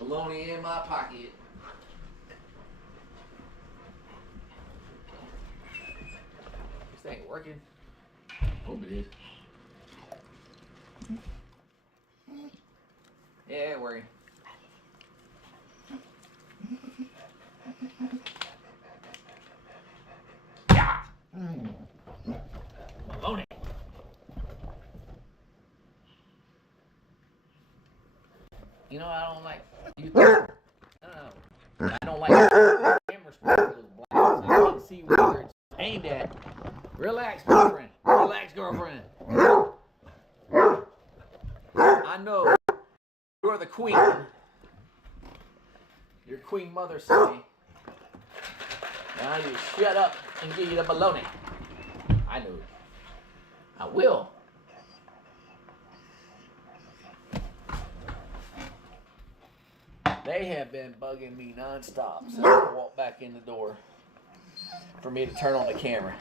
Bologna in my pocket. This thing working? Hope it is. Yeah, it's working. Yeah. Bologna. You know I don't like you. I don't like the camera spot goes black. So you can see where it's aimed at. Relax, girlfriend. Relax, girlfriend. I know you're the queen. Your queen mother Sonny. Now you shut up and give you the bologna. I know it. I will. They have been bugging me nonstop since I walked back in the door for me to turn on the camera.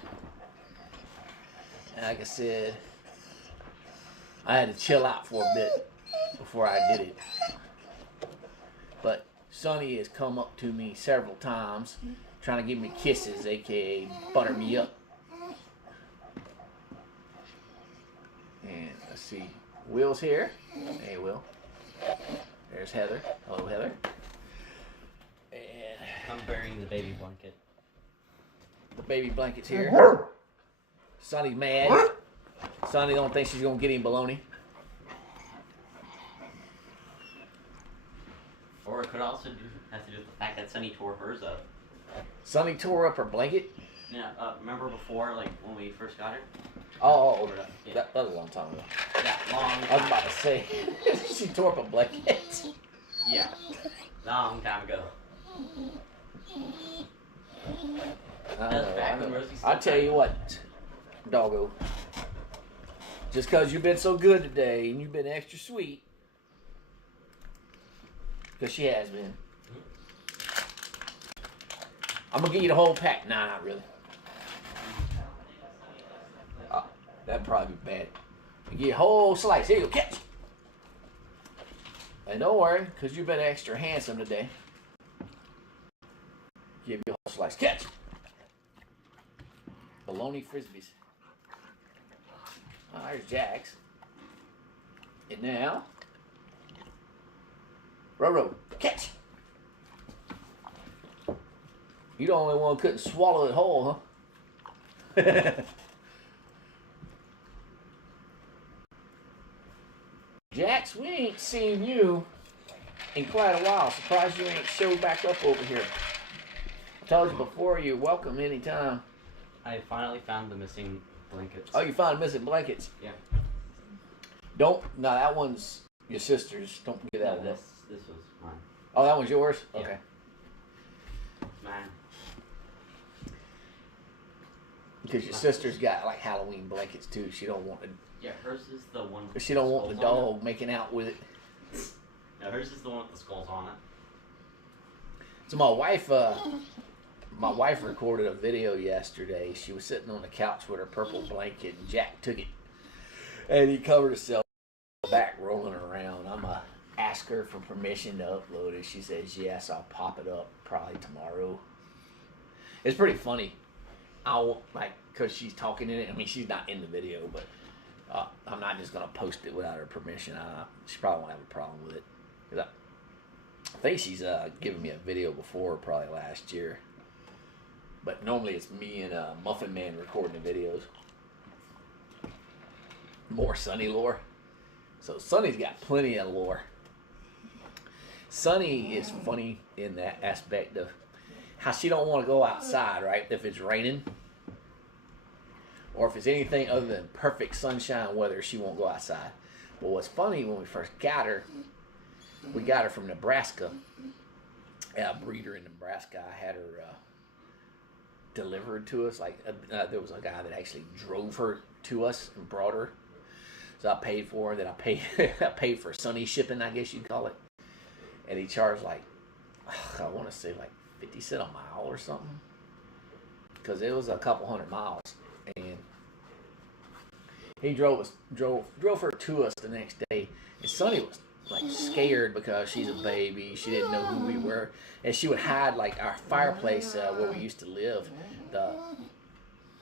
And like I said, I had to chill out for a bit before I did it. But Sonny has come up to me several times trying to give me kisses, aka butter me up. And let's see, Will's here. Hey, Will. There's Heather. Hello, Heather. And I'm burying the baby blanket. The baby blanket's here. Sonny's mad. Sonny don't think she's gonna get him bologna. Or it could also have to do with the fact that Sunny tore hers up. Sonny tore up her blanket. Yeah, remember before, like when we first got her? Oh, Yeah. that was a long time ago. Yeah, long time. I was about to say, she tore up a blanket. Yeah, long time ago. I know. I tell you what, doggo. Just because you've been so good today and you've been extra sweet, because she has been. I'm gonna give you the whole pack. Nah, not really. That'd probably be bad. You get a whole slice. Here you go, catch. And don't worry, because you've been extra handsome today. Give you a whole slice. Catch. Bologna frisbees. Oh, there's Jax. And now, Roro, catch. You the only one who couldn't swallow it whole, huh? Jax, we ain't seen you in quite a while. Surprised you ain't showed back up over here. I told you before, you're welcome anytime. I finally found the missing blankets. Oh, you found missing blankets? Yeah. No, that one's your sister's. Don't get out of this. This was mine. Oh, that one's yours? Yeah. Okay. Mine. Because your sister's got like Halloween blankets too. She don't want to. Yeah, hers is the one. She don't want the dog making out with it. Yeah, hers is the one with the skulls on it. So my wife recorded a video yesterday. She was sitting on the couch with her purple blanket, and Jack took it, and he covered himself back, rolling around. I'm gonna ask her for permission to upload it. She says yes. I'll pop it up probably tomorrow. It's pretty funny. Because she's talking in it. I mean, she's not in the video, but I'm not just gonna post it without her permission. She probably won't have a problem with it. 'Cause I think she's given me a video before, probably last year. But normally it's me and Muffin Man recording the videos. More Sonny lore. So Sonny's got plenty of lore. Sonny is funny in that aspect of how she don't want to go outside, right? If it's raining. Or if it's anything other than perfect sunshine weather, she won't go outside. But what's funny, when we first got her, we got her from Nebraska. A breeder in Nebraska. I had her delivered to us. There was a guy that actually drove her to us and brought her. So I paid for her. Then I paid for Sonny shipping, I guess you'd call it. And he charged I want to say 50 cents a mile or something. Because it was a couple 100 miles. And he drove her to us the next day. And Sonny was like scared because she's a baby. She didn't know who we were, and she would hide like our fireplace where we used to live. The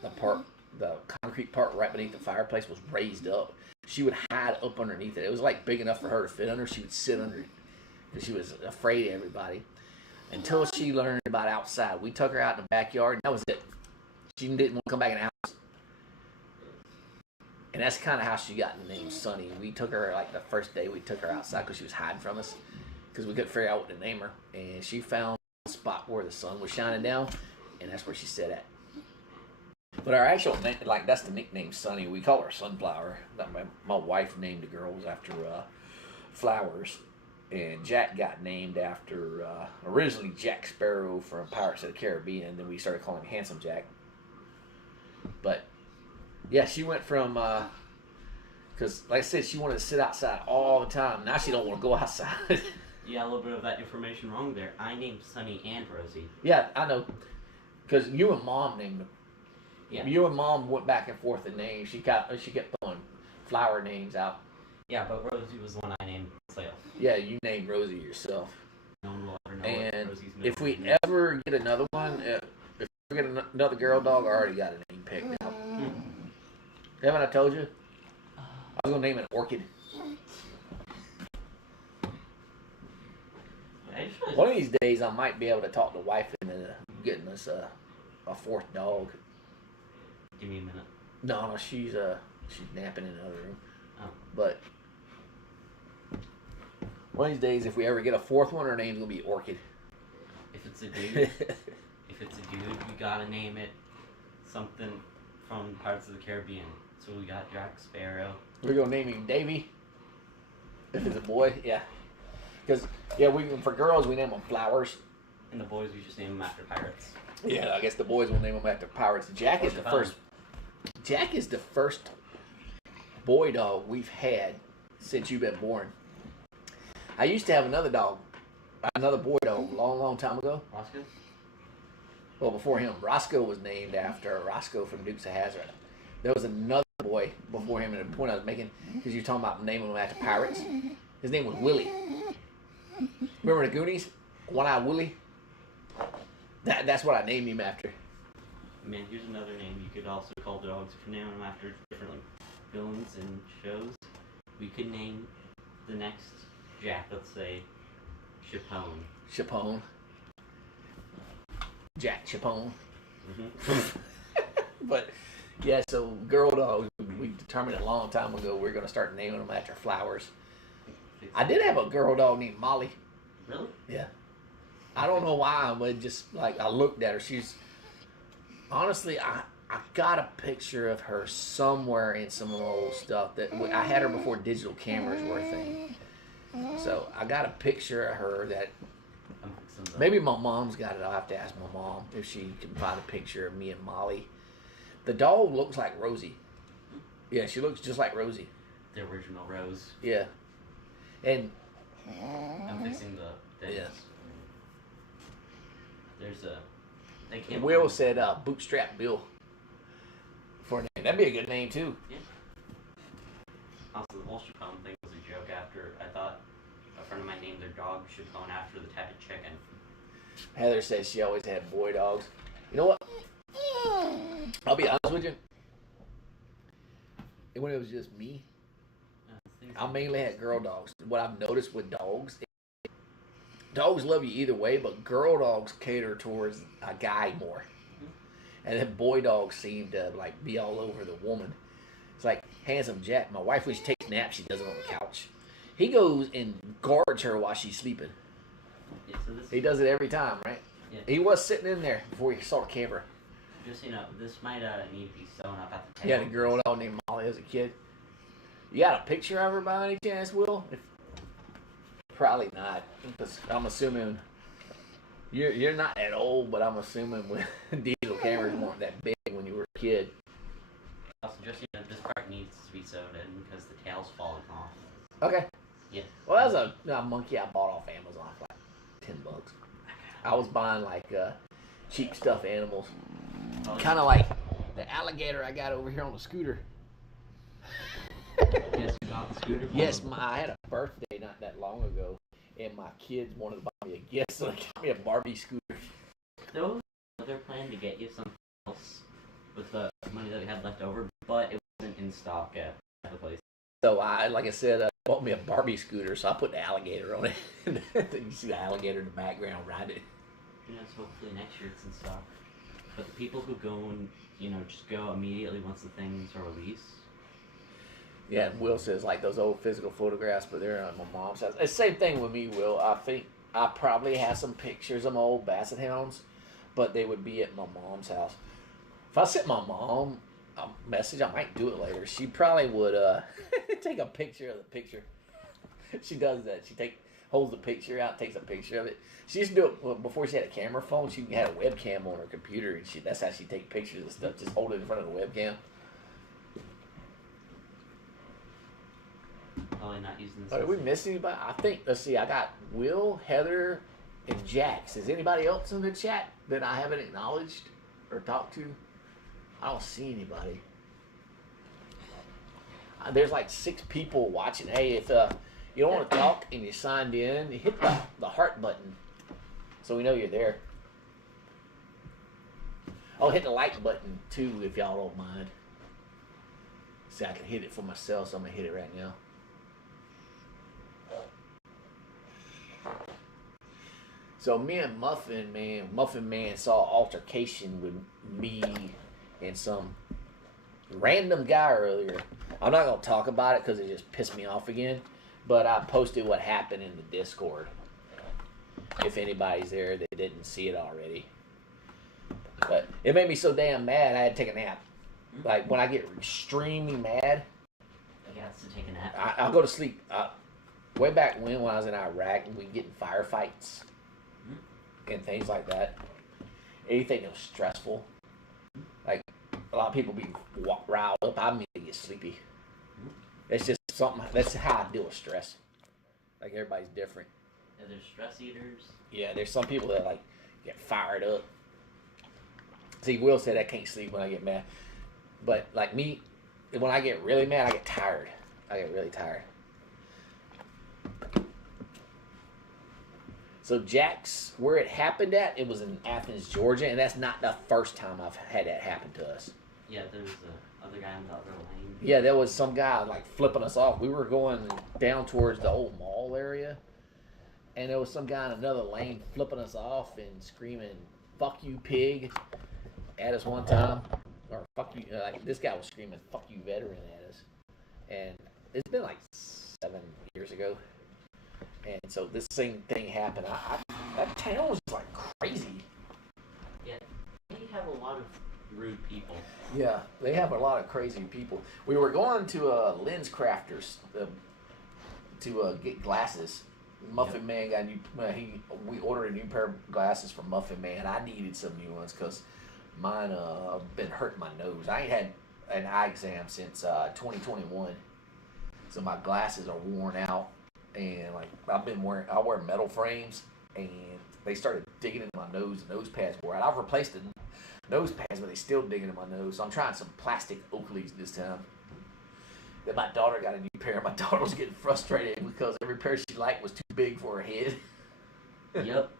the part, the concrete part right beneath the fireplace was raised up. She would hide up underneath it. It was like big enough for her to fit under. She would sit under it because she was afraid of everybody. Until she learned about outside, we took her out in the backyard, and that was it. She didn't want to come back in the house. And that's kind of how she got the name Sunny. We took her, like, the first day we took her outside because she was hiding from us because we couldn't figure out what to name her. And she found a spot where the sun was shining down, and that's where she sat at. But our actual name, like, that's the nickname Sunny. We call her Sunflower. My wife named the girls after flowers. And Jack got named after, originally Jack Sparrow from Pirates of the Caribbean. And then we started calling him Handsome Jack. But yeah, she went from, because like I said, she wanted to sit outside all the time. Now she don't want to go outside. Yeah, a little bit of that information wrong there. I named Sunny and Rosie. Yeah, I know. Because you and Mom named them. Yeah. You and Mom went back and forth in names. She kept throwing flower names out. Yeah, but Rosie was the one I named myself. Yeah, you named Rosie yourself. No one will ever know And what Rosie's if we name is. ever get another one, if we get another girl dog, I already got a name picked out. Haven't I told you? I was going to name it Orchid. One of these days, I might be able to talk the wife into getting us a fourth dog. Give me a minute. No, she's napping in another room. Oh. But one of these days, if we ever get a fourth one, her name's going to be Orchid. If it's a dude, we gotta name it something from Pirates of the Caribbean. So we got Jack Sparrow. We're going to name him Davy. If it's a boy, yeah. Because, yeah, for girls, we name them Flowers. And the boys, we just name them after pirates. Yeah, I guess the boys will name them after pirates. Jack is the first boy dog we've had since you've been born. I used to have another boy dog, long time ago. Roscoe? Well, before him, Roscoe was named after Roscoe from Dukes of Hazzard. There was another boy before him, and the point I was making, because you're talking about naming them after pirates, his name was Willie. Remember the Goonies? One-Eyed Willie? That's what I named him after. Man, here's another name you could also call the dogs if you name them after different villains and shows. We could name the next Jack, let's say, Chapone. Chapone. Jack Chapone. Mm-hmm. But, yeah, so girl dogs, we determined a long time ago we're going to start naming them after flowers. I did have a girl dog named Molly. Really? Yeah. I don't know why, but just like I looked at her. She's honestly, I got a picture of her somewhere in some old stuff that I had her before digital cameras were a thing. So I got a picture of her that maybe my mom's got it. I'll have to ask my mom if she can find a picture of me and Molly. The dog looks like Rosie. Yeah, she looks just like Rosie. The original Rose. Yeah. And I'm fixing the things. Yeah. There's a... They can't Will said Bootstrap Bill for a name. That'd be a good name, too. Yeah. Also, the whole Chapone thing was a joke after I thought a friend of mine named their dog Chapone after the type of chicken. Heather says she always had boy dogs. You know what? I'll be honest with you. When it was just me, I mainly had girl dogs. What I've noticed with dogs, dogs love you either way, but girl dogs cater towards a guy more. And then boy dogs seem to like be all over the woman. It's like Handsome Jack. My wife, when she takes naps, she does it on the couch. He goes and guards her while she's sleeping. Yeah, so He does it every time, right? Yeah. He was sitting in there before he saw the camera. Just so you know, this might need to be sewn up at the He tail. had a girl dog named Molly as a kid. You got a picture of her by any chance, Will? Probably not. Because I'm assuming you're not that old, but I'm assuming when digital cameras weren't that big when you were a kid. Also, just you know, this part needs to be sewed in because the tail's falling off. Okay. Yeah. Well, that's a monkey I bought off Amazon for like $10. I was buying like cheap stuffed animals. Kind of like the alligator I got over here on the scooter. Yes, Dog scooter? Yes, I had a birthday not that long ago, and my kids wanted to buy me a gift, so they got me a Barbie scooter. Those they're planning to get you something else with the money that we had left over, but it wasn't in stock at the place. So like I said, bought me a Barbie scooter, so I put the alligator on it. You see the alligator in the background riding it. So hopefully next year it's in stock. But the people who go and, just go immediately once the things are released. Yeah, Will says like those old physical photographs, but they're at my mom's house. It's the same thing with me, Will. I think I probably have some pictures of my old Basset Hounds, but they would be at my mom's house. If I sent my mom a message, I might do it later. She probably would take a picture of the picture. She does that. She holds the picture out, takes a picture of it. She used to do it before she had a camera phone. She had a webcam on her computer, and that's how she take pictures of stuff. Just hold it in front of the webcam. Probably not using this. Did we miss anybody? I think, let's see, I got Will, Heather, and Jax. Is anybody else in the chat that I haven't acknowledged or talked to? I don't see anybody. There's like 6 people watching. Hey, if you don't want to talk and you signed in, you hit the heart button so we know you're there. I'll hit the like button too if y'all don't mind. See, I can hit it for myself, so I'm going to hit it right now. So me and Muffin Man saw an altercation with me and some random guy earlier. I'm not going to talk about it because it just pissed me off again. But I posted what happened in the Discord. If anybody's there that didn't see it already. But it made me so damn mad I had to take a nap. Like when I get extremely mad, I got to take a nap. I'll go to sleep. Way back when I was in Iraq, we'd get in firefights and things like that. Anything that was stressful. Like a lot of people be riled up. I immediately get sleepy. It's just something. That's how I deal with stress. Like everybody's different. Yeah, there's stress eaters. Yeah, there's some people that like get fired up. See, Will said I can't sleep when I get mad, but like me, when I get really mad, I get tired. I get really tired. So Jack's, where it happened at, it was in Athens, Georgia, and that's not the first time I've had that happen to us. Yeah, there was the other guy in the other lane. Yeah, there was some guy like flipping us off. We were going down towards the old mall area, and there was some guy in another lane flipping us off and screaming, "Fuck you, pig," at us one time. Or "Fuck you," like this guy was screaming, "Fuck you, veteran," at us. And it's been like 7 years ago. And so this same thing happened. That town was just like crazy. Yeah, they have a lot of rude people. Yeah, they have a lot of crazy people. We were going to Lens Crafters to get glasses. Muffin Man got new. We ordered a new pair of glasses for Muffin Man. I needed some new ones because mine been hurting my nose. I ain't had an eye exam since 2021, so my glasses are worn out. And like I wear metal frames, and they started digging into my nose. The nose pads wore out. I've replaced the nose pads, but they still digging in my nose. So I'm trying some plastic Oakleys this time. Then my daughter got a new pair. My daughter was getting frustrated because every pair she liked was too big for her head. Yep.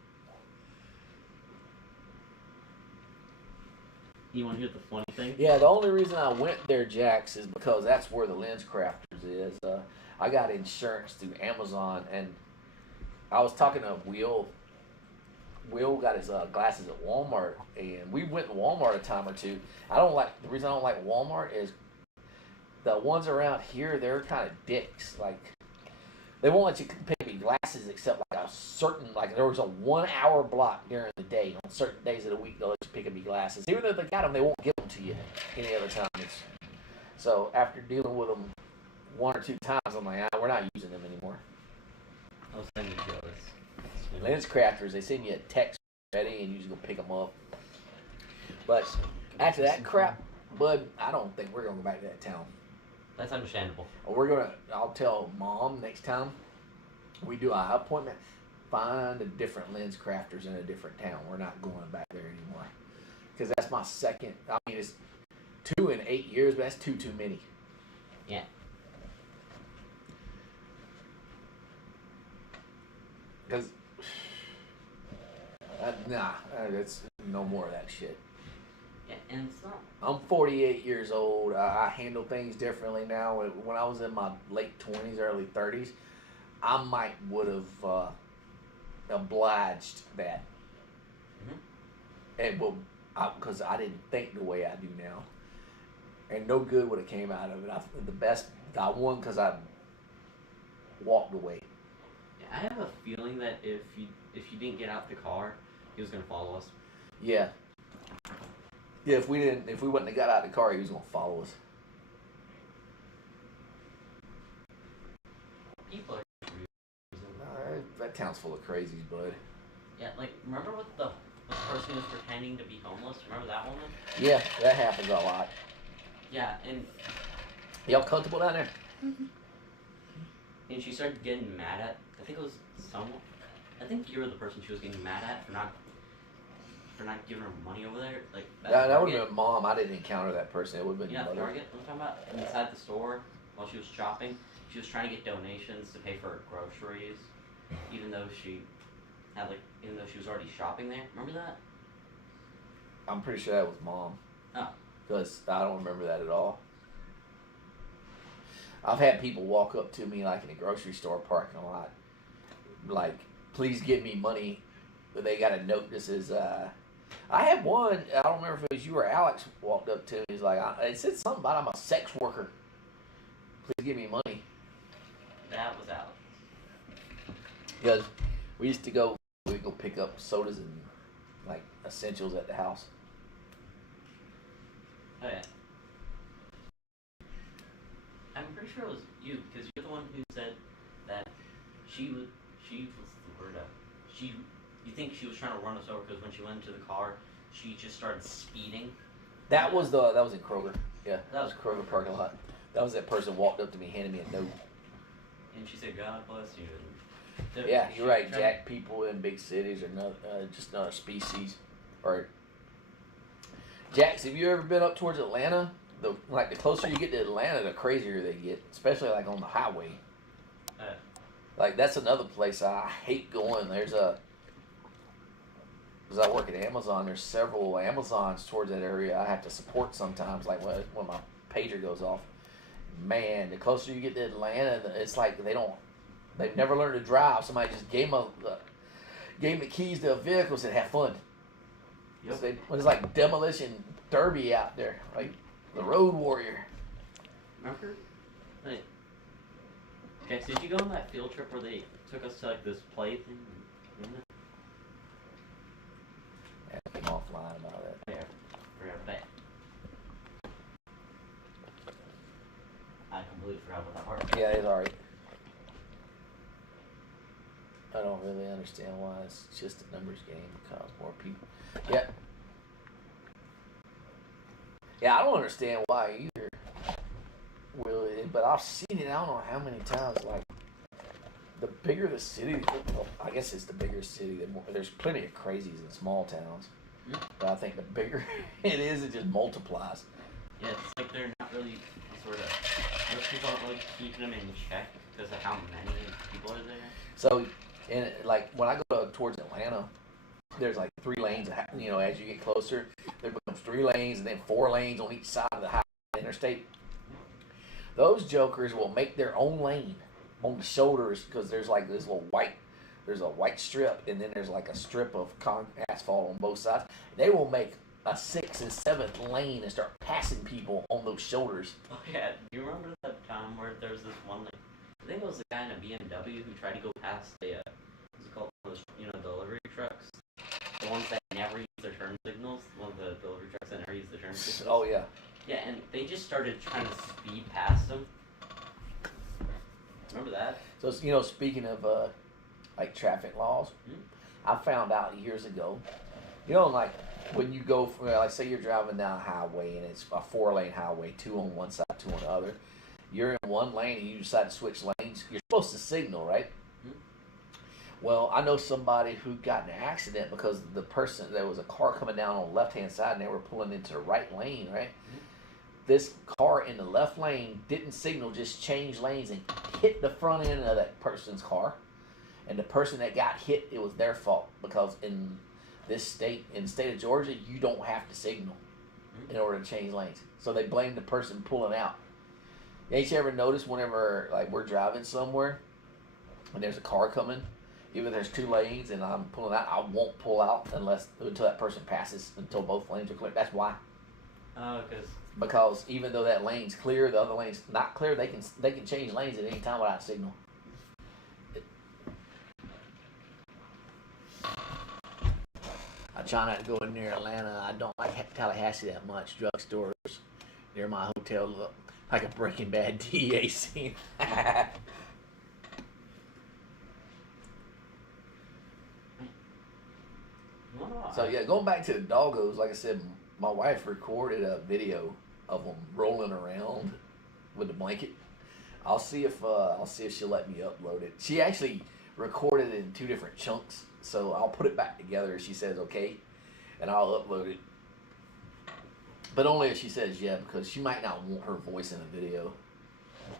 You want to hear the funny thing? Yeah, the only reason I went there, Jax, is because that's where the Lens Crafters is. I got insurance through Amazon, and I was talking to Will. Will got his glasses at Walmart, and we went to Walmart a time or two. The reason I don't like Walmart is the ones around here, they're kind of dicks. Like, they won't let you pick any glasses except like a certain, like there was a 1 hour block during the day. On certain days of the week, they'll let you pick up your glasses. Even though they got them, they won't give them to you any other times. So after dealing with them 1 or 2 times, I'm like, we're not using them anymore. I'll send you those. Lens Crafters, they send you a text ready and you just go pick them up. But after that crap, bud, I don't think we're going to go back to that town. That's understandable. I'll tell Mom next time we do an appointment, find a different Lens Crafters in a different town. We're not going back there anymore. Because that's my second, I mean, it's 2 in 8 years, but that's too many. Yeah. Because, it's no more of that shit. Yeah, and it's not. I'm 48 years old. I handle things differently now. When I was in my late 20s, early 30s, I might would have obliged that. And because I didn't think the way I do now, and no good would have came out of it. The best I won because I walked away. Yeah, I have a feeling that if you didn't get out the car, he was gonna follow us. Yeah. Yeah, if we wouldn't have got out of the car, he was gonna follow us. People are That town's full of crazies, bud. yeah, like remember what the person was pretending to be homeless? Remember that woman? Yeah, that happens a lot. Yeah, and y'all comfortable down there? And she started getting mad at. I think it was someone. I think you were the person she was getting mad at for not giving her money over there. Like that would have been mom. I didn't encounter that person. It would have been mother. Target. I'm talking about inside the store while she was shopping. She was trying to get donations to pay for her groceries, even though she was already shopping there. Remember that? I'm pretty sure that was mom. Oh. Because I don't remember that at all. I've had people walk up to me like in a grocery store parking lot, like, please give me money. But they got a note that says, I had one, I don't remember if it was you or Alex walked up to me. He's like, it said something about I'm a sex worker. Please give me money. That was Alex. Because we'd go pick up sodas and like essentials at the house. Oh yeah. I'm pretty sure it was you because you're the one who said that you think she was trying to run us over because when she went into the car, she just started speeding. That was in Kroger. Yeah, that was Kroger parking lot. That was that person walked up to me, handed me a note. And she said, "God bless you." Yeah, you're right. Jack people in big cities are not just another species. Or Jax, have you ever been up towards Atlanta? The closer you get to Atlanta, the crazier they get, especially like on the highway. Like that's another place I hate going. Because I work at Amazon, there's several Amazons towards that area I have to support sometimes, like when my pager goes off. Man, the closer you get to Atlanta, it's like they've never learned to drive. Somebody just gave them the keys to a vehicle and said, have fun. Yep. So it's like demolition derby out there, like the road warrior. Remember? Like, okay, so did you go on that field trip where they took us to like this play thing? Yeah, I came offline about that. Yeah, we're back. I completely forgot about that part. Yeah, it's alright. I don't really understand why it's just a numbers game because more people. Yeah. Yeah, I don't understand why either. Really, but I've seen it. I don't know how many times. Like, the bigger the city, I guess it's the bigger city. There's plenty of crazies in small towns, but I think the bigger it is, it just multiplies. Yeah, it's like they're not really sort of. Most people aren't really keeping them in check because of how many people are there. So, and like when I go towards Atlanta, there's like 3 lanes. You know, as you get closer, there becomes 3 lanes and then 4 lanes on each side of the highway interstate. Those jokers will make their own lane on the shoulders because there's like this little there's a white strip and then there's like a strip of asphalt on both sides. They will make a 6th and 7th lane and start passing people on those shoulders. Oh yeah, do you remember that time where there was this one, like, I think it was the guy in a BMW who tried to go past the, what's it called, those, delivery trucks? The ones that never use their turn signals, one of the delivery trucks that never use the turn signals. Oh yeah. Yeah, and they just started trying to speed past them. Remember that? So, speaking of, like traffic laws, I found out years ago, like when you go from, like say you're driving down a highway and it's a 4-lane highway, 2 on one side, 2 on the other. You're in one lane and you decide to switch lanes. You're supposed to signal, right? Well, I know somebody who got in an accident because there was a car coming down on the left-hand side and they were pulling into the right lane, right? This car in the left lane didn't signal, just changed lanes and hit the front end of that person's car. And the person that got hit, it was their fault because in the state of Georgia, you don't have to signal in order to change lanes. So they blame the person pulling out. Ain't you ever noticed whenever like we're driving somewhere and there's a car coming, even if there's 2 lanes and I'm pulling out, I won't pull out until that person passes, until both lanes are clear. That's why. Oh, because even though that lane's clear, the other lane's not clear. They can change lanes at any time without signal. I try not to go near Atlanta. I don't like Tallahassee that much. Drugstores near my hotel look like a Breaking Bad DEA scene. So yeah, going back to the doggos, like I said, my wife recorded a video of them rolling around with the blanket. I'll see if she'll let me upload it. She actually recorded it in 2 different chunks, so I'll put it back together if she says okay, and I'll upload it. But only if she says yeah, because she might not want her voice in the video.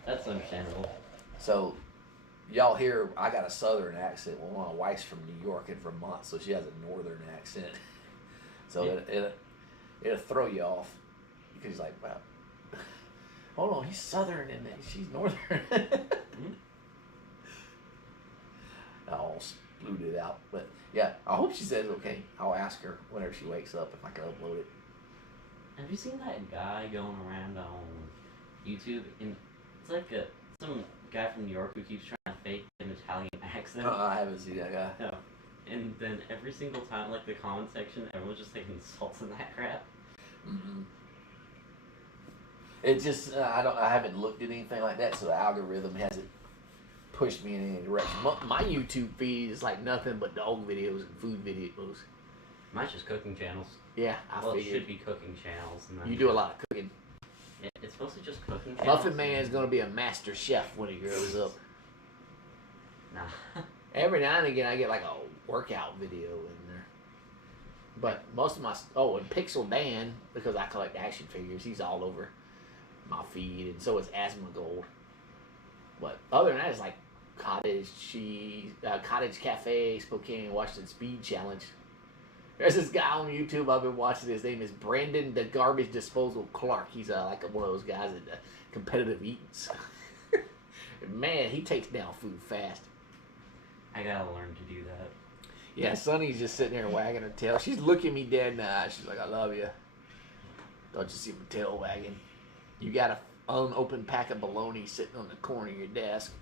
That's understandable. So y'all hear I got a southern accent. Well, my wife's from New York and Vermont, so she has a northern accent. So yeah. It'll throw you off because he's like, wow, hold on, he's southern and she's northern. I all splued it out, but yeah, I hope she says okay. I'll ask her whenever she wakes up if I can upload it. Have you seen that guy going around on YouTube? And it's like some guy from New York who keeps trying to fake an Italian accent. I haven't seen that guy. No. And then every single time, like the comment section, everyone's just taking insults in that crap. Mm-hmm. It just I haven't looked at anything like that, so the algorithm hasn't pushed me in any direction. My YouTube feed is like nothing but dog videos and food videos. Mine's just cooking channels. Yeah, Well, figured. it should be cooking channels. And then You do a lot of cooking. Yeah, it's mostly just cooking channels. Muffin Man is going to be a master chef when he grows up. Nah. Every now and again, I get like a workout video in there. But most of my... Oh, and Pixel Dan, because I collect action figures, he's all over my feed, and so is Asmongold. But other than that, it's like Cottage Cafe, Spokane, Washington Speed Challenge. There's this guy on YouTube I've been watching. His name is Brandon the Garbage Disposal Clark. He's like one of those guys that competitive eats. Man, he takes down food fast. I gotta learn to do that. Yeah, Sonny's just sitting there wagging her tail. She's looking me dead in the eye. She's like, I love you. Don't you see my tail wagging? You got an unopened pack of bologna sitting on the corner of your desk,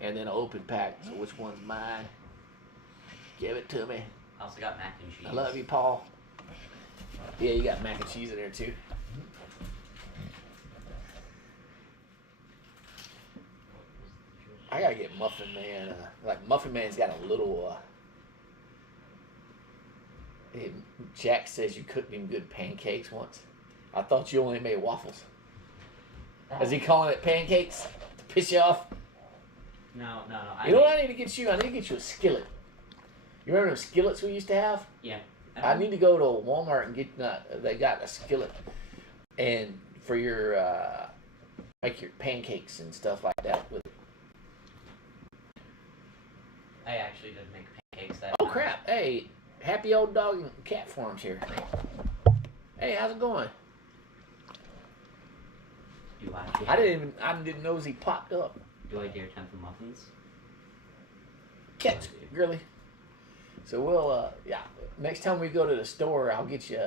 and then an open pack. So which one's mine? Give it to me. I also got mac and cheese. I love you, Paul. Yeah, you got mac and cheese in there too. I gotta get Muffin Man. Like Muffin Man's got a little. Jack says you cooked him good pancakes once. I thought you only made waffles. Is he calling it pancakes to piss you off? No. You know what I need to get you? I need to get you a skillet. You remember those skillets we used to have? Yeah. I need to go to Walmart and get. They got a skillet, and for your make your pancakes and stuff like that with it. I actually did make pancakes that Oh time. crap! Hey, happy old dog and cat farms here. Hey, how's it going? I didn't know he popped up. Do I dare tempt the muffins? Catch, girly. So we'll next time we go to the store, I'll get you.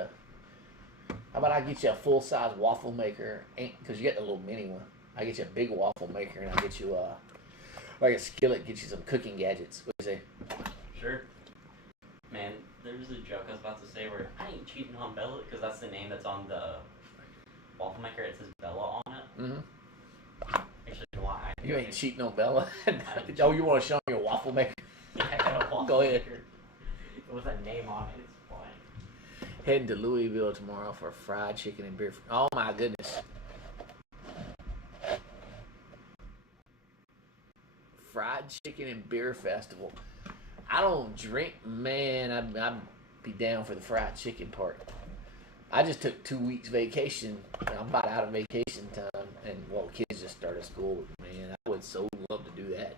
How about I get you a full size waffle maker? Because you get the little mini one. I get you a big waffle maker, and I'll get you like a skillet. Get you some cooking gadgets. What do you say? Sure. Man, there was a joke I was about to say where I ain't cheating on Bella because that's the name that's on the waffle maker. It says Bella on it. Mm-hmm. Actually, why? You ain't cheating on Bella. Oh, you want to show me your waffle maker? Yeah, I got a waffle Go ahead. maker with a name on it. It's fine. Heading to Louisville tomorrow for fried chicken and beer. Oh my goodness. Fried chicken and beer festival. I don't drink, man. I'd be down for the fried chicken part. I just took 2 weeks vacation. I'm about out of vacation time, and well, kids just started school. Man, I would so love to do that.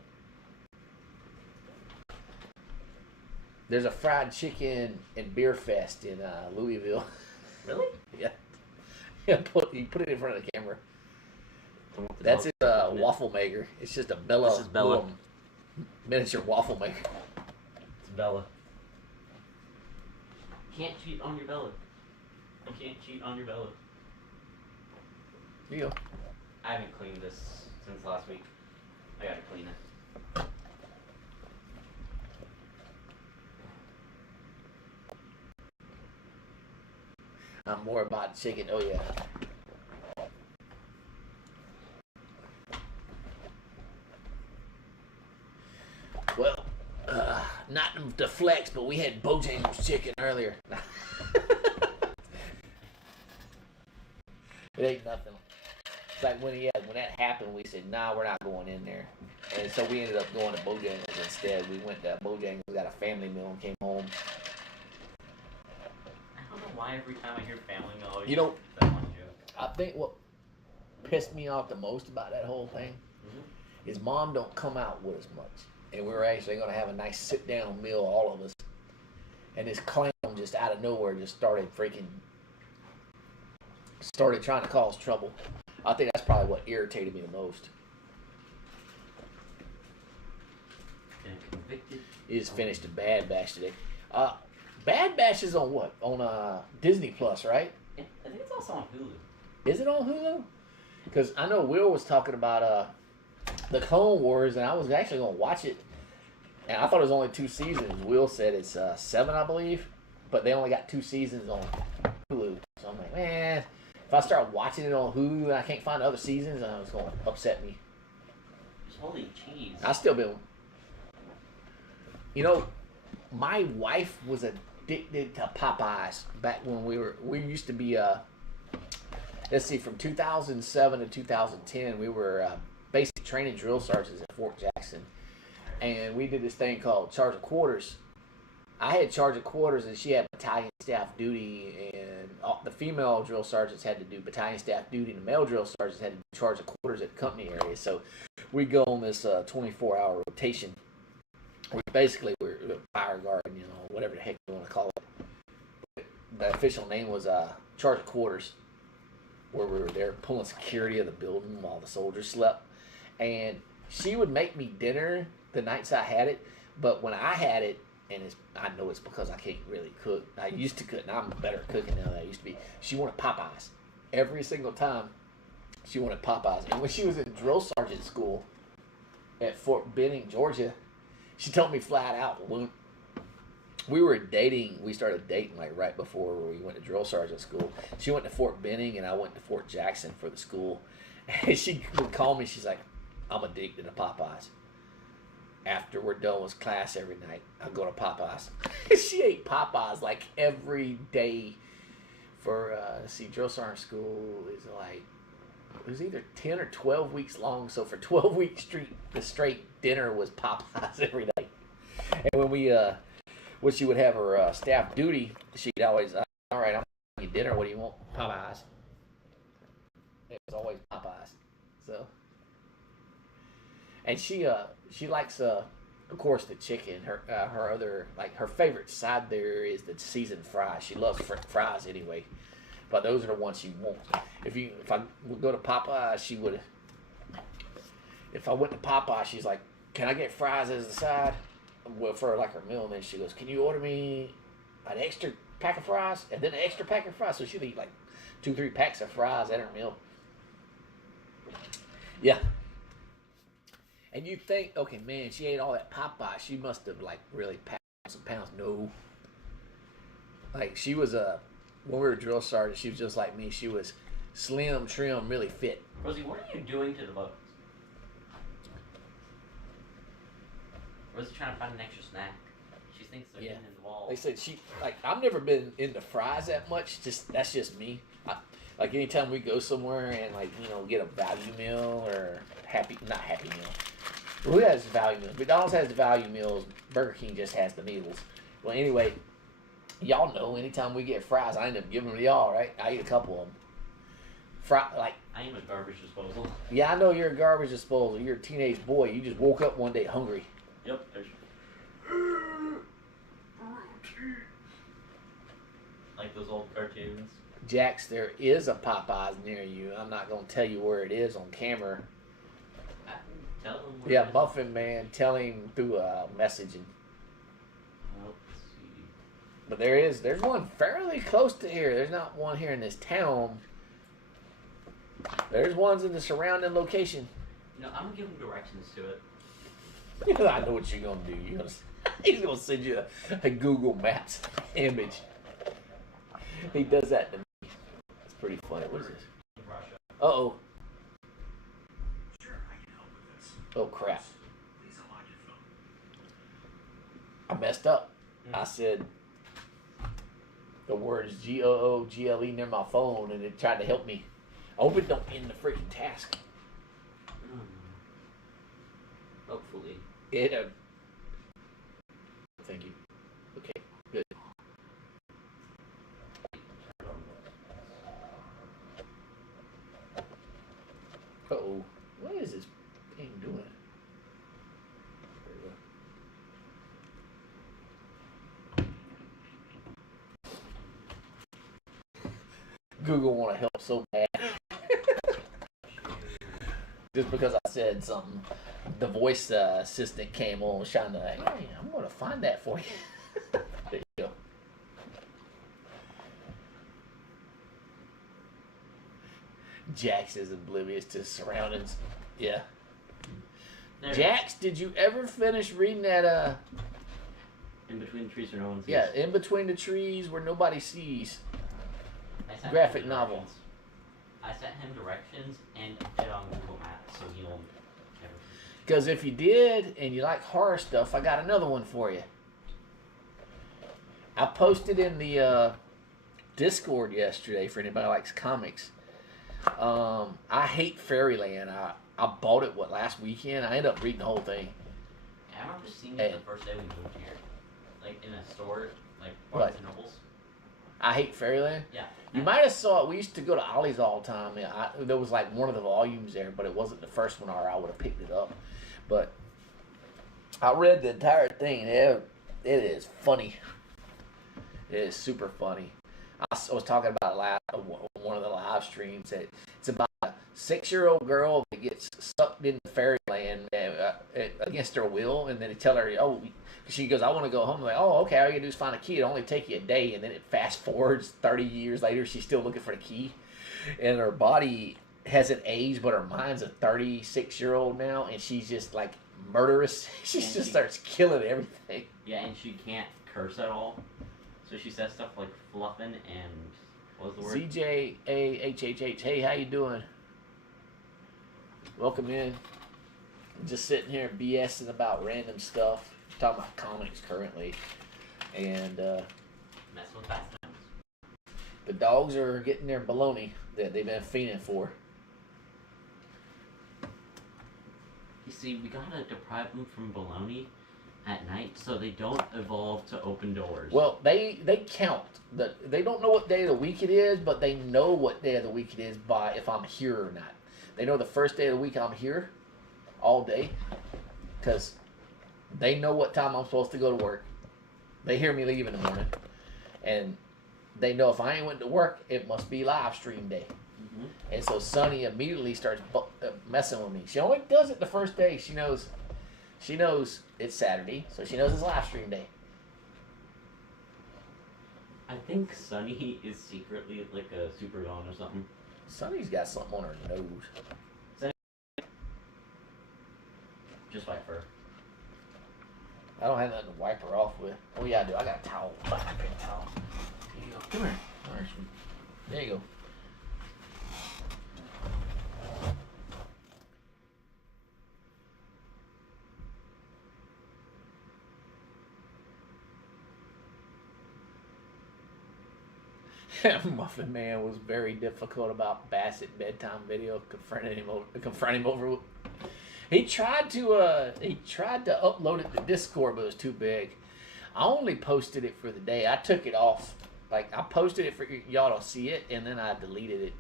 There's a fried chicken and beer fest in Louisville. Really? Yeah. Yeah, you put it in front of the camera. That's his waffle maker. It's just a Bella. This is Bella. Little miniature waffle maker. It's Bella. Can't cheat on your Bella. You can't cheat on your Bella. Here you go. I haven't cleaned this since last week. I gotta clean it. I'm more about chicken. Oh yeah. Well, not to flex, but we had Bojangles chicken earlier. It ain't nothing. It's like when that happened, we said, nah, we're not going in there. And so we ended up going to Bojangles instead. We went to Bojangles, got a family meal, and came home. I don't know why every time I hear family meal, I always You know, that one joke. I think what pissed me off the most about that whole thing is Mom don't come out with us much. And we were actually going to have a nice sit-down meal, all of us. And this clown just out of nowhere just started trying to cause trouble. I think that's probably what irritated me the most. And convicted. He just finished a Bad Batch today. Bad Batch is on what? On Disney Plus, right? I think it's also on Hulu. Is it on Hulu? Because I know Will was talking about the Clone Wars, and I was actually going to watch it. And I thought it was only 2 seasons. Will said it's 7, I believe. But they only got 2 seasons on Hulu. So I'm like, man, if I start watching it on Hulu and I can't find other seasons, it's going to upset me. Holy cheese. I still been... You know, my wife was addicted to Popeyes back when we used to be, let's see, from 2007 to 2010, we were basic training drill sergeants at Fort Jackson. And we did this thing called Charge of Quarters. I had Charge of Quarters and she had battalion staff duty, and the female drill sergeants had to do battalion staff duty, and the male drill sergeants had to do Charge of Quarters at the company area. So we go on this 24-hour rotation. We basically were fire guard, whatever the heck you want to call it. The official name was Charge of Quarters, where we were there pulling security of the building while the soldiers slept. And she would make me dinner the nights I had it, but when I had it, and I know it's because I can't really cook. I used to cook, and I'm better at cooking now than I used to be. She wanted Popeyes. Every single time, she wanted Popeyes. And when she was in drill sergeant school at Fort Benning, Georgia, she told me flat out, when we were dating, we started dating like right before we went to drill sergeant school. She went to Fort Benning, and I went to Fort Jackson for the school. And she would call me, she's like, I'm addicted to Popeyes. After we're done with class every night, I go to Popeyes. She ate Popeyes like every day for, drill sergeant school is like, it was either 10 or 12 weeks long. So for 12 weeks the straight dinner was Popeyes every night. And when she would have her staff duty, she'd always, all right, I'm going to dinner. What do you want? Popeyes. It was always Popeyes. So. And she likes of course the chicken. Her other, like, her favorite side there is the seasoned fries. She loves fries anyway, but those are the ones she wants. If I would go to Popeye, she would. If I went to Popeye, she's like, "Can I get fries as a side?" Well, for like her meal, and then she goes, "Can you order me an extra pack of fries and then an extra pack of fries?" So she'll eat like 2-3 packs of fries at her meal. Yeah. And you think, okay, man, she ate all that Popeye. She must have, like, really packed some pounds. No. Like, she was when we were drill sergeant, she was just like me. She was slim, trim, really fit. Rosie, what are you doing to the boats? Rosie trying to find an extra snack. She thinks they're hidden in the wall. They said I've never been into fries that much. That's just me. Like, anytime we go somewhere and, like, get a value meal or not happy meal. Who has value meals? McDonald's has the value meals. Burger King just has the meals. Well, anyway, y'all know anytime we get fries, I end up giving them to y'all, right? I eat a couple of them. I am a garbage disposal. Yeah, I know you're a garbage disposal. You're a teenage boy. You just woke up one day hungry. Yep. those old cartoons. Jax, there is a Popeyes near you. I'm not going to tell you where it is on camera. I can tell them where Yeah, it is. Muffin Man, tell him through messaging. Let's see. But there's one fairly close to here. There's not one here in this town. There's ones in the surrounding location. No, I'm gonna give them directions to it. I know what you're gonna do. He's gonna send you a Google Maps image. He does that to me. It's pretty funny. What is this? Uh-oh. Oh, crap. I messed up. I said the words Google near my phone, and it tried to help me. I hope it don't end the freaking task. Hopefully. It. Thank you. Okay, good. Uh-oh. What is this thing doing? There we go. Google want to help so bad. Just because I said something, the voice assistant came on trying to, hey, I'm going to find that for you. There you go. Jax is oblivious to surroundings. Yeah. There. Jax, did you ever finish reading that? In between the trees where no one sees. Yeah, In Between the Trees Where Nobody Sees. I sent Graphic him novel. directions. I sent him directions and it on Google Maps, so he'll never. Because if you did and you like horror stuff, I got another one for you. I posted in the Discord yesterday for anybody who likes comics. I hate Fairyland. I bought it last weekend. I ended up reading the whole thing. I remember seeing it the first day we moved here, like in a store, like Barnes and Nobles. I hate Fairyland. Yeah. You might have saw it. We used to go to Ollie's all the time. There was like one of the volumes there, but it wasn't the first one, or I would have picked it up. But I read the entire thing. It is funny. It is super funny. I was talking about one of the live streams that it's about a 6-year-old girl that gets sucked into fairyland against her will, and then they tell her, oh, she goes, I want to go home. I'm like, oh, okay, all you gotta do is find a key. It'll only take you a day, and then it fast forwards 30 years later. She's still looking for the key, and her body hasn't aged, but her mind's a 36-year-old now, and she's just like murderous. She starts killing everything. Yeah, and she can't curse at all. So she says stuff like fluffin' and what was the word? ZJAHHH. Hey, how you doing? Welcome in. I'm just sitting here BSing about random stuff. Talking about comics currently. And Mess with Fast Times. the dogs are getting their bologna that they've been feeding for. You see, we gotta deprive them from bologna at night so they don't evolve to open doors. Well, they count. They don't know what day of the week it is, but they know what day of the week it is by if I'm here or not. They know the first day of the week I'm here all day because they know what time I'm supposed to go to work. They hear me leave in the morning. And they know if I ain't went to work, it must be live stream day. Mm-hmm. And so Sunny immediately starts messing with me. She only does it the first day. She knows it's Saturday, so she knows it's live stream day. I think Sunny is secretly like a super villain or something. Sunny's got something on her nose. Just wipe her. I don't have nothing to wipe her off with. Oh yeah, I do. I got a towel. I got a towel. Here you go. Come here. There you go. Muffin Man was very difficult about Bassett bedtime video. Confronted him over. He tried to upload it to Discord, but it was too big. I only posted it for the day. I took it off. Like I posted it for y'all to see it, and then I deleted it.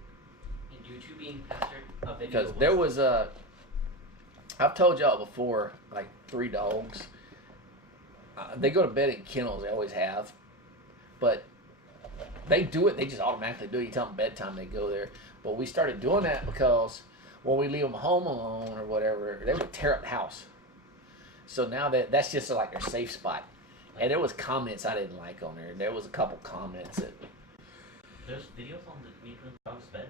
And YouTube being pastor a video Because there was I've told y'all before, like 3 dogs. They go to bed in kennels. They always have, but They do it. They just automatically do it. You tell them bedtime, they go there. But we started doing that because when we leave them home alone or whatever, they would tear up the house. So now that's just like their safe spot. And there was comments I didn't like on there. There was a couple comments that. There's videos on the dog's bed.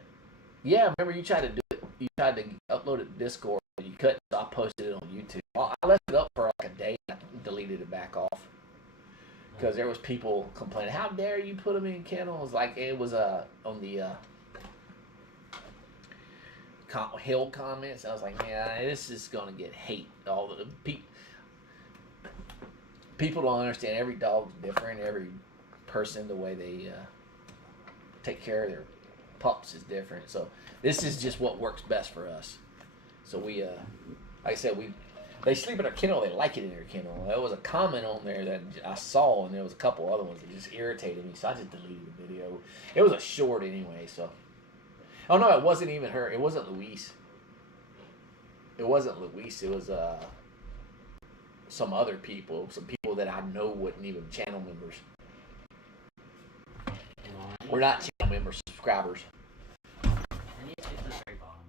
Yeah, remember you tried to do it. You tried to upload it to Discord. You couldn't. So I posted it on YouTube. Well, I left it up for like a day. I deleted it back off because there was people complaining. How dare you put them in kennels? Like it was on the Hill comments. I was like, yeah, this is gonna get hate. All the people don't understand. Every dog's different. Every person, the way they take care of their pups is different. So this is just what works best for us. So we, like I said, they sleep in their kennel. They like it in their kennel. There was a comment on there that I saw, and there was a couple other ones that just irritated me. So I just deleted the video. It was a short anyway. So, oh no, it wasn't even her. It wasn't Luis. It wasn't Luis. It was some other people. Some people that I know wouldn't even channel members. We're not channel members, subscribers. I need to get to the very bottom.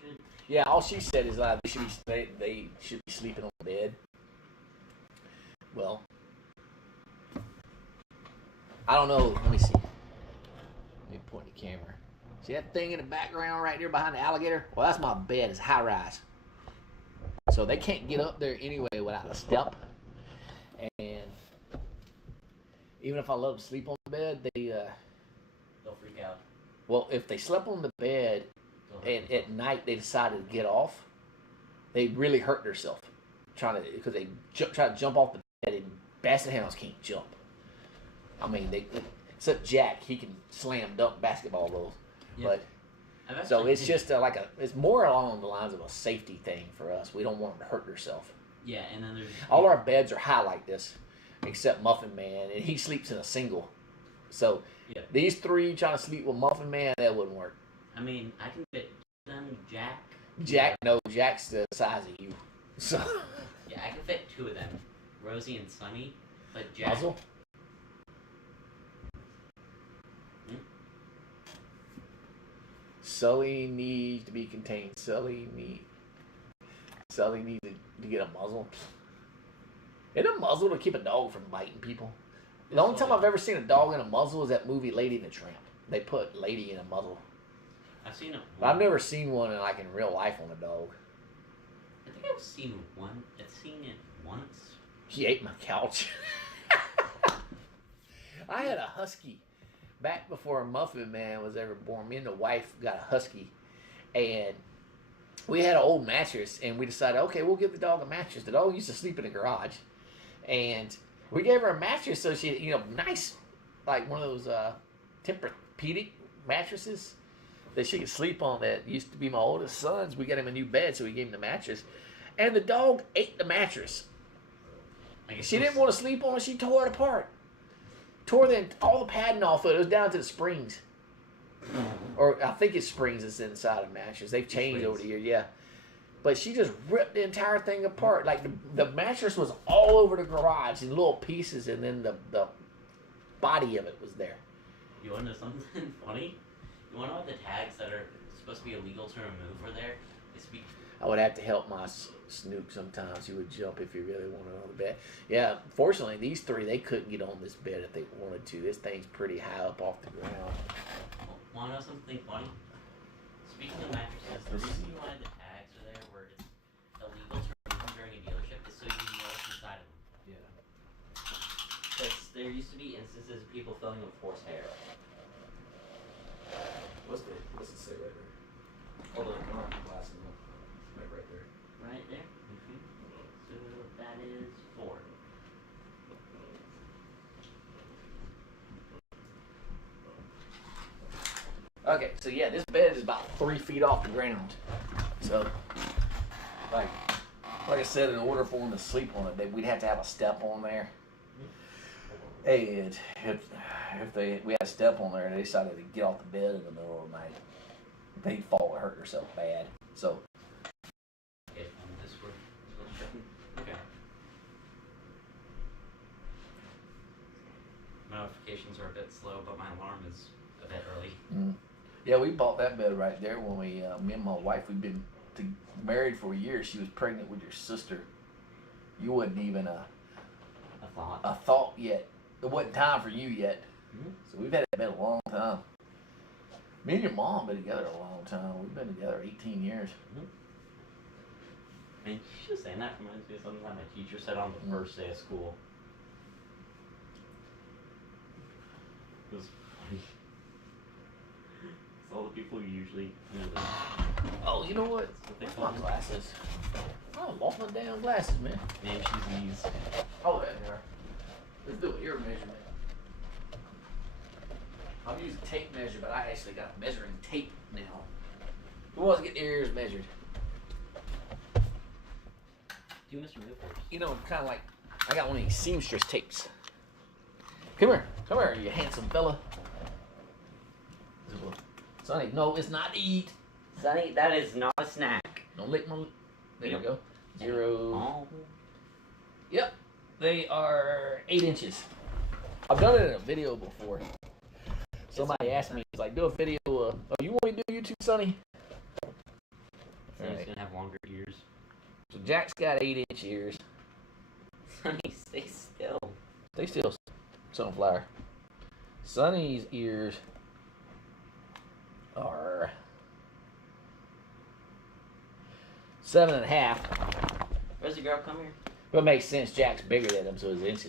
See. Yeah, all she said is they should be sleeping on the bed. Well, I don't know. Let me see. Let me point the camera. See that thing in the background right there behind the alligator? Well, that's my bed. It's high rise. So they can't get up there anyway without a step. And even if I let them sleep on the bed, they'll freak out. Well, if they slept on the bed and at night they decided to get off, they'd really hurt themselves because they try to jump off the bed, and basset hounds can't jump. I mean, except Jack, he can slam dunk basketball goals. Yeah. But so it's just it's more along the lines of a safety thing for us. We don't want them to hurt themselves. Yeah, and then there's all our beds are high like this, except Muffin Man, and he sleeps in a single. So these three trying to sleep with Muffin Man, that wouldn't work. I mean, I can fit them, Jack. Jack's the size of you. So yeah, I can fit two of them, Rosie and Sunny, but Jack. Muzzle? Sully needs to be contained. Sully needs to get a muzzle. Isn't a muzzle to keep a dog from biting people? The only time I've ever seen a dog in a muzzle is that movie Lady and the Tramp. They put Lady in a muzzle. I've seen it. I've never seen one in real life on a dog. I think I've seen one. I've seen it once. He ate my couch. I had a husky back before Muffin Man was ever born. Me and the wife got a husky, and we had an old mattress, and we decided, okay, we'll give the dog a mattress. The dog used to sleep in the garage, and we gave her a mattress so she, nice, like one of those Tempur-Pedic mattresses that she could sleep on. That used to be my oldest son's. We got him a new bed, so we gave him the mattress, and the dog ate the mattress. She didn't want to sleep on it. She tore it apart. Tore all the padding off of it. It was down to the springs. Or I think it's springs that's inside of mattress. They've changed over the years, yeah. But she just ripped the entire thing apart. Like the mattress was all over the garage in little pieces, and then the body of it was there. You want to know something funny? You want to know what the tags that are supposed to be illegal to remove were there? I would have to help my Snook sometimes. He would jump if he really wanted on the bed. Yeah, fortunately, these three, they couldn't get on this bed if they wanted to. This thing's pretty high up off the ground. Want to know something funny? Speaking of mattresses, the reason why the tags are there where it's illegal to remove them during a dealership is so you know what's inside of them. Yeah. Because there used to be instances of people filling with forced hair. What's it say right there? Hold on, come on, glasses on. Right there. Right there? Mm-hmm. So that is 4. Okay, so yeah, this bed is about 3 feet off the ground. So, like I said, in order for them to sleep on it, we'd have to have a step on there. And if we had a step on there and they decided to get off the bed in the middle of the night, they'd fall and hurt themselves bad. So. Okay. notifications are a bit slow, but my alarm is a bit early. Yeah, we bought that bed right there when we, me and my wife, we've been married for years. She was pregnant with your sister. You wasn't even a thought yet. It wasn't time for you yet. So we've had that bed a long time. Me and your mom been together a long time. We've been together 18 years. And just saying that reminds me of something that my teacher said on the first day of school. It was funny. It's all the people who usually, Oh, you know what? Where's my glasses? I lost my damn glasses, man. Man, she's these. Oh, there they are. Let's do an ear measurement. I'm using tape measure, but I actually got measuring tape now. Who wants to get their ears measured? Do Mr. Midford. You know, kind of like, I got one of these seamstress tapes. Come here, you handsome fella. Sonny, no, it's not to eat. Sonny, that is not a snack. Don't lick my lip. There you go. 0. Oh. Yep, they are 8 inches. I've done it in a video before. Somebody asked me, like, do a video of, oh, you want me to do YouTube, Sonny? Sonny's right. Gonna have longer ears. So Jack's got 8-inch ears. Sonny, stay still. Stay still, sunflower. Sonny's ears are 7.5. Rosie, girl, come here. Well, it makes sense. Jack's bigger than him, so his.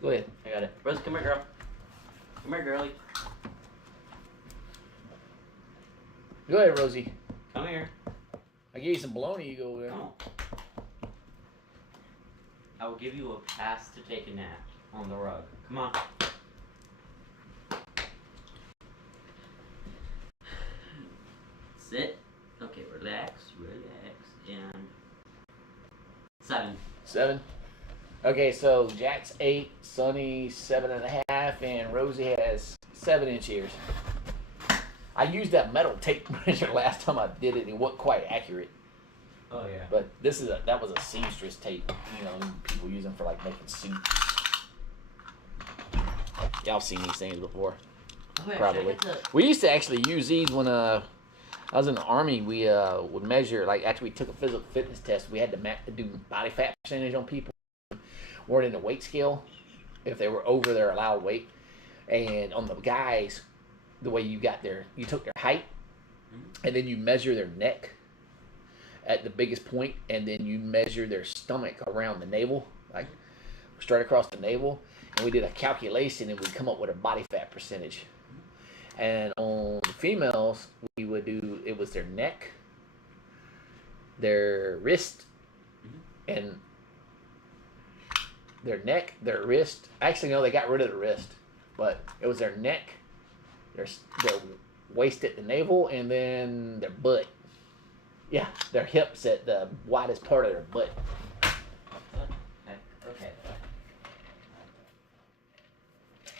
Go ahead. I got it. Rosie, come here, girl. Come here, girlie. Go ahead, Rosie. Come here. I give you some bologna. You go over there. Come on. I will give you a pass to take a nap on the rug. Come on. Sit. Okay, relax, and 7. 7. Okay, so Jack's 8, Sonny's 7.5, and Rosie has 7-inch ears. I used that metal tape measure last time I did it, and it wasn't quite accurate. Oh yeah. But that was a seamstress tape. You know, people use them for like making suits. Y'all seen these things before? Okay, Probably. We used to actually use these when I was in the Army. We would measure, like, after we took a physical fitness test, we had to do body fat percentage on people who weren't in the weight scale if they were over their allowed weight. And on the guys, the way you took their height, and then you measure their neck at the biggest point, and then you measure their stomach around the navel, like straight across the navel, and we did a calculation, and we'd come up with a body fat percentage. And on the females, we would do, it was their neck, their wrist, and their wrist. Actually, no, they got rid of the wrist, but it was their neck, their waist at the navel, and then their butt. Yeah, their hips at the widest part of their butt. Okay.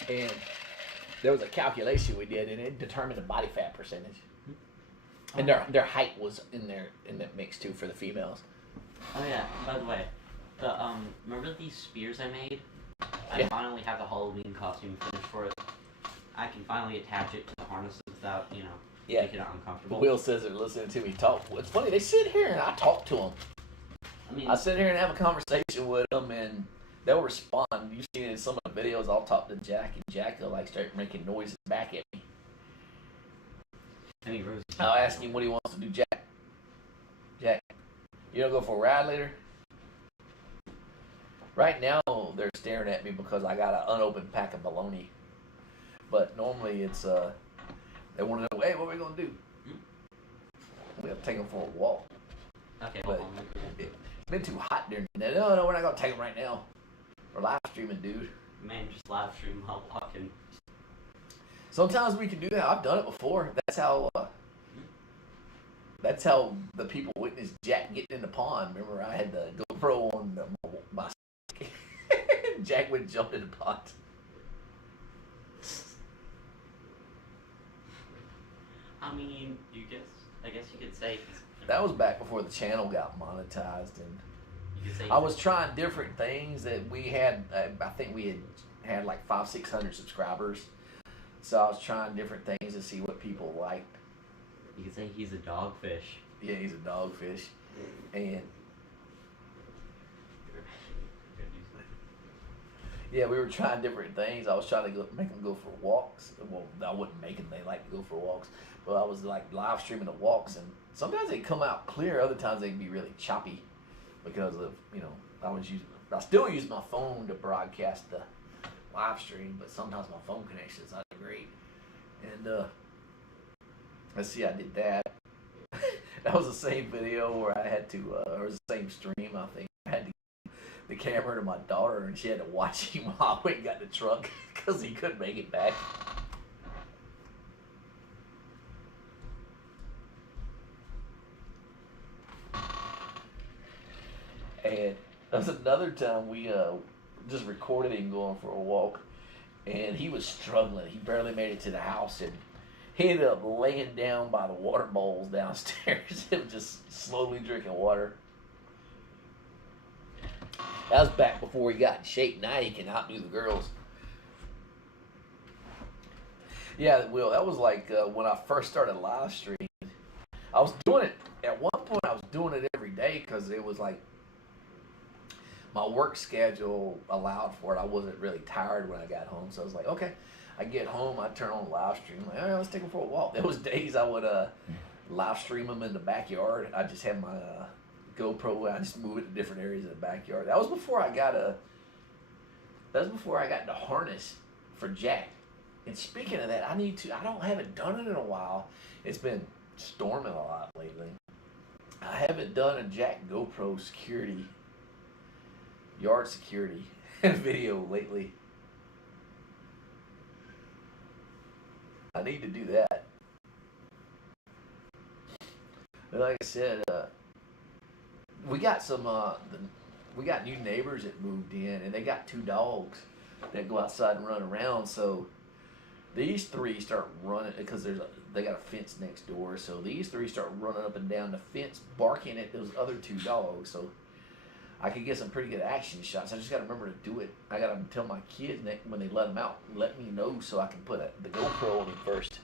And there was a calculation we did, and it determined the body fat percentage. And their height was in that mix too for the females. Oh yeah. By the way, remember these spears I made? I finally have the Halloween costume finished for it. I can finally attach it to the harnesses without, making it uncomfortable. Will says they're listening to me talk. It's funny, they sit here and I talk to them. I sit here and have a conversation with them, and they'll respond. You've seen it in some of the videos. I'll talk to Jack, and Jack will start making noises back at me. Rosie. I'll ask him what he wants to do. Jack, you don't go for a ride later? Right now, they're staring at me because I got an unopened pack of bologna. But normally it's, they want to know, hey, what are we going to do? We have to take them for a walk. Okay, but hold on. It's been too hot during the day. No, we're not going to take them right now. We're live streaming, dude. Man, just live stream while walking. Sometimes we can do that. I've done it before. That's how the people witnessed Jack getting in the pond. Remember, I had the GoPro on my stick. Jack would jump in the pond. I guess you could say that was back before the channel got monetized, and you could say I was trying different things that we had. I think we had had like 500-600 subscribers. So I was trying different things to see what people liked. You could say he's a dogfish. Yeah, he's a dogfish, and yeah, we were trying different things. I was trying to make them go for walks. Well, I wouldn't make them. They like to go for walks, but I was like live streaming the walks, and sometimes they come out clear. Other times they can be really choppy because of I still use my phone to broadcast the live stream, but sometimes my phone connection is not great. And let's see, I did that. That was the same video where I had to, or the same stream, I think. I had to give the camera to my daughter, and she had to watch him while I went and got the truck because he couldn't make it back. And that was another time we just recorded him going for a walk, and he was struggling. He barely made it to the house, and he ended up laying down by the water bowls downstairs. He was just slowly drinking water. That was back before he got in shape. Now he can outdo the girls. Yeah, Will, that was like when I first started live streaming. I was doing it, at one point I was doing it every day because it was like my work schedule allowed for it. I wasn't really tired when I got home, so I was like, okay. I get home, I turn on the live stream, like, all right, let's take them for a walk. There was days I would live stream them in the backyard. I just had my GoPro, and I just move it to different areas of the backyard. That was before I got the harness for Jack. And speaking of that, I haven't done it in a while. It's been storming a lot lately. I haven't done a Jack GoPro yard security video lately. I need to do that. But like I said, we got new neighbors that moved in, and they got 2 dogs that go outside and run around. So these 3 start running because they got a fence next door. So these 3 start running up and down the fence, barking at those other 2 dogs. So I could get some pretty good action shots. I just got to remember to do it. I got to tell my kids when they let them out, let me know so I can put the GoPro on them first.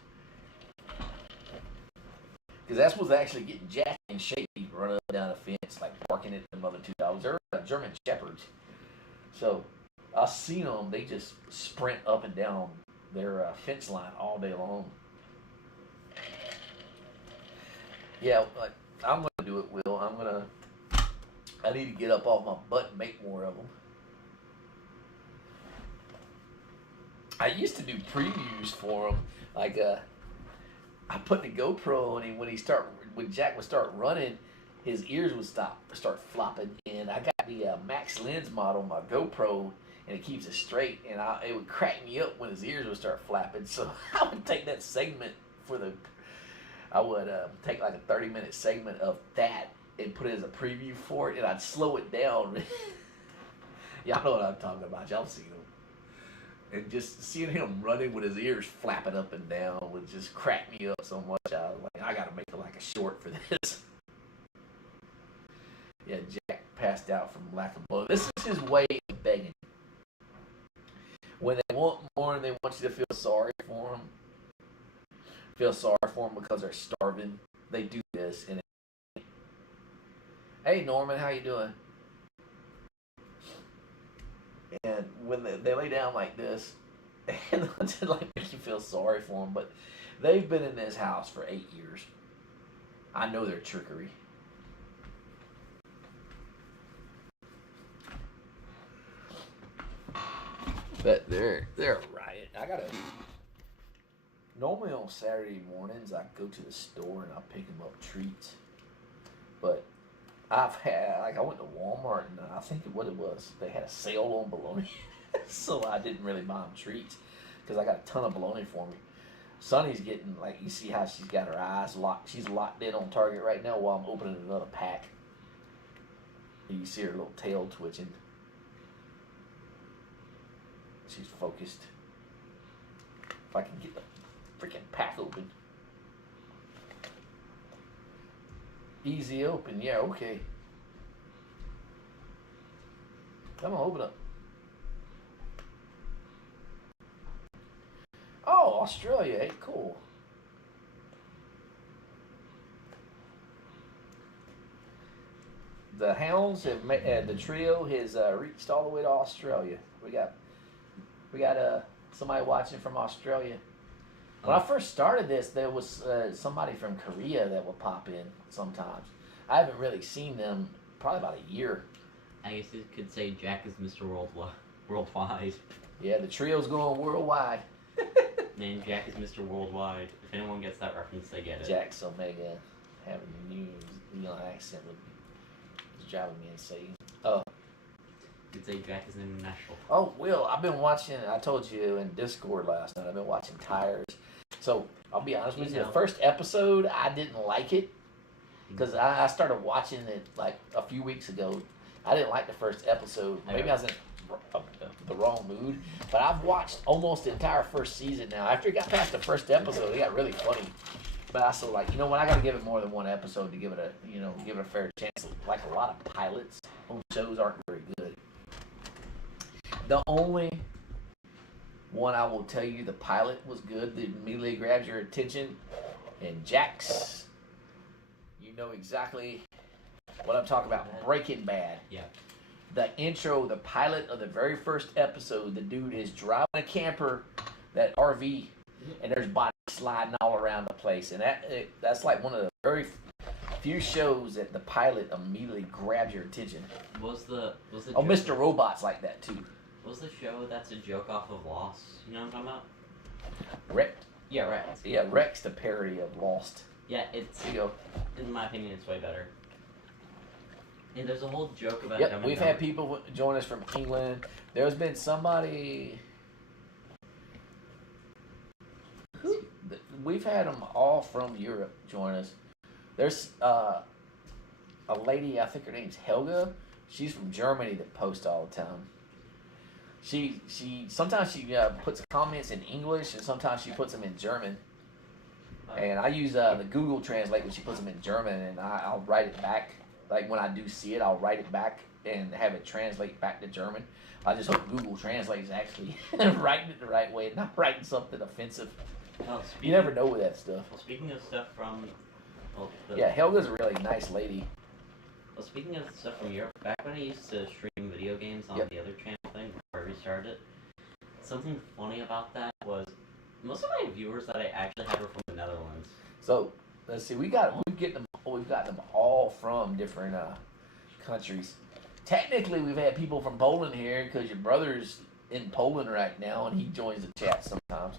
Because that's what's actually getting Jack in shape. He's running up and down the fence, like barking at them other 2 dogs. They're German Shepherds. So I've seen them. They just sprint up and down their fence line all day long. Yeah, I'm going to do it, Will. I need to get up off my butt and make more of them. I used to do previews for him. Like, I put the GoPro on him when Jack would start running, his ears would start flopping. And I got the max lens mod on my GoPro, and it keeps it straight. And it would crack me up when his ears would start flapping. So I would take that segment I would take like a 30-minute segment of that and put it as a preview for it, and I'd slow it down. Y'all know what I'm talking about. Y'all seen him. And just seeing him running with his ears flapping up and down would just crack me up so much. I was like, I gotta make it like a short for this. Yeah, Jack passed out from lack of blood. This is his way of begging. When they want more and they want you to feel sorry for them, because they're starving, they do this. And hey, Norman, how you doing? And when they lay down like this, and it's like make you feel sorry for them, but they've been in this house for 8 years. I know their trickery. But they're a riot. Normally on Saturday mornings I go to the store and I pick them up treats, but I went to Walmart and I think what it was, they had a sale on bologna, so I didn't really buy them treats because I got a ton of bologna for me. Sonny's getting, like, you see how she's got her eyes locked. She's locked in on target right now while I'm opening another pack. You see her little tail twitching. She's focused. If I can get the freaking pack open. Easy open, yeah, okay. Come on, open up. Australia. Hey, cool. The Hounds have the trio has reached all the way to Australia. We got somebody watching from Australia. When I first started this, there was somebody from Korea that would pop in sometimes. I haven't really seen them probably about a year. I guess you could say Jack is Mr. Worldwide. Yeah, the trio's going worldwide. Man, Jack is Mr. Worldwide. If anyone gets that reference, they get it. Jack's Omega having a New Zealand accent was driving me insane. You could say Jack is international. Oh, Will, I've been watching, I told you in Discord last night, I've been watching Tires. So, I'll be honest with you, the first episode, I didn't like it. Because I started watching it like a few weeks ago. I didn't like the first episode. Maybe I was in the wrong mood. But I've watched almost the entire first season now. After it got past the first episode, it got really funny. But I still like, you know what, I got to give it more than one episode to give it a fair chance. Like a lot of pilots on shows aren't very good. The only one I will tell you the pilot was good, that immediately grabs your attention, and Jack's, you know exactly what I'm talking about, Breaking Bad. Yeah. The intro, the pilot of the very first episode, the dude is driving a camper, that RV, and there's bodies sliding all around the place, and that's like one of the very few shows that the pilot immediately grabs your attention. Was the Mr. Robot's like that too. Was the show that's a joke off of Lost? You know what I'm talking about? Wrecked. Yeah, right. Yeah, Wrecked's the parody of Lost. Yeah, it's, in my opinion, it's way better. And there's a whole joke about we've had people join us from England. There's been somebody. We've had them all from Europe join us. There's a lady, I think her name's Helga. She's from Germany that posts all the time. She sometimes she puts comments in English and sometimes she puts them in German. And I use the Google Translate when she puts them in German, and I'll write it back. Like when I do see it, I'll write it back and have it translate back to German. I just hope Google Translate is actually writing it the right way and not writing something offensive. Well, you never know with that stuff. Well, speaking of stuff from... yeah, Helga's a really nice lady. Well, speaking of stuff from Europe, back when I used to stream video games on the other channel thing before I restarted it, something funny about that was most of my viewers that I actually had were from the Netherlands. So let's see, we've got them all from different countries. Technically, we've had people from Poland here because your brother's in Poland right now, and he joins the chat sometimes.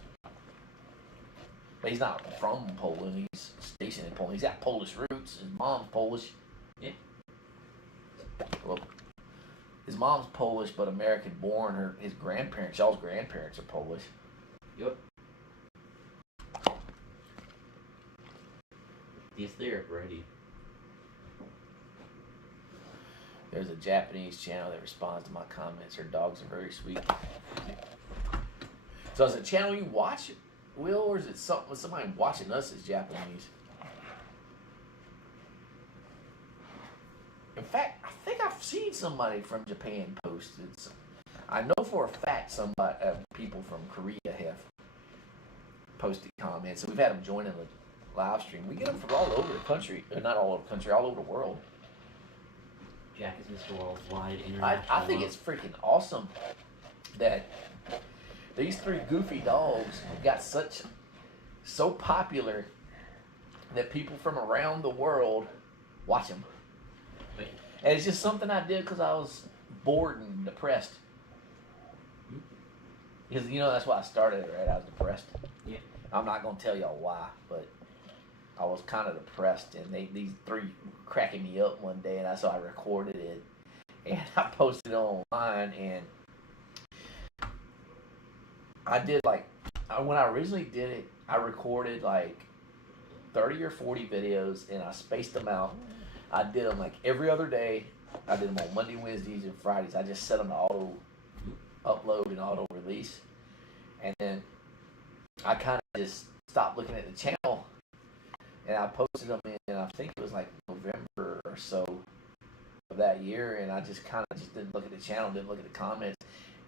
But he's not from Poland. He's stationed in Poland. He's got Polish roots. His mom's Polish. Yeah. Well, his mom's Polish, but American born. His grandparents, y'all's grandparents are Polish. Yep. These three are ready. There's a Japanese channel that responds to my comments. Her dogs are very sweet. So is it a channel you watch, Will, or is it somebody watching us as Japanese? In fact, I think I've seen somebody from Japan posted. I know for a fact people from Korea have posted comments, and we've had them join in the live stream. We get them from all over the country, not all over the country, all over the world. Jack is Mr. Worldwide International. I think it's freaking awesome that these three goofy dogs got so popular that people from around the world watch them. Wait. And it's just something I did because I was bored and depressed. Because, that's why I started it, right? I was depressed. Yeah. I'm not going to tell y'all why, but I was kind of depressed, and these three cracking me up one day, and so I recorded it, and I posted it online, and I did when I originally did it, I recorded 30 or 40 videos, and I spaced them out. I did them every other day. I did them on Monday, Wednesdays, and Fridays. I just set them to auto upload and auto release, and then I kind of just stopped looking at the channel. And I posted them in, I think it was November or so of that year, and I just didn't look at the channel, didn't look at the comments.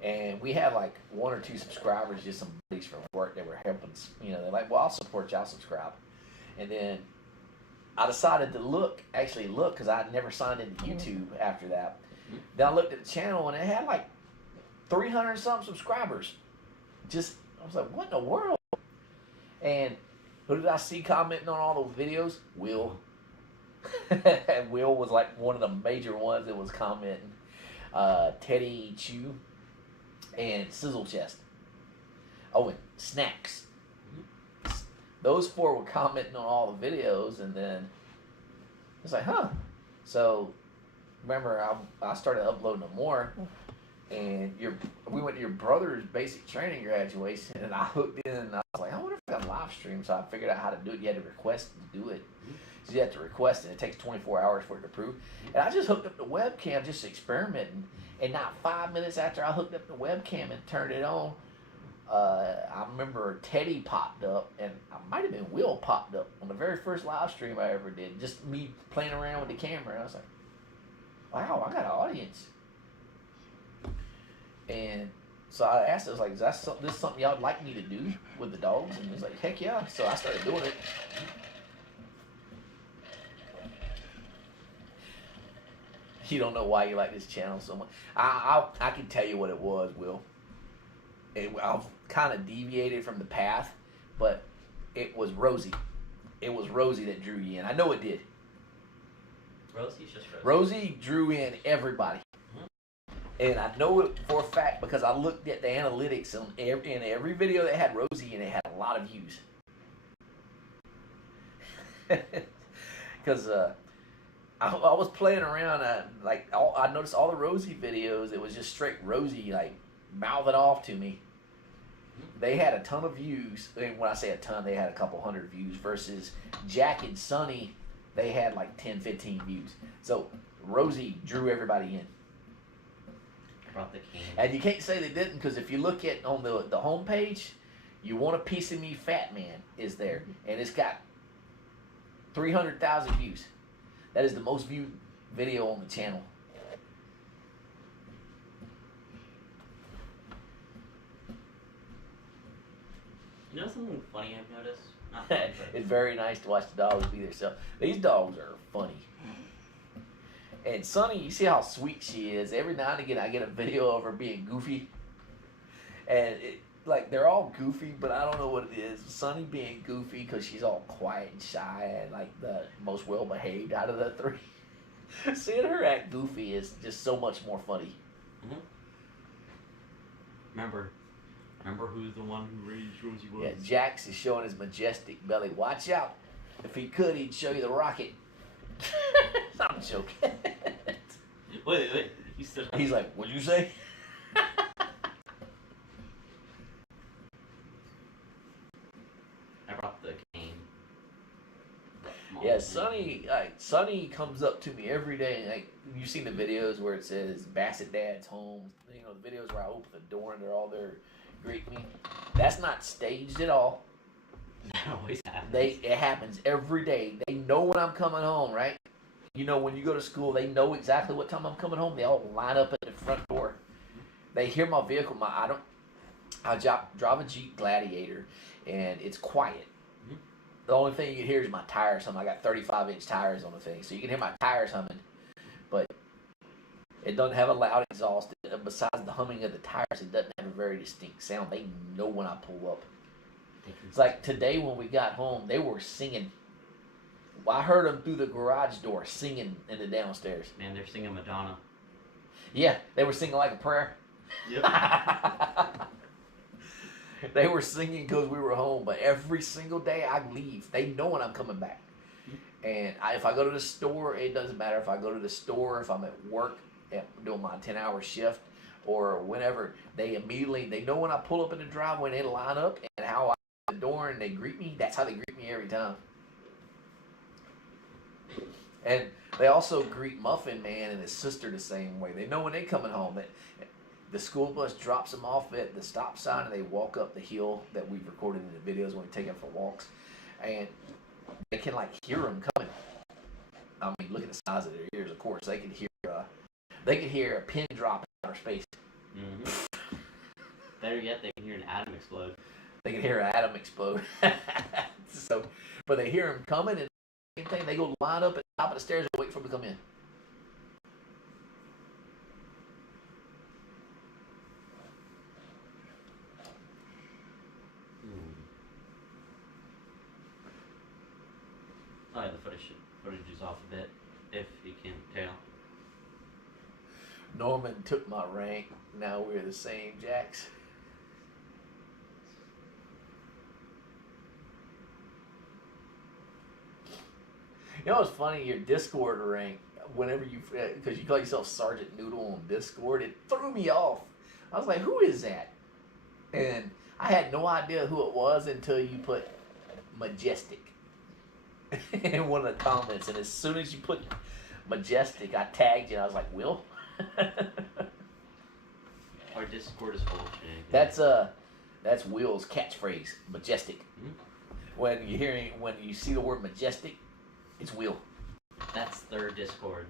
And we had like 1 or 2 subscribers, just some buddies from work that were helping. You know, they're like, "Well, I'll support y'all, subscribe." And then I decided to actually look, because I never signed into YouTube after that. Then I looked at the channel and it had like 300 something subscribers. I was like, what in the world? And who did I see commenting on all those videos? Will. And Will was like one of the major ones that was commenting. Teddy Chew and Sizzle Chest. Oh, and Snacks. Those 4 were commenting on all the videos, and then it's like, huh. So remember, I started uploading them more, and we went to your brother's basic training graduation, and I hooked in, and I was like, I wonder if I got live stream. So I figured out how to do it. You had to request to do it. So you have to request it. It takes 24 hours for it to approve. And I just hooked up the webcam, just experimenting. And not 5 minutes after I hooked up the webcam and turned it on, I remember Teddy popped up, and I might have been Will popped up on the very first live stream I ever did. Just me playing around with the camera. And I was like, wow, I got an audience. And so I asked, I was like, is this something y'all would like me to do with the dogs? And he was like, heck yeah. So I started doing it. You don't know why you like this channel so much. I can tell you what it was, Will. I've kind of deviated from the path, but it was Rosie. It was Rosie that drew you in. I know it did. Rosie's just Rosie. Rosie drew in everybody. And I know it for a fact because I looked at the analytics, and in every video that had Rosie in it had a lot of views. Because I was playing around, I noticed all the Rosie videos, it was just straight Rosie, like, mouthing off to me. They had a ton of views. And when I say a ton, they had a couple hundred views, versus Jack and Sonny, they had like 10, 15 views. So Rosie drew everybody in. Brought the king. And you can't say they didn't, because if you look at on the home page, You Want a Piece of Me Fat Man is there, and it's got 300,000 views. That is the most viewed video on the channel. You know something funny I've noticed? Not funny, but It's very nice to watch the dogs be themselves. These dogs are funny. And Sunny, you see how sweet she is. Every now and again, I get a video of her being goofy. And they're all goofy, but I don't know what it is. Sunny being goofy because she's all quiet and shy and like the most well-behaved out of the 3. Seeing her act goofy is just so much more funny. Mm-hmm. Remember who's the one who raised Rosie was? Yeah, Jax is showing his majestic belly. Watch out. If he could, he'd show you the rocket. I'm joking. Wait. He's like, what'd you say? I brought the cane. Yeah, Sonny comes up to me every day. Like, you've seen the videos where it says Bassett Dad's home. You know, the videos where I open the door and they're all there greet me. That's not staged at all. That always happens. It happens every day. They know when I'm coming home, right? You know, when you go to school, they know exactly what time I'm coming home. They all line up at the front door. They hear my vehicle. I drive a Jeep Gladiator, and it's quiet. Mm-hmm. The only thing you can hear is my tires humming. I got 35-inch tires on the thing, so you can hear my tires humming. But it doesn't have a loud exhaust. Besides the humming of the tires, it doesn't have a very distinct sound. They know when I pull up. It's like today when we got home, they were singing. Well, I heard them through the garage door singing in the downstairs. Man, they're singing Madonna. Yeah, they were singing like a prayer. Yep. They were singing because we were home, but every single day I leave, they know when I'm coming back. And if I go to the store, it doesn't matter if I go to the store, if I'm at work, doing my 10-hour shift, or whenever, they know when I pull up in the driveway, they line up, and how I open the door and they greet me, that's how they greet me every time. And they also greet Muffin Man and his sister the same way. They know when they're coming home that the school bus drops them off at the stop sign, and they walk up the hill that we've recorded in the videos when we take them for walks, and they can hear them coming. I mean, look at the size of their ears. Of course, they can hear a pin drop in outer space. Mm-hmm. Better yet, they can hear an atom explode. They can hear an atom explode. So, but they hear him coming, and same thing. They go line up at the top of the stairs and wait for him to come in. Probably the footage is off a bit, if you can't tell. Norman took my rank. Now we're the same, Jax. You know what's funny? Your Discord rank, whenever you, because you call yourself Sergeant Noodle on Discord, it threw me off. I was like, who is that? And I had no idea who it was until you put Majestic in one of the comments. And as soon as you put Majestic, I tagged you and I was like, Will? Our Discord is full of shenanigans. That's Will's catchphrase, Majestic. Mm-hmm. When you see the word Majestic, it's Will. That's their Discord.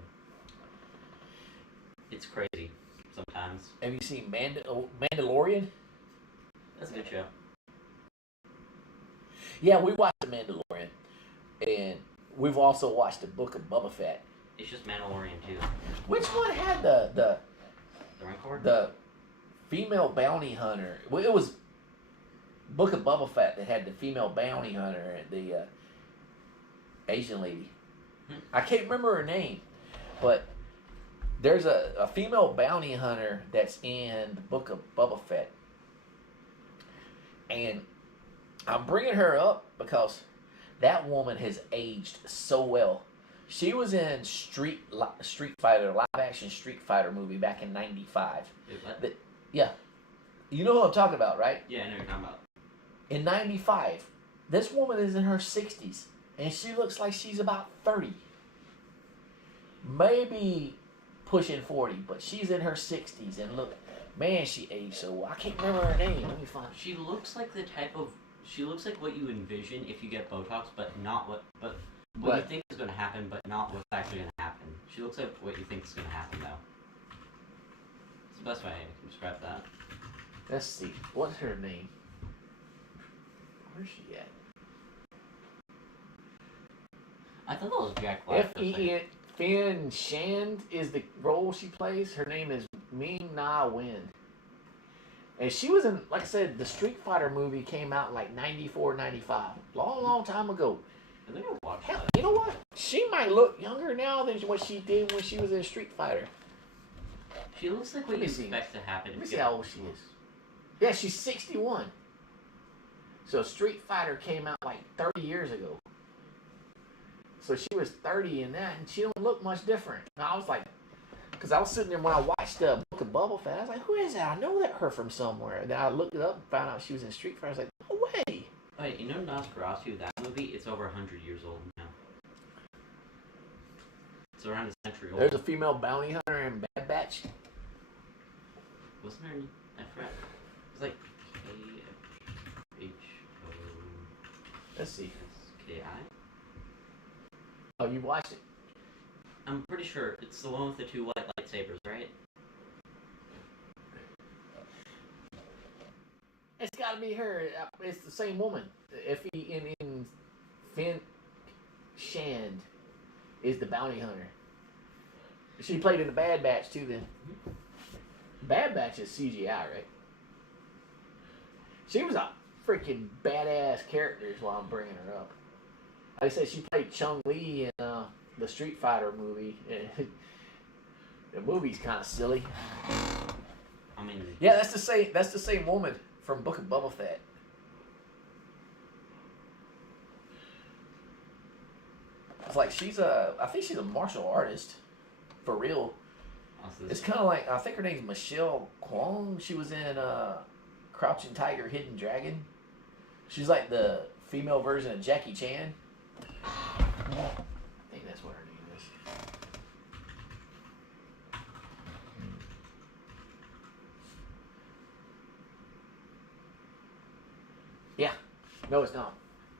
It's crazy sometimes. Have you seen Mandalorian? That's a good show. Yeah, we watched The Mandalorian. And we've also watched the Book of Boba Fett. It's just Mandalorian too. Which one had the Rancor? the female bounty hunter? Well, it was Book of Boba Fett that had the female bounty hunter and the Asian lady. I can't remember her name, but there's a female bounty hunter that's in the Book of Boba Fett. And I'm bringing her up because that woman has aged so well. She was in Street Fighter, live action Street Fighter movie back in '95. What? Yeah. You know who I'm talking about, right? Yeah, I know what you're talking about. In '95, this woman is in her 60s, and she looks like she's about 30. Maybe pushing 40, but she's in her 60s, and look, man, she aged so well. I can't remember her name. Let me find it. She looks like she looks like what you envision if you get Botox, but not what you think is going to happen, but not what's actually going to happen. She looks like what you think is going to happen, though. It's the best way I can describe that. Let's see. What's her name? Where's she at? I thought that was Jack Black. Finn Shand is the role she plays. Her name is Ming Na Wen. And she was in, like I said, the Street Fighter movie came out in like 94, 95. Long time ago. I think I watched Hell, that. you know what? She might look younger now than what she did when she was in Street Fighter. She looks like what you expect to happen. Let me see how old she is. Yeah, she's 61. So Street Fighter came out like 30 years ago. So she was 30 in that, and she don't look much different. And I was like, because I was sitting there when I watched the Book of Boba Fett, I was like, who is that? I know that her from somewhere. And then I looked it up and found out she was in Street Fighter. I was like, no way. Wait, you know Nosferatu, that movie, it's over 100 years old now. It's around a century old. There's a female bounty hunter in Bad Batch. Wasn't her name? I forgot. It was like K-H-O... Let's see. K-I? Oh, you watched it? I'm pretty sure it's the one with the two white lightsabers, right? It's got to be her. It's the same woman. If he in Finn Shand is the bounty hunter. She played in the Bad Batch too. Then Bad Batch is CGI, right? She was a freaking badass character. Is why I'm bringing her up. Like I said, she played Chung Li in the Street Fighter movie. The movie's kind of silly. I mean, yeah, that's the same woman from Book of Boba Fett. It's like I think she's a martial artist, for real. It's kind of like, I think her name's Michelle Kwong. She was in Crouching Tiger, Hidden Dragon. She's like the female version of Jackie Chan. I think that's what her name is. Yeah. No, it's not.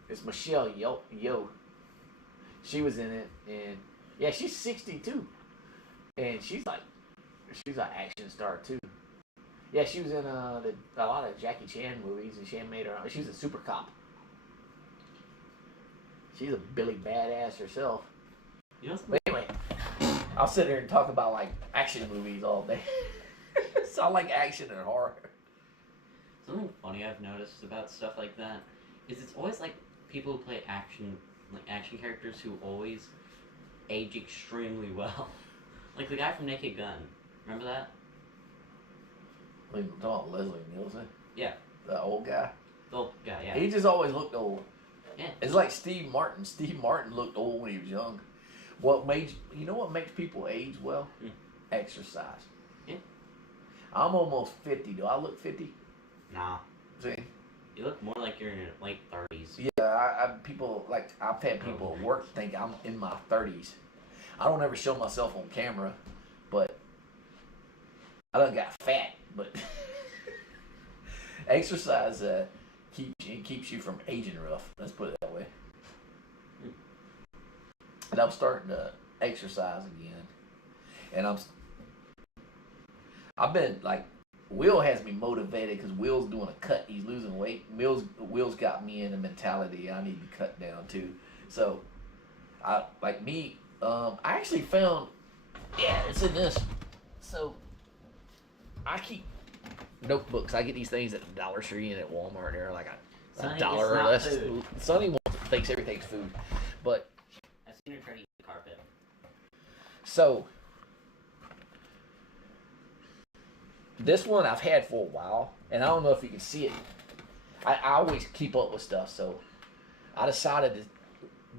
It's Michelle Yeoh. She was in it, and yeah, she's 62. And she's an action star too. Yeah, she was in a lot of Jackie Chan movies, and she made her own. She was a super cop. She's a Billy badass herself. You know, But anyway, I'll sit here and talk about like action movies all day. So I like action and horror. something funny I've noticed about stuff like that is it's always like people who play action characters who always age extremely well. Like the guy from Naked Gun. Remember that? I mean, I'm talking about Leslie Nielsen. Yeah. The old guy. The old guy, yeah. He just always looked old. Yeah. It's like Steve Martin. Steve Martin looked old when he was young. What makes people age well? Exercise. Yeah. I'm almost 50. Do I look 50? Nah. See? You look more like you're in your late 30s. Yeah, I've had people at work think I'm in my 30s. I don't ever show myself on camera, but I done got fat. But exercise keeps you from aging rough. Let's put it that way. And I'm starting to exercise again, and I've been like, Will has me motivated because Will's doing a cut. He's losing weight. Will's got me in the mentality I need to cut down too. So, I actually found, it's in this. So, I keep notebooks. I get these things at Dollar Tree and at Walmart. They're like a dollar or less. Food. Sonny thinks everything's food, but I've seen her try to eat the carpet. so. This one I've had for a while, and I don't know if you can see it. I always keep up with stuff, so I decided to,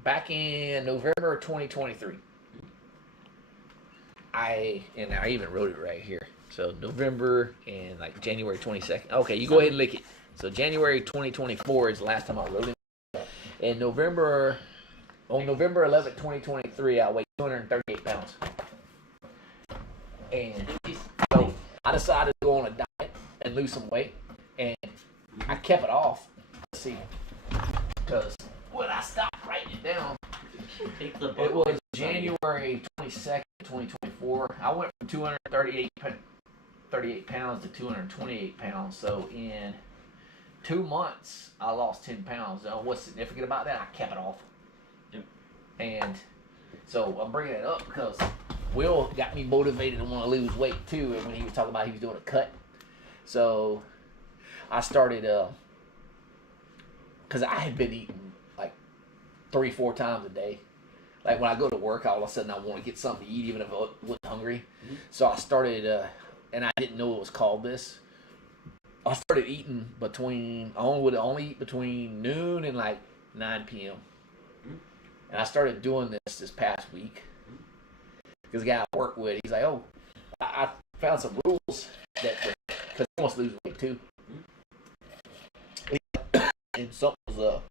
back in November of 2023, I even wrote it right here. So November and like January 22nd. Okay, you go ahead and lick it. So January 2024 is the last time I wrote it. And November 11th, 2023, I weighed 238 pounds. And so I decided to go on a diet and lose some weight, and I kept it off. Let's see, because when I stopped writing it down, it was January 22nd, 2024. I went from 238 pounds to 228 pounds. So in 2 months, I lost 10 pounds. Now, what's significant about that? I kept it off. Yep. And so I'm bringing it up because Will got me motivated to want to lose weight too, and when he was talking about he was doing a cut. So I started, because I had been eating like 3-4 times a day. Like when I go to work, all of a sudden I want to get something to eat even if I wasn't hungry. Mm-hmm. So I started, and I didn't know it was called this. I started eating I would only eat between noon and like 9 p.m. Mm-hmm. And I started doing this past week. Because the guy I work with, he's like, oh, I found some rules that, because he wants to lose weight too. And something was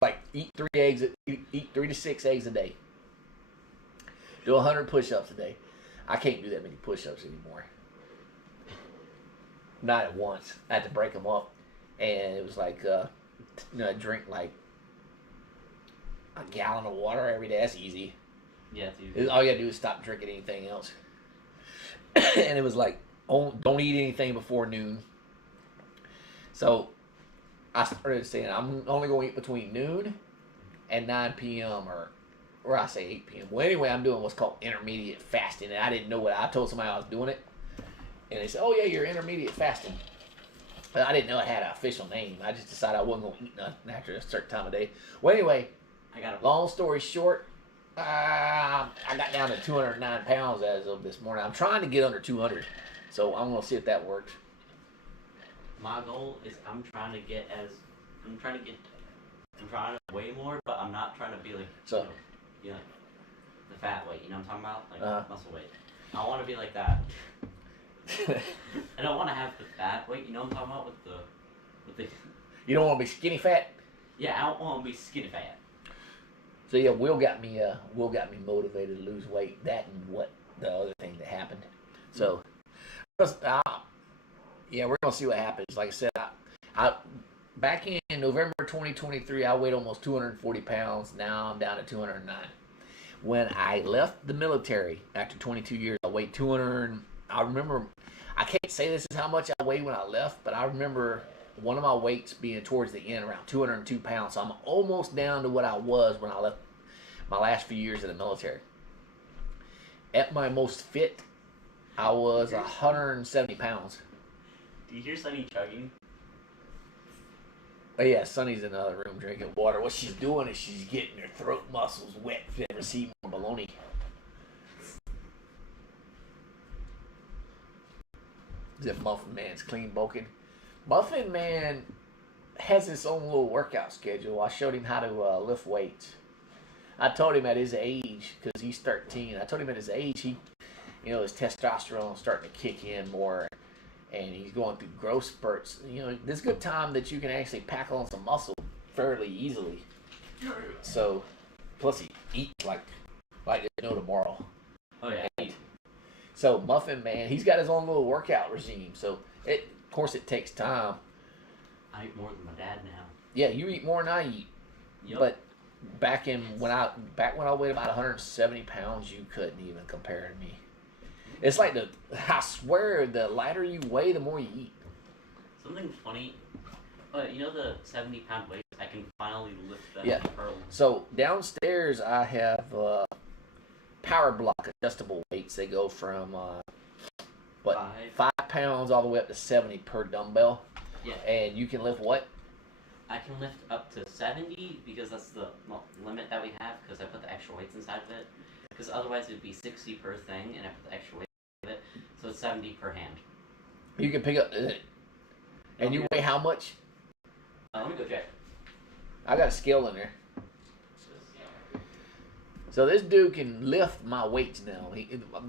like eat 3 to 6 eggs a day. Do 100 push-ups a day. I can't do that many push-ups anymore. Not at once. I had to break them up. And it was like, drink like a gallon of water every day. That's easy. Yeah, it's easy. All you gotta do is stop drinking anything else. And it was like, don't eat anything before noon. So I started saying I'm only going to eat between noon and 9 p.m. or I say 8 p.m. Well, anyway, I'm doing what's called intermediate fasting, and I didn't know what. I told somebody I was doing it, and they said, "Oh yeah, you're intermediate fasting." But I didn't know it had an official name. I just decided I wasn't going to eat nothing after a certain time of day. Well, anyway, long story short. I got down to 209 pounds as of this morning. I'm trying to get under 200, so I'm gonna see if that works. My goal is I'm trying to weigh more, but I'm not trying to be like the fat weight. You know what I'm talking about? Like muscle weight. I want to be like that. I don't want to have the fat weight. You know what I'm talking about with the. You don't want to be skinny fat. Yeah, I don't want to be skinny fat. So yeah, Will got me motivated to lose weight. That and what the other thing that happened. So, we're gonna see what happens. Like I said, I back in November 2023, I weighed almost 240 pounds. Now I'm down to 209. When I left the military after 22 years, I weighed 200. I remember I can't say this is how much I weighed when I left, but I remember one of my weights being towards the end around 202 pounds. So I'm almost down to what I was when I left my last few years in the military. At my most fit, I was 170 pounds. Do you hear Sunny chugging? Oh yeah, Sonny's in the other room drinking water. What she's doing is she's getting her throat muscles wet. If you ever see more bologna. That Muffin Man's clean bulking. Muffin Man has his own little workout schedule. I showed him how to lift weights. I told him at his age, because he's 13, I told him at his age, his testosterone's starting to kick in more, and he's going through growth spurts. There's a good time that you can actually pack on some muscle fairly easily. So, plus he eats like there's no tomorrow. Oh yeah. So Muffin Man, he's got his own little workout regime. So of course it takes time. I eat more than my dad now. Yeah, you eat more than I eat. Yep. But back when I weighed about 170 pounds, you couldn't even compare to me. It's like I swear, the lighter you weigh, the more you eat. Something funny. The 70-pound weight, I can finally lift them. Yeah. So downstairs I have power block adjustable weights. They go from 5 pounds all the way up to 70 per dumbbell. Yeah. And you can lift what? I can lift up to 70 because that's the limit that we have, because I put the extra weights inside of it. Because otherwise it would be 60 per thing, and I put the extra weight in it, so it's 70 per hand. You can pick up, and you weigh how much? Let me go check. I got a scale in there. So this dude can lift my weights now.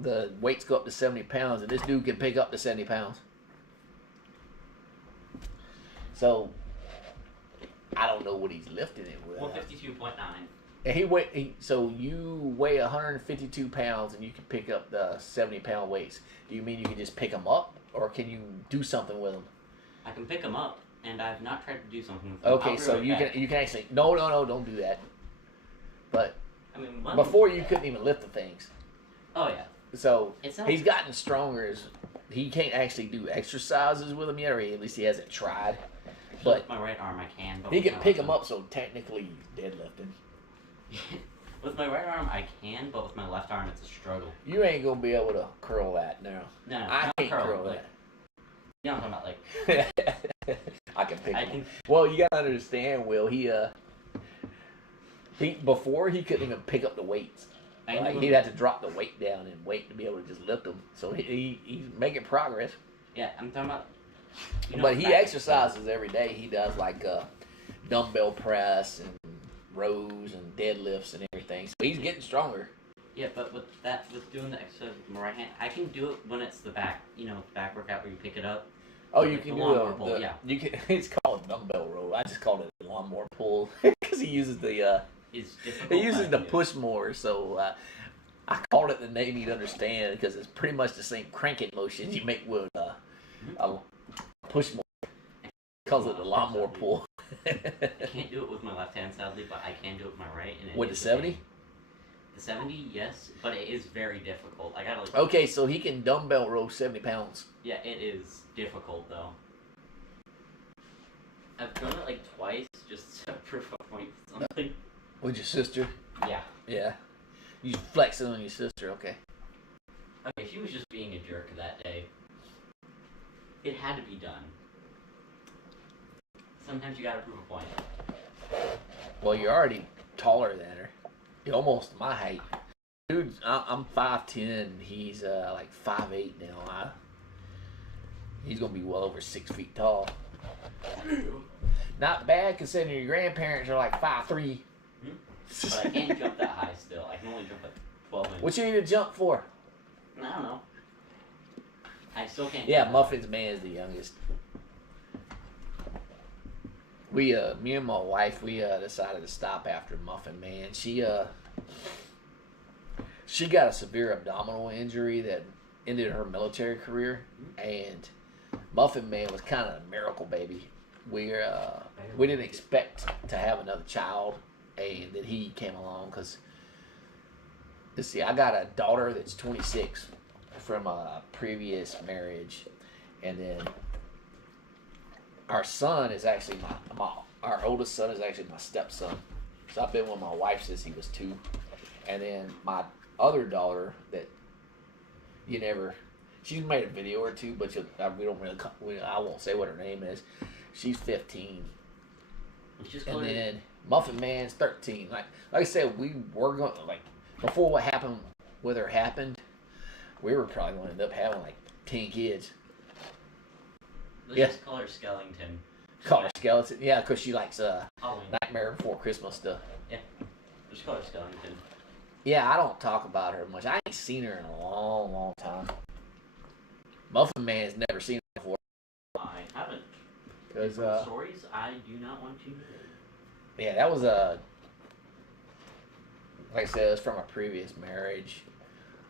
The weights go up to 70 pounds, and this dude can pick up to 70 pounds. So I don't know what he's lifting it with. 152.9. And so you weigh 152 pounds, and you can pick up the 70-pound weights. Do you mean you can just pick them up, or can you do something with them? I can pick them up, and I've not tried to do something with them. Okay, so you can actually no, don't do that. But I mean, before you couldn't even lift the things. Oh yeah. So he's gotten stronger. He can't actually do exercises with them yet, or at least he hasn't tried. But with my right arm, I can. But he can pick them up, so technically he's deadlifting. With my right arm, I can, but with my left arm, it's a struggle. You ain't gonna be able to curl that now. No, I can't curl that. You know what I'm talking about, like. I can pick him up. Well, you gotta understand, Will. He before he couldn't even pick up the weights. Like, he'd have to drop the weight down and wait to be able to just lift them. So he's making progress. Yeah, I'm talking about. But he exercises every day. He does like dumbbell press and rows and deadlifts and everything. So he's getting stronger. Yeah, but with doing the exercise with my right hand, I can do it when it's the back workout where you pick it up. Oh, you can do pull, yeah. You can. It's called a dumbbell row. I just called it a lawnmower pull because he uses the. He uses the push more, so I called it the name you'd understand because it's pretty much the same cranking motions you make with a push more. He calls it the lawnmower pull. I can't do it with my left hand, sadly, but I can do it with my right. And with the 70? The 70, yes, but it is very difficult. I gotta. Okay, so he can dumbbell row 70 pounds. Yeah, it is difficult though. I've done it like twice just to prove a point something. With your sister? Yeah. Yeah. You flexing on your sister, okay. Okay, she was just being a jerk that day. It had to be done. Sometimes you gotta prove a point. Well, you're already taller than her. You're almost my height. Dude, I'm 5'10". He's like 5'8" now. He's gonna be well over 6 feet tall. Not bad considering your grandparents are like 5'3". But I can't jump that high still. I can only jump like 12 inches. What you need to jump for? I don't know. I still can't. Yeah, Muffin's Man is the youngest. Me and my wife, we decided to stop after Muffin Man. She got a severe abdominal injury that ended her military career, and Muffin Man was kind of a miracle baby. We didn't expect to have another child, and then he came along because, let's see, I got a daughter that's 26 from a previous marriage, And then our son is actually our oldest son is actually my stepson. So I've been with my wife since he was 2. And then my other daughter that you never, she's made a video or two, but we don't really, I won't say what her name is. She's 15. And then Muffin Man's 13. Like I said, we were going, like, before what happened with her happened, we were probably going to end up having like 10 kids. Let's just call her Skellington. Call her Skeleton. Yeah, because she likes Halloween. Nightmare Before Christmas stuff. Yeah. Just call her Skellington. Yeah, I don't talk about her much. I ain't seen her in a long, long time. Muffin Man's never seen her before. I haven't. Because stories I do not want to know. Yeah, that was like I said, it was from a previous marriage.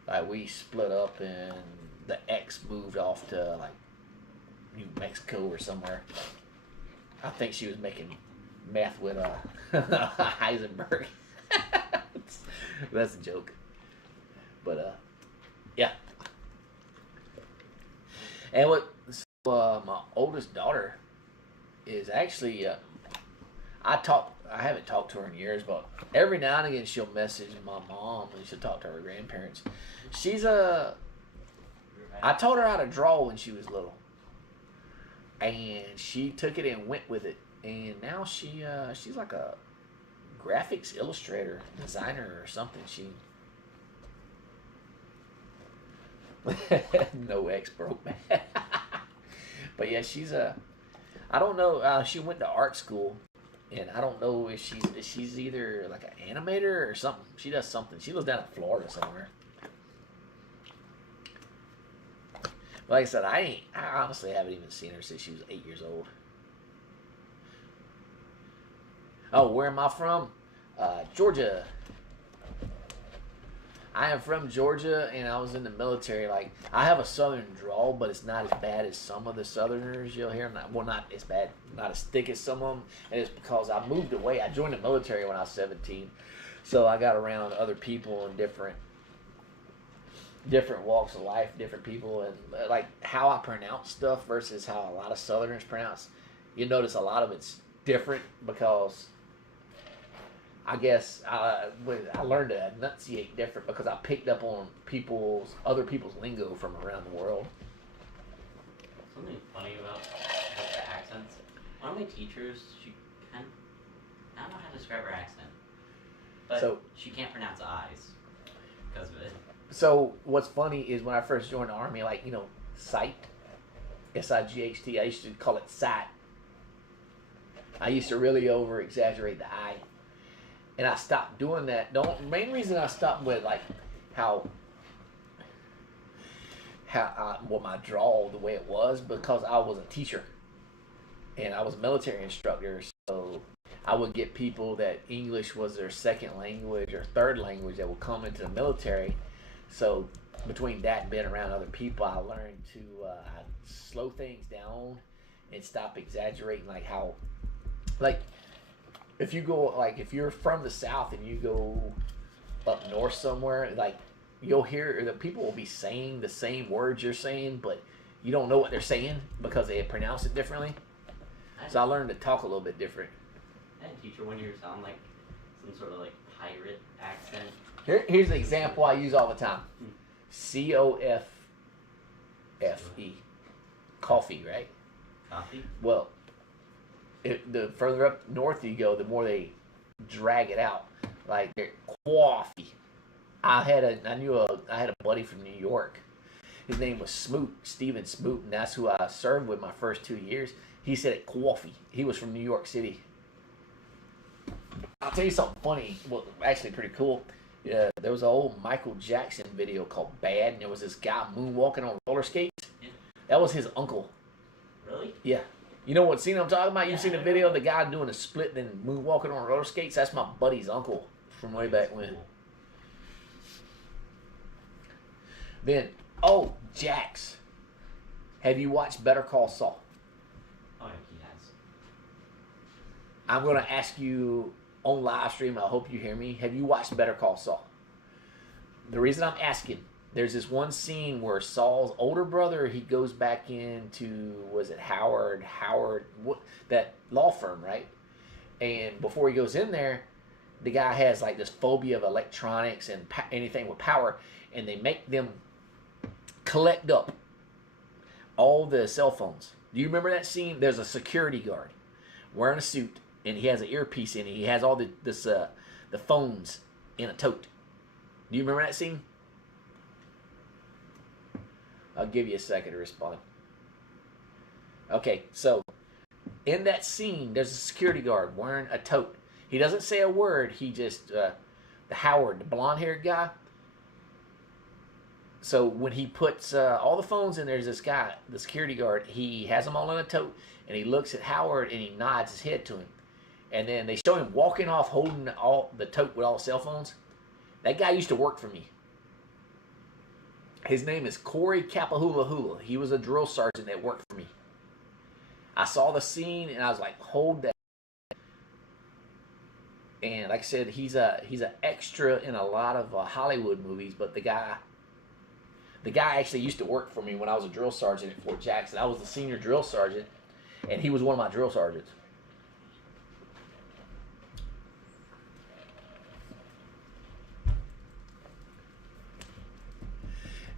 Like, we split up and the ex moved off to like New Mexico or somewhere. I think she was making meth with Heisenberg. That's a joke. But yeah. And my oldest daughter is actually I haven't talked to her in years, but every now and again she'll message my mom and she'll talk to her grandparents. I taught her how to draw when she was little, and she took it and went with it, and now she's like a graphics illustrator, designer or something. She no ex broke man. But yeah, I don't know. She went to art school, and I don't know if she's either like an animator or something. She does something. She lives down in Florida somewhere. Like I said, I honestly haven't even seen her since she was 8 years old. Oh, where am I from? Georgia. I am from Georgia, and I was in the military. Like, I have a southern drawl, but it's not as bad as some of the southerners you'll hear. Not as bad, not as thick as some of them. And it's because I moved away. I joined the military when I was 17, so I got around other people and different walks of life, different people, and like how I pronounce stuff versus how a lot of southerners pronounce. You notice a lot of it's different because I guess I learned to enunciate different because I picked up on other people's lingo from around the world. Something funny about the accents. One of my teachers, I don't know how to describe her accent, but she can't pronounce I's because of it. So what's funny is when I first joined the Army, like, sight, S-I-G-H-T, I used to call it sight. I used to really over exaggerate the I. And I stopped doing that. The main reason I stopped with like how my drawl the way it was because I was a teacher and I was a military instructor. So I would get people that English was their second language or third language that would come into the military. So between that and being around other people, I learned to slow things down and stop exaggerating. Like how, like, if you're from the South and you go up north somewhere, like, you'll hear the people will be saying the same words you're saying, but you don't know what they're saying because they pronounce it differently. So I learned to talk a little bit different. I had a teacher one year sound like some sort of like pirate accent. Here's an example I use all the time. COFFE. Coffee, right? Coffee? Well, the further up north you go, the more they drag it out. Like, coffee. I had a buddy from New York. His name was Smoot, Steven Smoot, and that's who I served with my first 2 years. He said it coffee. He was from New York City. I'll tell you something funny. Well, actually pretty cool. There was an old Michael Jackson video called Bad, and there was this guy moonwalking on roller skates. Yeah. That was his uncle. Really? Yeah. You know what scene I'm talking about? You've seen the video of the guy doing a split and moonwalking on roller skates? That's my buddy's uncle from way back when. Then, Jax. Have you watched Better Call Saul? Oh, he has. I'm going to ask you on live stream, I hope you hear me. Have you watched Better Call Saul? The reason I'm asking, there's this one scene where Saul's older brother, he goes back into, was it Howard, what, that law firm, right? And before he goes in there, the guy has like this phobia of electronics and anything with power, and they make them collect up all the cell phones. Do you remember that scene? There's a security guard wearing a suit, and he has an earpiece in it. He has all the phones in a tote. Do you remember that scene? I'll give you a second to respond. Okay, so in that scene, there's a security guard wearing a tote. He doesn't say a word. He just, the Howard, the blonde-haired guy. So when he puts all the phones in, there's this guy, the security guard. He has them all in a tote, and he looks at Howard, and he nods his head to him. And then they show him walking off holding all the tote with all the cell phones. That guy used to work for me. His name is Corey Kapahula. He was a drill sergeant that worked for me. I saw the scene, and I was like, hold that. And like I said, he's an extra in a lot of Hollywood movies. But the guy actually used to work for me when I was a drill sergeant at Fort Jackson. I was the senior drill sergeant, and he was one of my drill sergeants.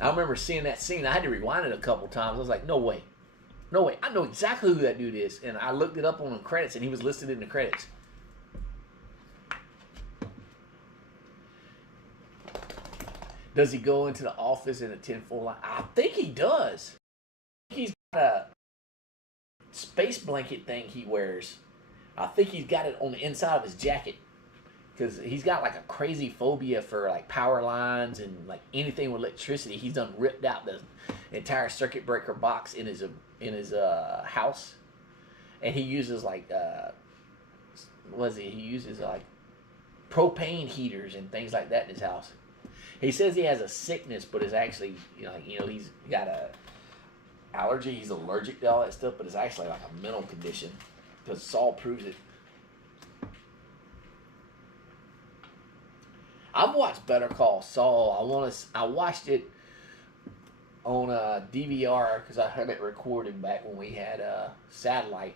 I remember seeing that scene. I had to rewind it a couple times. I was like, no way. I know exactly who that dude is. And I looked it up on the credits, and he was listed in the credits. Does he go into the office in a tinfoil line? I think he does. He's got a space blanket thing he wears. I think he's got it on the inside of his jacket. Because he's got like a crazy phobia for like power lines and like anything with electricity. He's done ripped out the entire circuit breaker box in his house, and he uses like he uses like propane heaters and things like that in his house. He says he has a sickness, but it's actually he's got a allergy. He's allergic to all that stuff, but it's actually like a mental condition because Saul proves it. I've watched Better Call Saul. I watched it on a DVR because I had it recorded back when we had a satellite,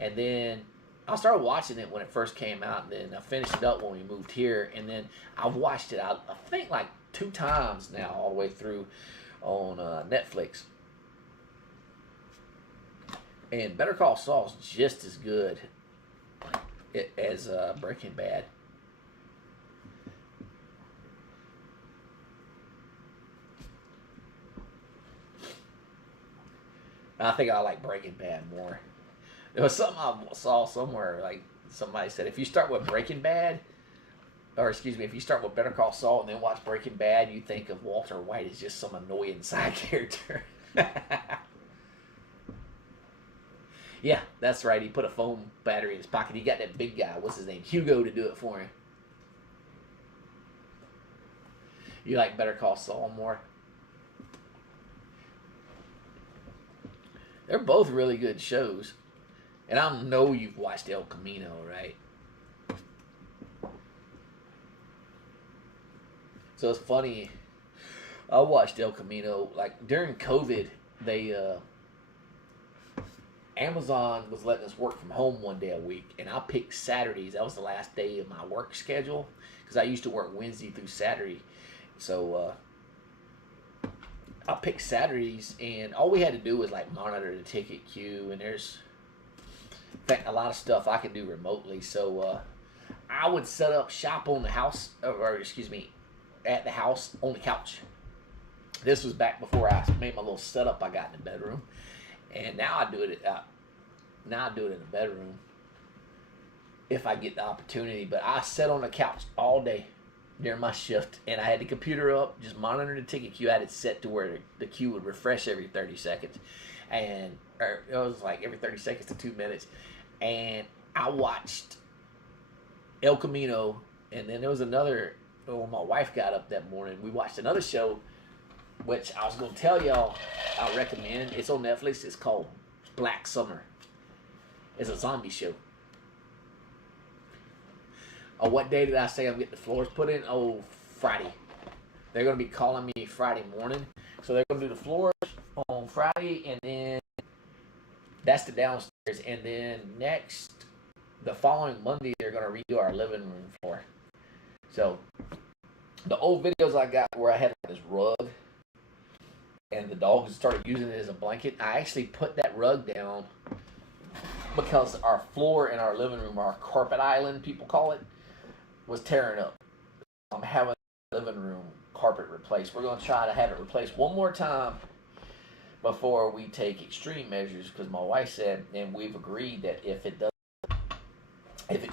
and then I started watching it when it first came out, and then I finished it up when we moved here, and then I've watched it I think like 2 times now all the way through on Netflix. And Better Call Saul is just as good as Breaking Bad. I think I like Breaking Bad more. There was something I saw somewhere, like somebody said, if you start with Breaking Bad, if you start with Better Call Saul and then watch Breaking Bad, you think of Walter White as just some annoying side character. Yeah, that's right. He put a phone battery in his pocket. He got that big guy, what's his name, Hugo, to do it for him. You like Better Call Saul more? They're both really good shows. And I know you've watched El Camino, right? So it's funny. I watched El Camino. Like, during COVID, Amazon was letting us work from home one day a week. And I picked Saturdays. That was the last day of my work schedule. Because I used to work Wednesday through Saturday. So, I picked Saturdays, and all we had to do was like monitor the ticket queue, and there's in fact a lot of stuff I can do remotely. So I would set up shop on the house, at the house on the couch. This was back before I made my little setup I got in the bedroom, and now I do it in the bedroom if I get the opportunity. But I sat on the couch all day during my shift, and I had the computer up, just monitoring the ticket queue. I had it set to where the queue would refresh every 30 seconds, and it was like every 30 seconds to 2 minutes. And I watched El Camino, and then there was another. When my wife got up that morning, we watched another show, which I was going to tell y'all I recommend. It's on Netflix. It's called Black Summer. It's a zombie show. What day did I say I'm getting the floors put in? Oh, Friday. They're going to be calling me Friday morning. So they're gonna do the floors on Friday, and then that's the downstairs. And then the following Monday, they're gonna redo our living room floor. So the old videos I got where I had this rug, and the dogs started using it as a blanket. I actually put that rug down because our floor in our living room, our carpet island, people call it, was tearing up. I'm having the living room carpet replaced. We're going to try to have it replaced one more time before we take extreme measures, because my wife said, and we've agreed, that if it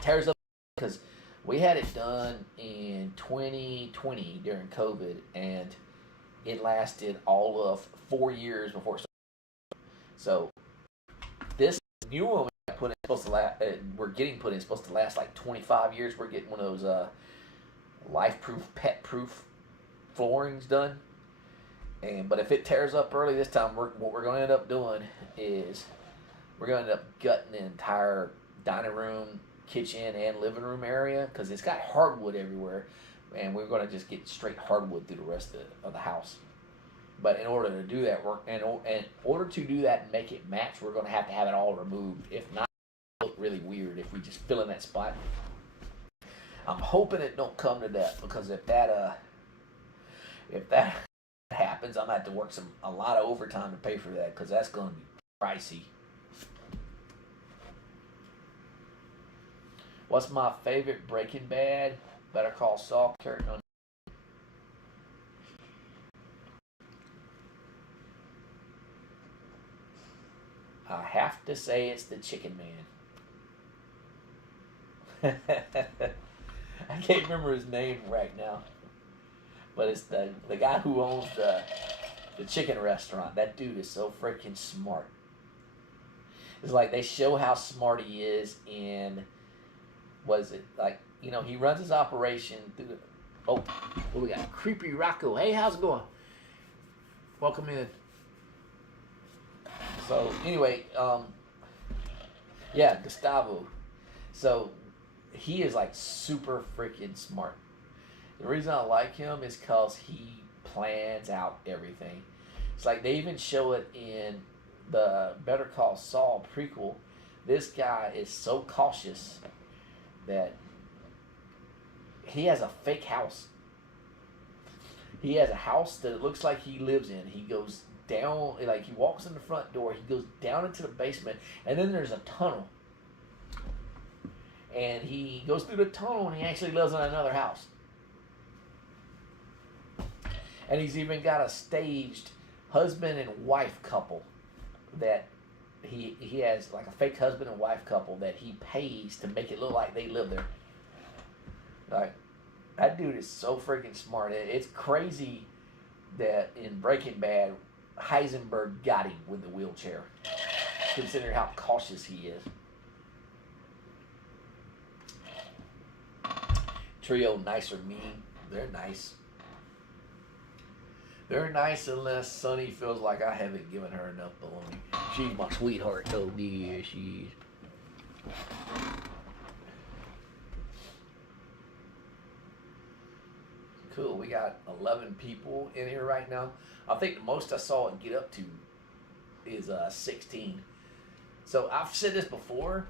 tears up, because we had it done in 2020 during COVID, and it lasted all of 4 years before it started. So this new one we're getting put in supposed to last like 25 years. We're getting one of those life-proof, pet-proof floorings done. But if it tears up early this time, what we're going to end up doing is we're going to end up gutting the entire dining room, kitchen, and living room area, because it's got hardwood everywhere, and we're going to just get straight hardwood through the rest of the house. But in order to do that, and make it match, we're going to have it all removed. If not, it'll look really weird if we just fill in that spot. I'm hoping it don't come to that, because if that happens, I'm gonna have to work a lot of overtime to pay for that, because that's going to be pricey. What's my favorite Breaking Bad? Better Call Saul character. I have to say it's the Chicken Man. I can't remember his name right now, but it's the guy who owns the chicken restaurant. That dude is so freaking smart. It's like they show how smart he is in, he runs his operation through what we got? Creepy Rocco. Hey, how's it going? Welcome in. So anyway, Gustavo. So he is like super freaking smart. The reason I like him is because he plans out everything. It's like they even show it in the Better Call Saul prequel. This guy is so cautious that he has a fake house. He has a house that it looks like he lives in. He goes down, like he walks in the front door, he goes down into the basement, and then there's a tunnel. And he goes through the tunnel, and he actually lives in another house. And he's even got a staged husband and wife couple that he has, like a fake husband and wife couple that he pays to make it look like they live there. Like, that dude is so freaking smart. It's crazy that in Breaking Bad, Heisenberg got him with the wheelchair, considering how cautious he is. Trio, nice or mean? They're nice. They're nice unless Sonny feels like I haven't given her enough baloney. She's my sweetheart, though, dear. She's. Cool. We got 11 people in here right now. I think the most I saw it get up to is 16. So I've said this before.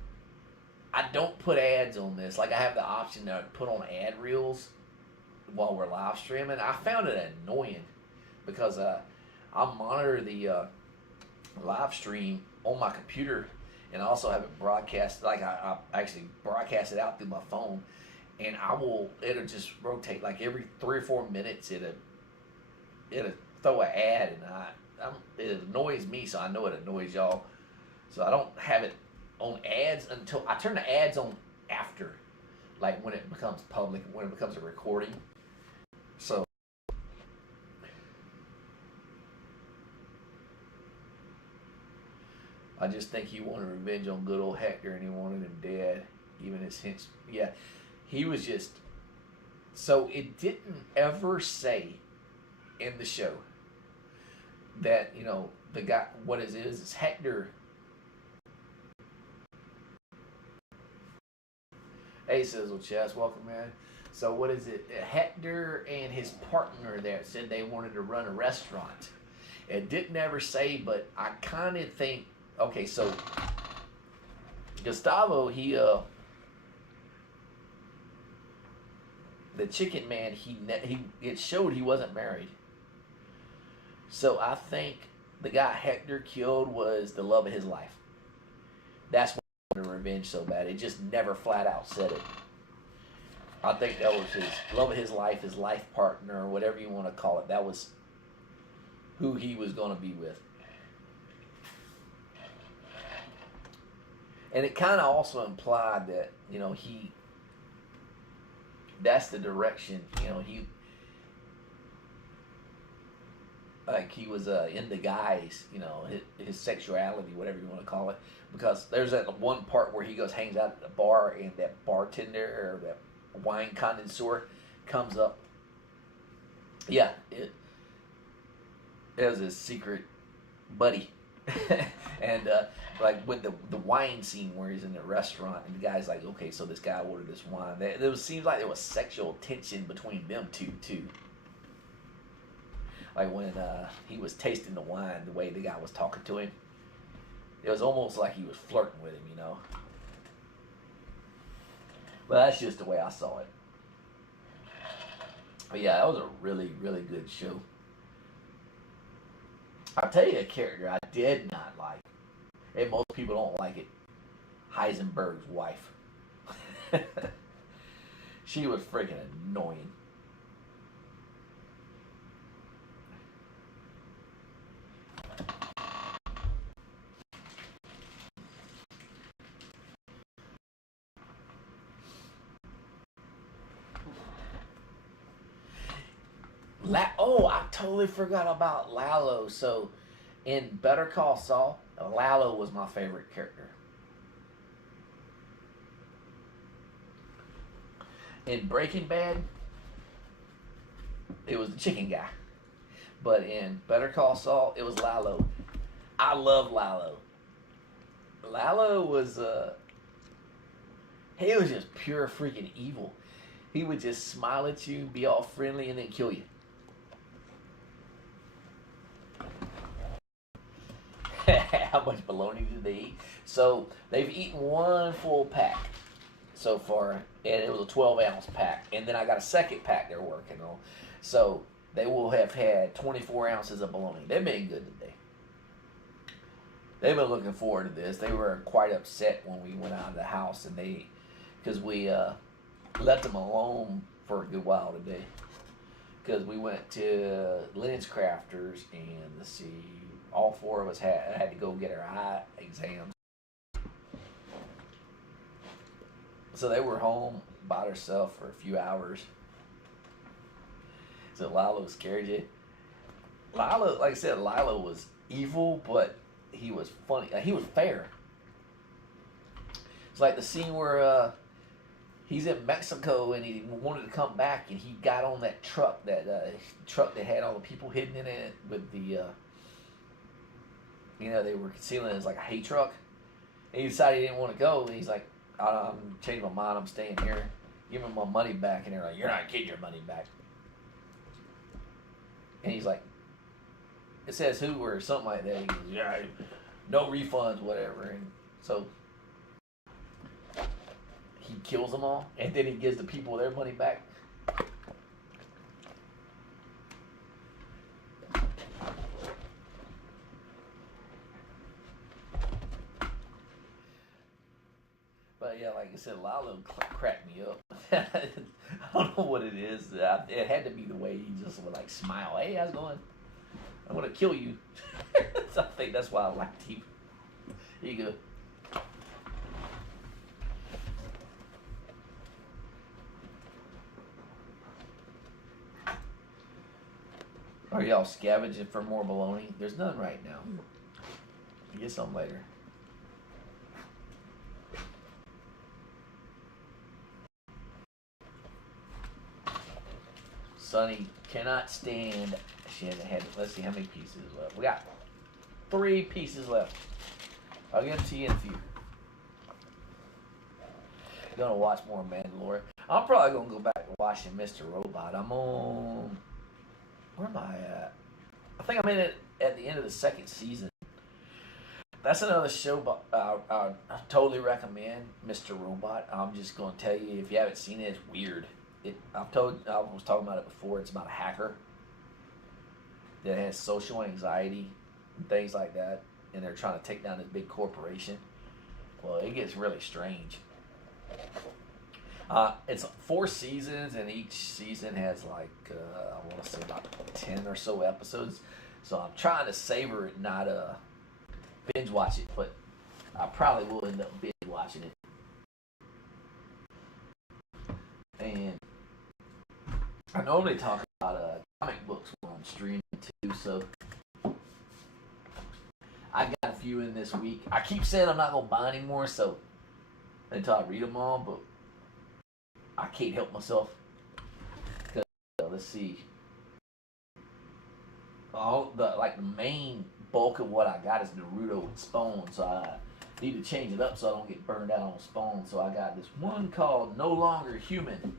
I don't put ads on this. Like, I have the option to put on ad reels while we're live streaming. I found it annoying because I monitor the live stream on my computer, and I also have it broadcast. Like, I actually broadcast it out through my phone, and it'll just rotate like every 3 or 4 minutes. It'll throw an ad, and it annoys me, so I know it annoys y'all. So I don't have it on ads until I turn the ads on after, like when it becomes public, when it becomes a recording. So I just think he wanted revenge on good old Hector, and he wanted him dead. Even his hints, yeah, he was just. So it didn't ever say in the show that, the guy, what it is Hector. Hey, Sizzle Chess, welcome, man. So what is it? Hector and his partner there said they wanted to run a restaurant. It didn't ever say, but I kind of think. Okay, so Gustavo, the chicken man, he it showed he wasn't married. So I think the guy Hector killed was the love of his life. That's why he wanted revenge so bad. It just never flat out said it. I think that was his love of his life partner, or whatever you want to call it. That was who he was going to be with. And it kind of also implied that, that's the direction, like he was into guys, his sexuality, whatever you want to call it. Because there's that one part where he goes, hangs out at the bar, and that bartender or that wine connoisseur comes up. Yeah, it was his secret buddy. And like with the wine scene where he's in the restaurant, and the guy's like, okay, so this guy ordered this wine. Seems like there was sexual tension between them two too. Like when he was tasting the wine, the way the guy was talking to him, it was almost like he was flirting with him, But that's just the way I saw it. But yeah, that was a really, really good show. I'll tell you a character I did not like, and most people don't like it. Heisenberg's wife. She was freaking annoying. I totally forgot about Lalo. So, in Better Call Saul, Lalo was my favorite character. In Breaking Bad, it was the chicken guy. But in Better Call Saul, it was Lalo. I love Lalo. Lalo was, he was just pure freaking evil. He would just smile at you, be all friendly, and then kill you. How much bologna did they eat? So they've eaten one full pack so far, and it was a 12-ounce pack. And then I got a second pack they're working on. So they will have had 24 ounces of bologna. They've been good today. They've been looking forward to this. They were quite upset when we went out of the house, and because we left them alone for a good while today. Because we went to Lens Crafters, and let's see, all four of us had to go get our eye exams. So they were home by themselves for a few hours. So Lilo scared you. Lilo, like I said, Lilo was evil, but he was funny. He was fair. It's like the scene where he's in Mexico and he wanted to come back, and he got on that truck that had all the people hidden in it with the they were concealing it as like a hay truck. And he decided he didn't want to go, and he's like, I'm changing my mind, I'm staying here. Give him my money back. And they're like, you're not getting your money back. And he's like, it says who or something like that. He goes, yeah, no refunds, whatever. And so he kills them all, and then he gives the people their money back. But yeah, like I said, Lalo cracked me up. I don't know what it is. It had to be the way he just would like smile. Hey, how's it going? I'm gonna kill you. So I think that's why I liked him. Here you go. Are y'all scavenging for more bologna? There's none right now. Get some later. Sonny cannot stand. She hasn't had. Let's see how many pieces left. We got 3 pieces left. I'll give them to you in a few. Gonna watch more Mandalorian. I'm probably gonna go back to watching Mr. Robot. I'm on. Where am I at? I think I'm in it at the end of the second season. That's another show, but I totally recommend Mr. Robot. I'm just gonna tell you, if you haven't seen it, it's weird. I was talking about it before. It's about a hacker that has social anxiety and things like that, and they're trying to take down this big corporation. Well, it gets really strange. It's 4 seasons, and each season has like I want to say about 10 or so episodes. So I'm trying to savor it, not binge watch it, but I probably will end up binge watching it. And I normally talk about comic books when I'm streaming too, so I got a few in this week. I keep saying I'm not gonna buy anymore, so until I read them all, but I can't help myself. Cause let's see, the main bulk of what I got is Naruto and Spawn, so I need to change it up so I don't get burned out on Spawn. So I got this one called No Longer Human.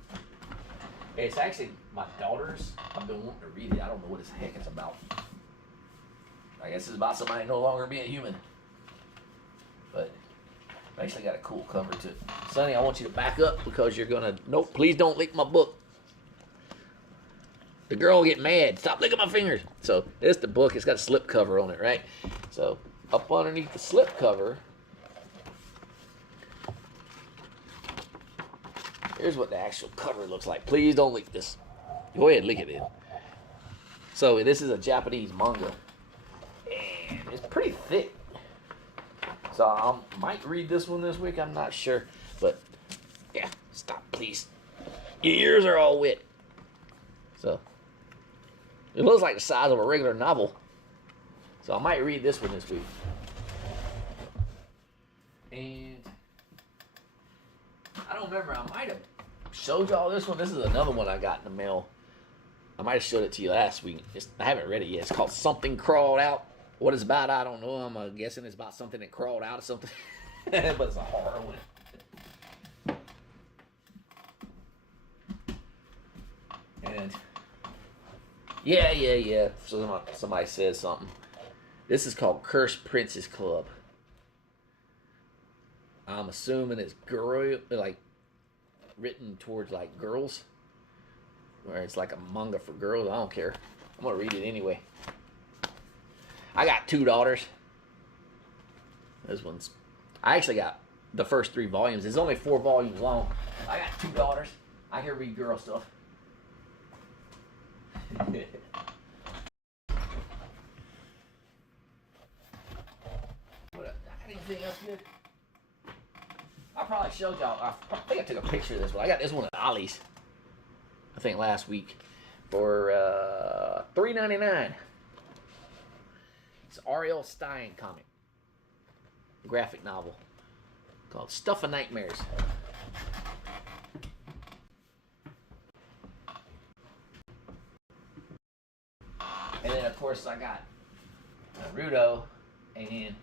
It's actually my daughter's. I've been wanting to read it. I don't know what the heck it's about. I guess it's about somebody no longer being human. But I actually got a cool cover to it. Sonny, I want you to back up because you're gonna. Nope, please don't lick my book. The girl will get mad. Stop licking my fingers. So this is the book. It's got a slip cover on it, right? So up underneath the slip cover, here's what the actual cover looks like. Please don't lick this. Go ahead, lick it in. So this is a Japanese manga, and it's pretty thick. So I might read this one this week. I'm not sure, but yeah, stop, please. Your ears are all wet. So it looks like the size of a regular novel. So I might read this one this week. And I don't remember. I might have showed y'all this one. This is another one I got in the mail. I might have showed it to you last week. I haven't read it yet. It's called Something Crawled Out. What it's about, I don't know. I'm guessing it's about something that crawled out of something. But it's a horror one. And yeah. So somebody says something. This is called Cursed Princess Club. I'm assuming it's girl, like written towards like girls, or it's like a manga for girls. I don't care. I'm gonna read it anyway. I got 2 daughters. I actually got the first 3 volumes. It's only 4 volumes long. I got 2 daughters. I can read girl stuff. Anything else good? I probably showed y'all. I think I took a picture of this one. I got this one at Ollie's, I think last week, for $3.99. It's R.L. Stein comic, graphic novel called Stuff of Nightmares. And then of course I got Naruto, and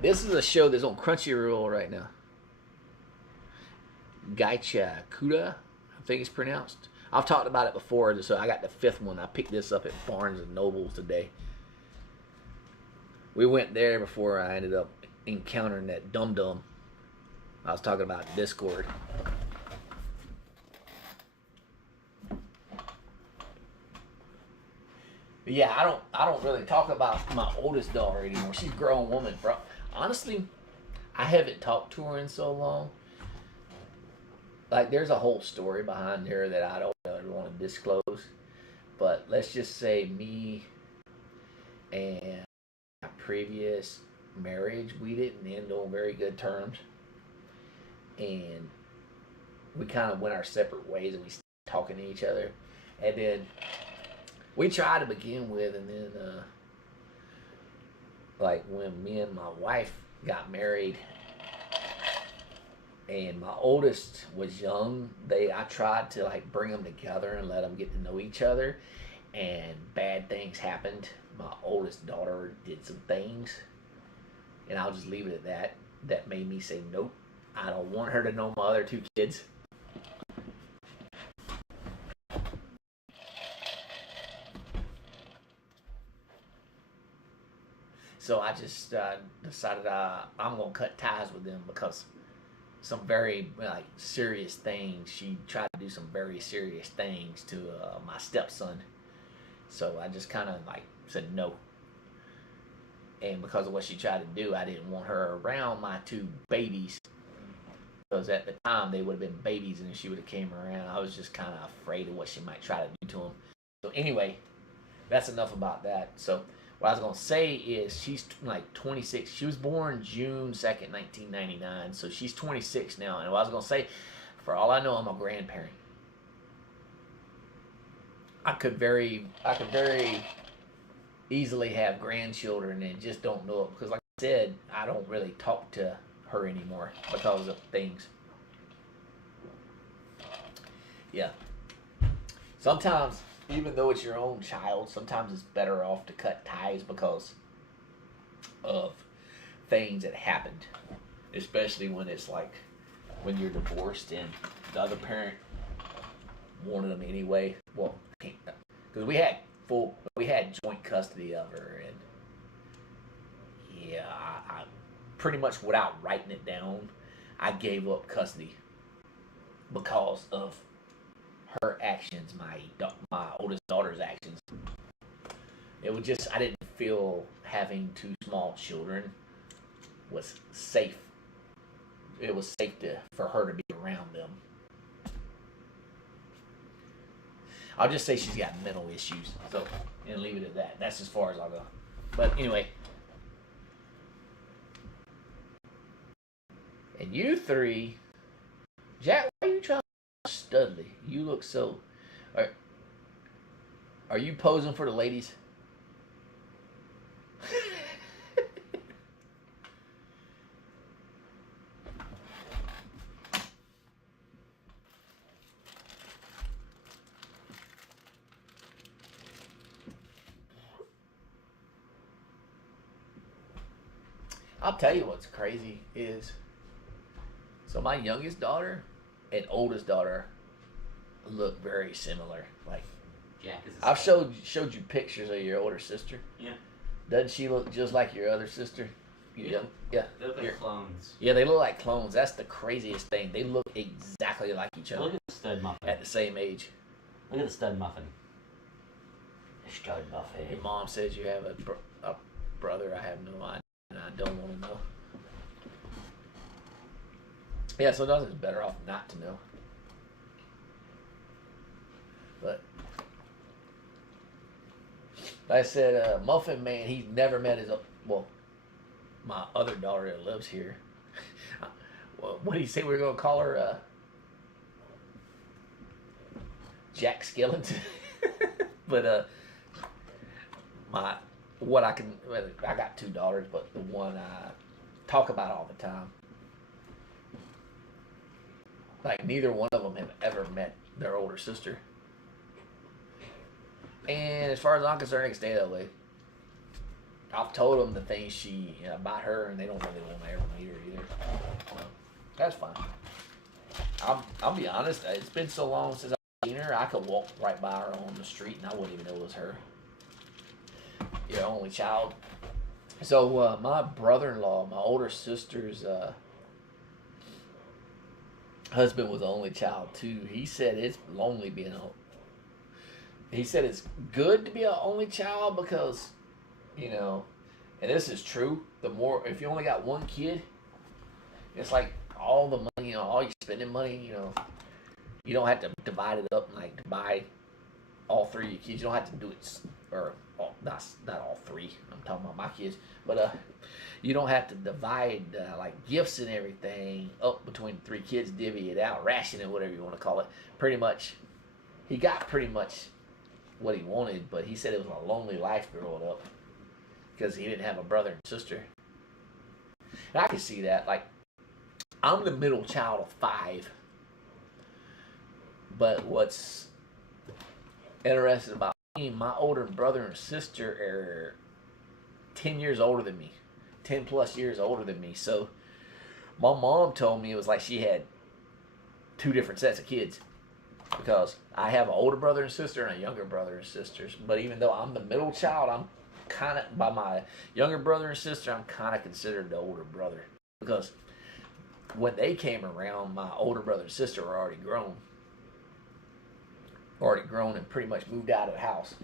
this is a show that's on Crunchyroll right now. Gaicha Kuda, I think it's pronounced. I've talked about it before, so I got the 5th one. I picked this up at Barnes & Noble today. We went there before I ended up encountering that dum-dum I was talking about in Discord. But yeah, I don't really talk about my oldest daughter anymore. She's a grown woman, bro. Honestly, I haven't talked to her in so long. Like, there's a whole story behind her that I don't really want to disclose. But let's just say me and my previous marriage, we didn't end on very good terms. And we kind of went our separate ways, and we started talking to each other. And then we tried to begin with, and then like when me and my wife got married, and my oldest was young, I tried to like bring them together and let them get to know each other, and bad things happened. My oldest daughter did some things, and I'll just leave it at that. That made me say nope. I don't want her to know my other two kids. So I just decided I'm gonna cut ties with them because some very like serious things. She tried to do some very serious things to my stepson. So I just kind of like said no. And because of what she tried to do, I didn't want her around my two babies. Because at the time they would have been babies, and if she would have came around, I was just kind of afraid of what she might try to do to them. So anyway, that's enough about that. So what I was gonna say is she's like 26. She was born June 2nd, 1999. So she's 26 now. And what I was gonna say, for all I know, I'm a grandparent. I could very easily have grandchildren and just don't know it because, like I said, I don't really talk to her anymore because of things. Yeah. Sometimes, even though it's your own child, sometimes it's better off to cut ties because of things that happened. Especially when it's like when you're divorced and the other parent wanted them anyway. Well, because we had joint custody of her, and yeah, I pretty much without writing it down, I gave up custody because of her actions, my oldest daughter's actions. It was just I didn't feel having two small children was safe. It was safe for her to be around them. I'll just say she's got mental issues, so and leave it at that. That's as far as I'll go. But anyway, and you three, Jack, why are you trying to studly? You look so. Are you posing for the ladies? I'll tell you what's crazy is, so my youngest daughter and oldest daughter look very similar. Like Jack is. I've showed you pictures of your older sister. Yeah. Doesn't she look just like your other sister? Yeah. Yeah. They look like clones. Yeah, they look like clones. That's the craziest thing. They look exactly like each other. Look at the stud muffin. At the same age. Look at the stud muffin. The stud muffin. Your mom says you have a brother. I have no idea, and I don't want to know. Yeah, so it's better off not to know. But like I said, Muffin Man, he's never met his my other daughter that lives here. What did he say we were gonna call her? Jack Skellington. But I got two daughters, but the one I talk about all the time. Like neither one of them have ever met their older sister. And as far as I'm concerned, they can stay that way. I've told them the things about her, and they don't really want to ever meet her either. So, that's fine. I'll be honest. It's been so long since I've seen her. I could walk right by her on the street, and I wouldn't even know it was her. Your only child. So my brother-in-law, my older sister's husband was the only child too. He said it's lonely being He said it's good to be an only child because, and this is true. The more, if you only got one kid, it's like all the money, all your spending money, you don't have to divide it up and like to buy all three of your kids. You don't have to do it, or not all three. I'm talking about my kids, but you don't have to divide like gifts and everything up between three kids, divvy it out, ration it, whatever you want to call it. Pretty much, he got pretty much what he wanted, but he said it was a lonely life growing up because he didn't have a brother and sister. And I can see that. Like, I'm the middle child of 5, but what's interesting about me, my older brother and sister are 10 years older than me, 10 plus years older than me. So My mom told me it was like she had two different sets of kids because I have an older brother and sister and a younger brother and sisters. But even though I'm the middle child, I'm kind of, by my younger brother and sister, I'm kind of considered the older brother because when they came around, my older brother and sister were already grown and pretty much moved out of the house.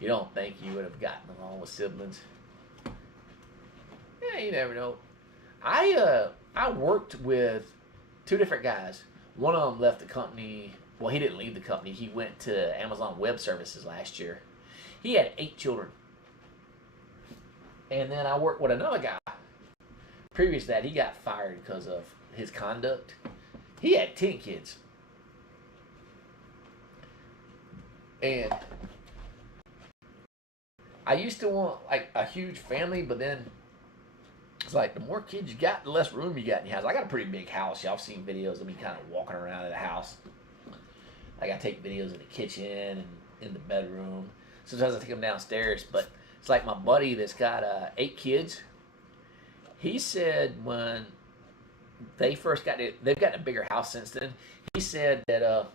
You don't think you would have gotten along with siblings? Yeah, you never know. I worked with two different guys. One of them left the company. Well, he didn't leave the company. He went to Amazon Web Services last year. He had 8 children. And then I worked with another guy. Previous to that, he got fired because of his conduct. He had 10 kids. And I used to want like a huge family, but then it's like the more kids you got, the less room you got in your house. I got a pretty big house. Y'all seen videos of me kind of walking around in the house. Like I take videos in the kitchen and in the bedroom. Sometimes I take them downstairs, but it's like my buddy that's got 8 kids. He said when they first got it, they've gotten a bigger house since then. He said that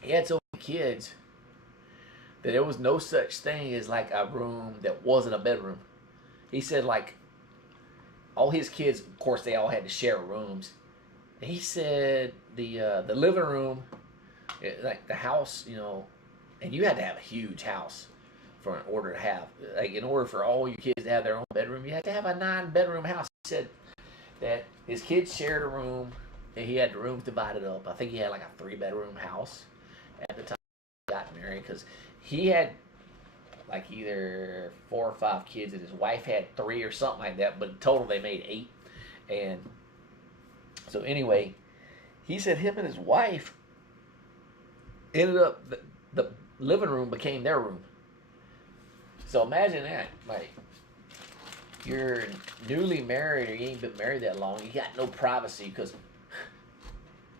he had so many kids that there was no such thing as like a room that wasn't a bedroom. He said like all his kids, of course, they all had to share rooms. And he said the living room, like the house, and you had to have a huge house for in order to have, like in order for all your kids to have their own bedroom, you had to have a 9-bedroom house. He said that his kids shared a room, and he had the rooms divided up. I think he had like a 3-bedroom house at the time he got married because he had like either 4 or 5 kids, and his wife had 3 or something like that. But in total, they made 8. And so anyway, he said him and his wife ended up the living room became their room. So imagine that, like you're newly married or you ain't been married that long, you got no privacy because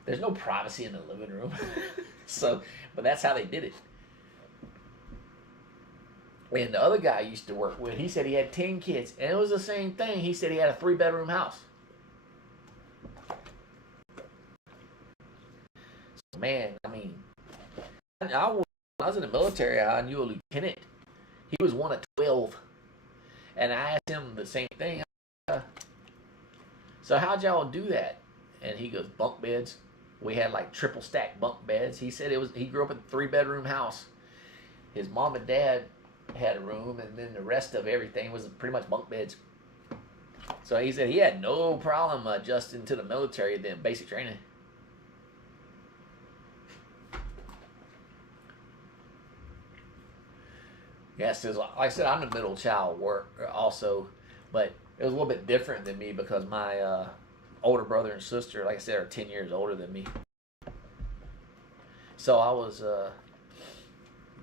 there's no privacy in the living room. So, but that's how they did it. And the other guy I used to work with, he said he had 10 kids, and it was the same thing. He said he had a 3-bedroom house. So, man, I mean, when I was in the military, I knew a lieutenant. He was one of 12. And I asked him the same thing. So how'd y'all do that? And he goes, bunk beds. We had like triple stack bunk beds. He said he grew up in a 3-bedroom house. His mom and dad had a room, and then the rest of everything was pretty much bunk beds. So he said he had no problem adjusting to the military than basic training. Yes, like I said, I'm the middle child also, but it was a little bit different than me because my older brother and sister, like I said, are 10 years older than me. So I was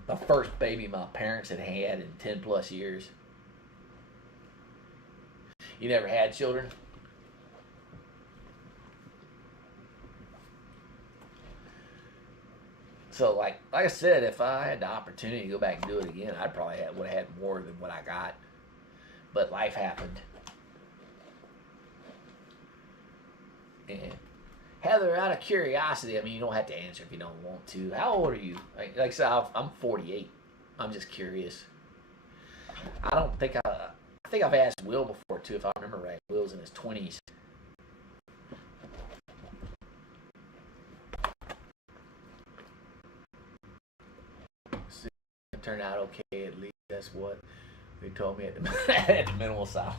the first baby my parents had in 10 plus years. You never had children? So like I said, if I had the opportunity to go back and do it again, I'd probably would have had more than what I got. But life happened. And Heather, out of curiosity, I mean, you don't have to answer if you don't want to. How old are you? Like I said, I'm 48. I'm just curious. I think I've asked Will before too, if I remember right. Will's in his 20s. See, it turned out okay. At least that's what they told me at the at the mental asylum.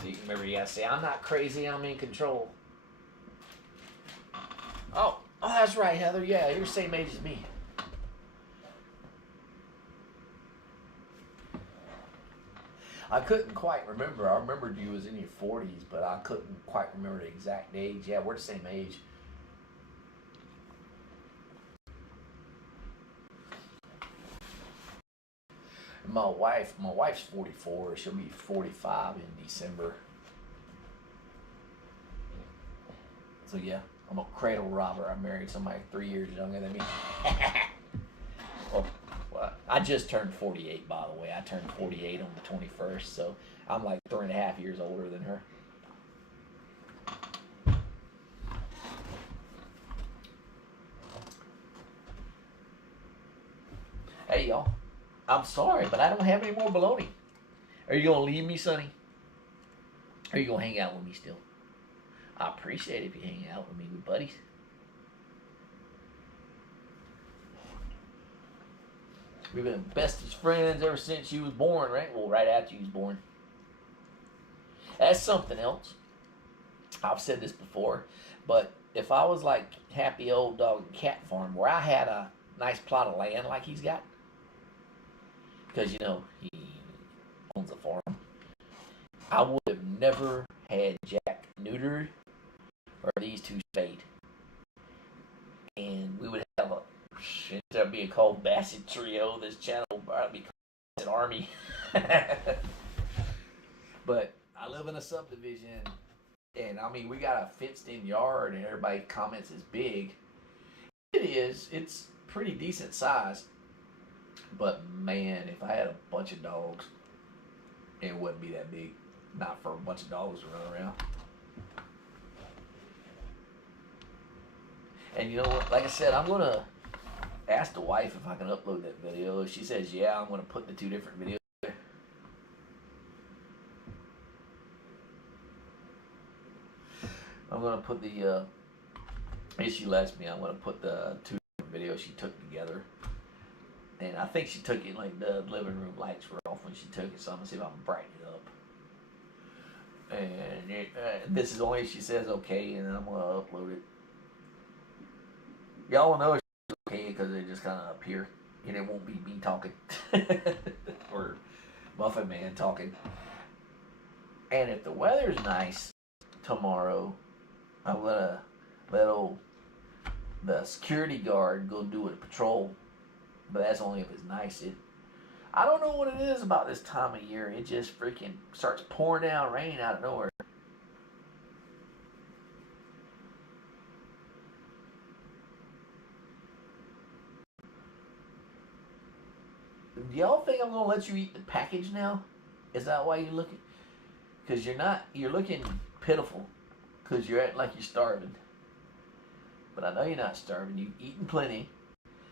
So you remember, you gotta say, I'm not crazy, I'm in control. Oh, that's right, Heather. Yeah, you're the same age as me. I couldn't quite remember. I remembered you was in your 40s, but I couldn't quite remember the exact age. Yeah, we're the same age. My wife's 44. She'll be 45 in December. So yeah, I'm a cradle robber. I married somebody 3 years younger than me. Well, I just turned 48, by the way. I turned 48 on the 21st, so I'm like 3.5 years older than her. Hey, y'all. I'm sorry, but I don't have any more bologna. Are you going to leave me, Sonny? Or are you going to hang out with me still? I appreciate it if you hang out with me with buddies. We've been bestest friends ever since you was born, right? Well, right after you was born. That's something else. I've said this before, but if I was like Happy Old Dog and Cat Farm, where I had a nice plot of land like he's got, because, you know, he owns a farm, I would have never had Jack neutered or these two spayed. And we would have instead of being called Bassett Trio, this channel would be called Bassett Army. But I live in a subdivision, and I mean, we got a fenced-in yard, and everybody comments it's big. It is. It's pretty decent size. But man, if I had a bunch of dogs, it wouldn't be that big. Not for a bunch of dogs to run around. And you know what? Like I said, I'm gonna ask the wife if I can upload that video. If she says yeah, I'm gonna put the two different videos there. I'm gonna put the if she lets me, I'm gonna put the two different videos she took together. And I think she took it like the living room lights were off when she took it, so I'm gonna see if I can brighten it up. And this is only if she says okay, and then I'm gonna upload it. Y'all will know it's okay because it just kind of appear, and it won't be me talking or Muffin Man talking. And if the weather's nice tomorrow, I'm gonna let the security guard go do a patrol, but that's only if it's nice. I don't know what it is about this time of year. It just freaking starts pouring down rain out of nowhere. Do y'all think I'm gonna let you eat the package now? Is that why you're looking? Because you're not. You're looking pitiful. Because you're acting like you're starving. But I know you're not starving. You've eaten plenty.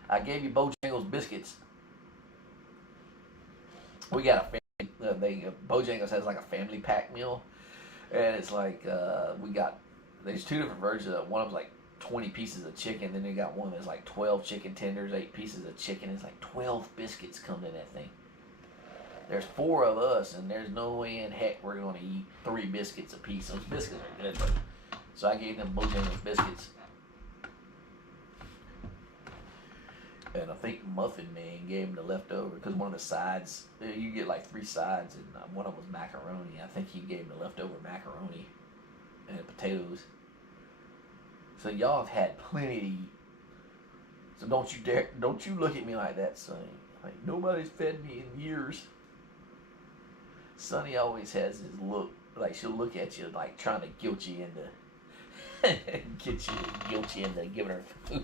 I gave you Bojangles biscuits. We got a family. Bojangles has like a family pack meal, and it's like there's two different versions of it. One of them's like 20 pieces of chicken. Then they got one that's like 12 chicken tenders, 8 pieces of chicken. It's like 12 biscuits come in that thing. There's 4 of us, and there's no way in heck we're going to eat 3 biscuits a piece. Those biscuits are good, but so I gave them Bojangles biscuits. And I think Muffin Man gave him the leftover because one of the sides, you get like 3 sides, and one of them was macaroni. I think he gave him the leftover macaroni and potatoes. So y'all have had plenty to eat. So don't you look at me like that, Sonny. Like nobody's fed me in years. Sonny always has his look, like she'll look at you like trying to guilt you into, guilt you into giving her food.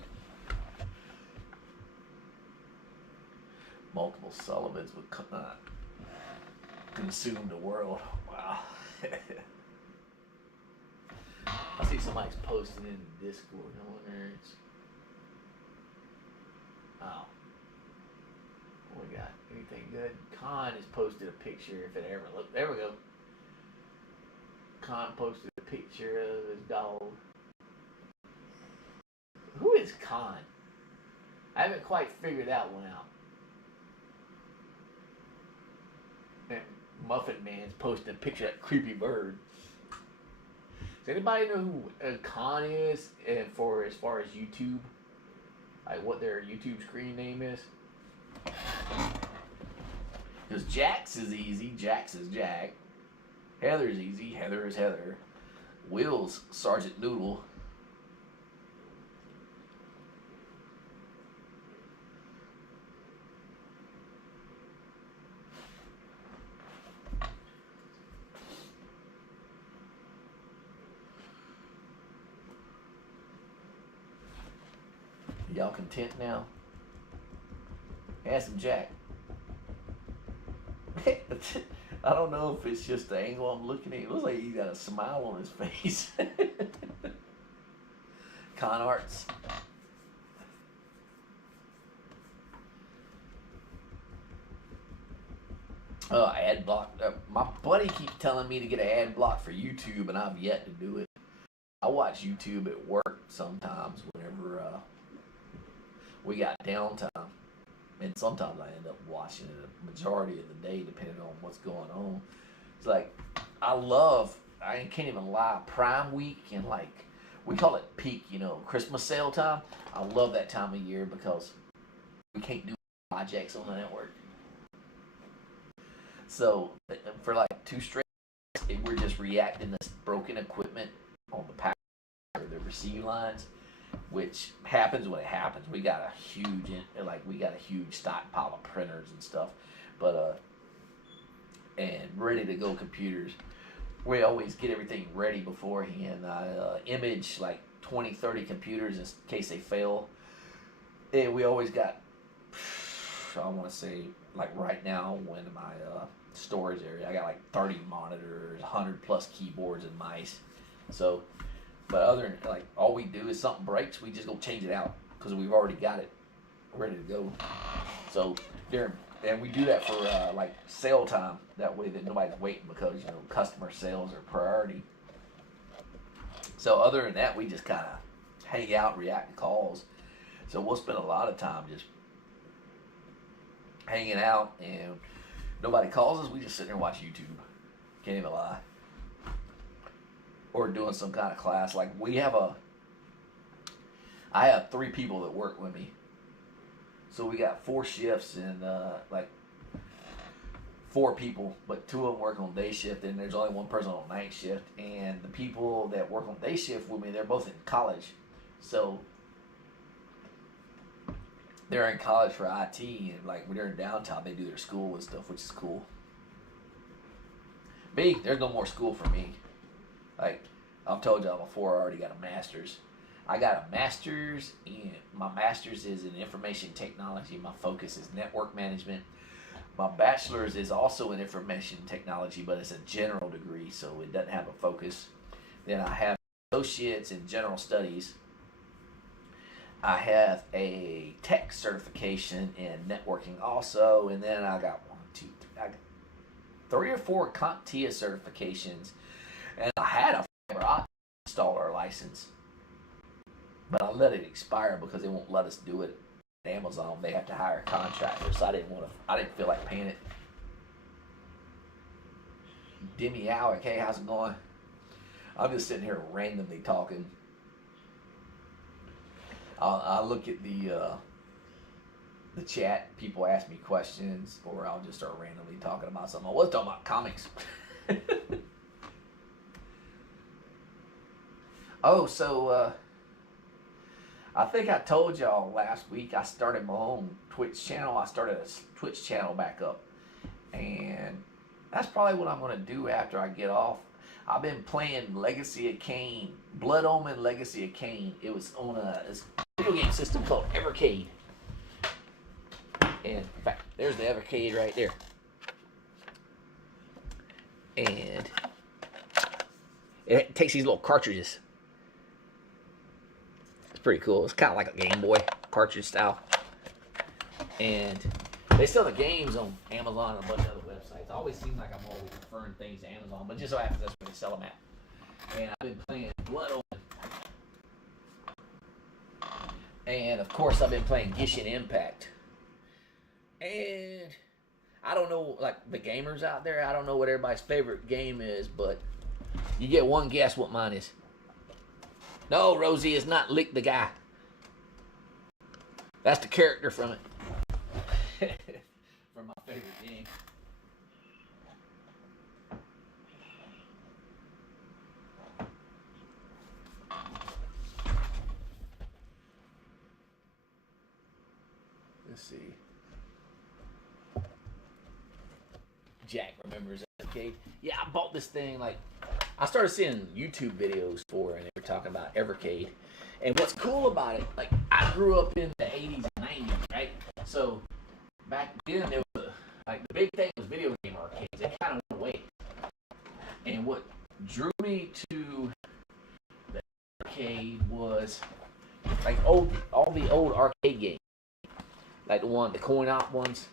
Multiple Sullivans would consume the world. Wow. I see somebody's posting in Discord. I wonder it's. Oh. What we got? Anything good? Khan has posted a picture, if it ever looked. There we go. Khan posted a picture of his dog. Who is Khan? I haven't quite figured that one out. And Muffin Man's posting a picture of that creepy bird. Does anybody know who Khan is as far as YouTube? Like what their YouTube screen name is? Because Jax is easy. Jax is Jack. Heather's easy. Heather is Heather. Will's Sergeant Noodle. Y'all content now? Handsome Jack. I don't know if it's just the angle I'm looking at. It looks like he got a smile on his face. Con arts. Ad block. My buddy keeps telling me to get an ad block for YouTube, and I've yet to do it. I watch YouTube at work sometimes whenever we got downtime, and sometimes I end up watching it a majority of the day, depending on what's going on. It's like I can't even lie, Prime Week and like we call it peak, Christmas sale time. I love that time of year because we can't do projects on the network. So for like 2 straight days, we're just reacting to broken equipment on the pack or the receive lines, which happens when it happens. We got a huge stockpile of printers and stuff, but and ready to go computers. We always get everything ready beforehand. I image like 20, 30 computers in case they fail, and we always got, I want to say, like right now, when my storage area, I got like 30 monitors, 100 plus keyboards and mice. So, but other than like, all we do is something breaks, we just go change it out because we've already got it ready to go. So and we do that for like sale time. That way that nobody's waiting because customer sales are priority. So other than that, we just kind of hang out, react to calls. So we'll spend a lot of time just hanging out, and nobody calls us. We just sit there and watch YouTube. Can't even lie. Or doing some kind of class. Like I have 3 people that work with me. So we got 4 shifts and like 4 people, but 2 of them work on day shift, and there's only 1 person on night shift. And the people that work on day shift with me, they're both in college. So they're in college for IT, and like when they're in downtown, they do their school and stuff, which is cool. Me, there's no more school for me. Like I've told y'all before, I already got a master's. I got a master's, and my master's is in information technology. My focus is network management. My bachelor's is also in information technology, but it's a general degree, so it doesn't have a focus. Then I have associates in general studies. I have a tech certification in networking also, and then I got 3 or 4 CompTIA certifications, and I had a fiber optic installer license, but I let it expire because they won't let us do it at Amazon. They have to hire a contractor, so I didn't feel like paying it. Demi Alec, hey, how's it going? I'm just sitting here randomly talking. I'll look at the chat. People ask me questions, or I'll just start randomly talking about something. I was talking about comics. So I think I told y'all last week I started my own Twitch channel. I started a Twitch channel back up, and that's probably what I'm going to do after I get off. I've been playing Legacy of Kain, Blood Omen Legacy of Kain. It was on a video game system called Evercade. And in fact, there's the Evercade right there. And it takes these little cartridges. It's pretty cool. It's kind of like a Game Boy cartridge style. And they sell the games on Amazon and a bunch of other websites. It always seems like I'm always referring things to Amazon, but just so happens that's where they sell them at. And I've been playing Blood Omen. And of course I've been playing Genshin Impact. And I don't know, like the gamers out there, I don't know what everybody's favorite game is, but you get one guess what mine is. No, Rosie, is not Lick the Guy. That's the character from it. From my favorite game. Let's see. Jack remembers Evercade. Yeah, I bought this thing, like, I started seeing YouTube videos for it, and they were talking about Evercade. And what's cool about it, like, I grew up in the 80s and 90s, right? So back then there was like the big thing was video game arcades. They kind of went away. And what drew me to the arcade was like all the old arcade games, like the coin op ones.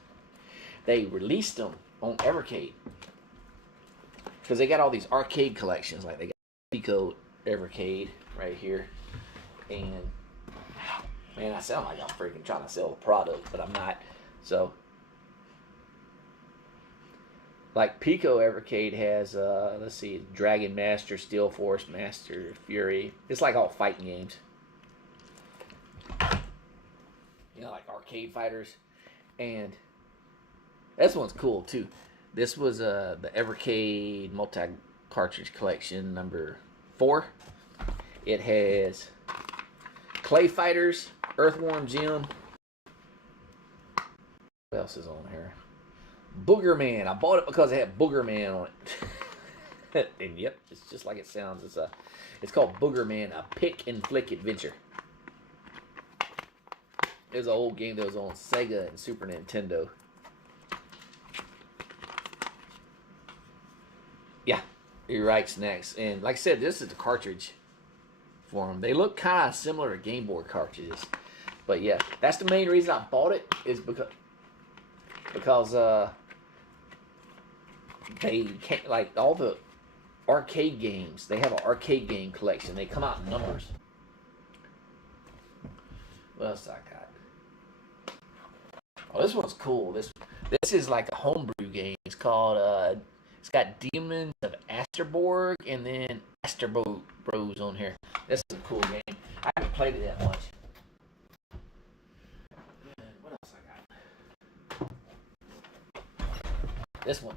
They released them on Evercade because they got all these arcade collections. Like they got Pico Evercade right here, and man, I sound like I'm freaking trying to sell a product, but I'm not. So, like Pico Evercade has, let's see, Dragon Master, Steel Force, Master Fury. It's like all fighting games. You know, like arcade fighters. And this one's cool too. This was the Evercade multi-cartridge collection number 4. It has Clay Fighters, Earthworm Jim. What else is on here? Booger Man. I bought it because it had Booger Man on it. And yep, it's just like it sounds. It's called Booger Man, a pick and flick adventure. It was an old game that was on Sega and Super Nintendo. Yeah, you're right, Snacks. And like I said, this is the cartridge for them. They look kind of similar to Game Boy cartridges. But yeah, that's the main reason I bought it, is because they can't, like all the arcade games, they have an arcade game collection. They come out in numbers. What else I got? Oh, this one's cool. This is like a homebrew game. It's called it's got Demons of Asterborg and then Asterbo Bros on here. This is a cool game. I haven't played it that much. And what else I got? This one.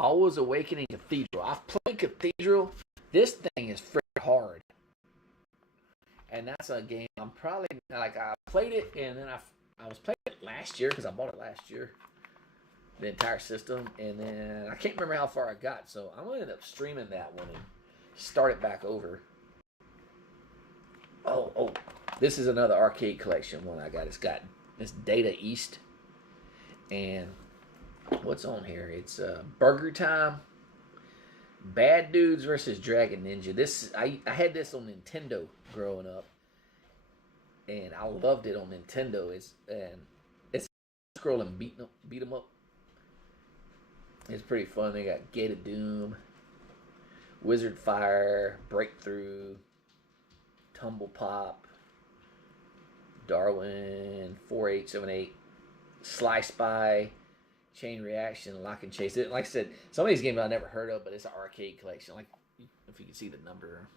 Always Awakening Cathedral. I've played Cathedral. This thing is freaking hard. And that's a game I'm probably, like, I played it and then I was playing it last year because I bought it last year. The entire system. And then I can't remember how far I got. So I'm going to end up streaming that one and start it back over. Oh. This is another arcade collection one I got. It's Data East. And what's on here? It's Burger Time. Bad Dudes versus Dragon Ninja. I had this on Nintendo growing up, and I loved it on Nintendo. It's scrolling beat 'em up. It's pretty fun. They got Gate of Doom, Wizard Fire, Breakthrough, Tumble Pop, Darwin, 4878, Sly Spy, Chain Reaction, Lock and Chase. Like I said, some of these games I never heard of, but it's an arcade collection. Like, if you can see the number,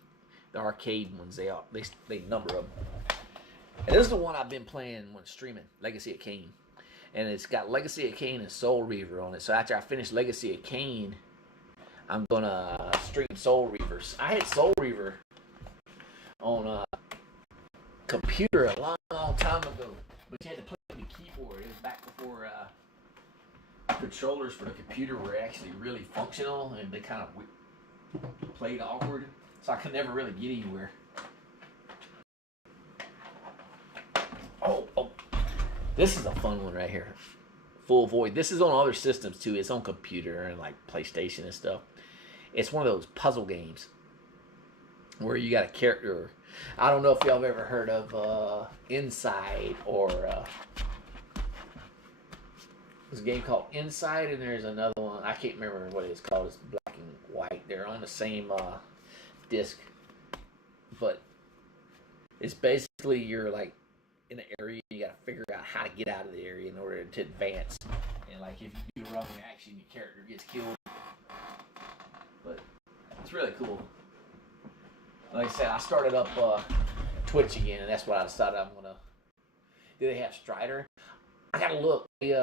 the arcade ones, they number them. And this is the one I've been playing when streaming, Legacy of Kain. And it's got Legacy of Kain and Soul Reaver on it. So after I finish Legacy of Kain, I'm gonna stream Soul Reavers. I had Soul Reaver on a computer a long time ago, but you had to play with the keyboard. It was back before controllers for the computer were actually really functional, and they kind of played awkward, so I could never really get anywhere. Oh, this is a fun one right here. Full Void. This is on other systems too. It's on computer and like PlayStation and stuff. It's one of those puzzle games where you got a character. I don't know if y'all have ever heard of Inside, or there's a game called Inside, and there's another one. I can't remember what it's called. It's black and white. They're on the same disc, but it's basically you're like in an area. You got to figure out how to get out of the area in order to advance. And like if you do the wrong action, your character gets killed. But it's really cool. Like I said, I started up Twitch again, and that's what I decided I'm gonna. Do they have Strider? I gotta look. They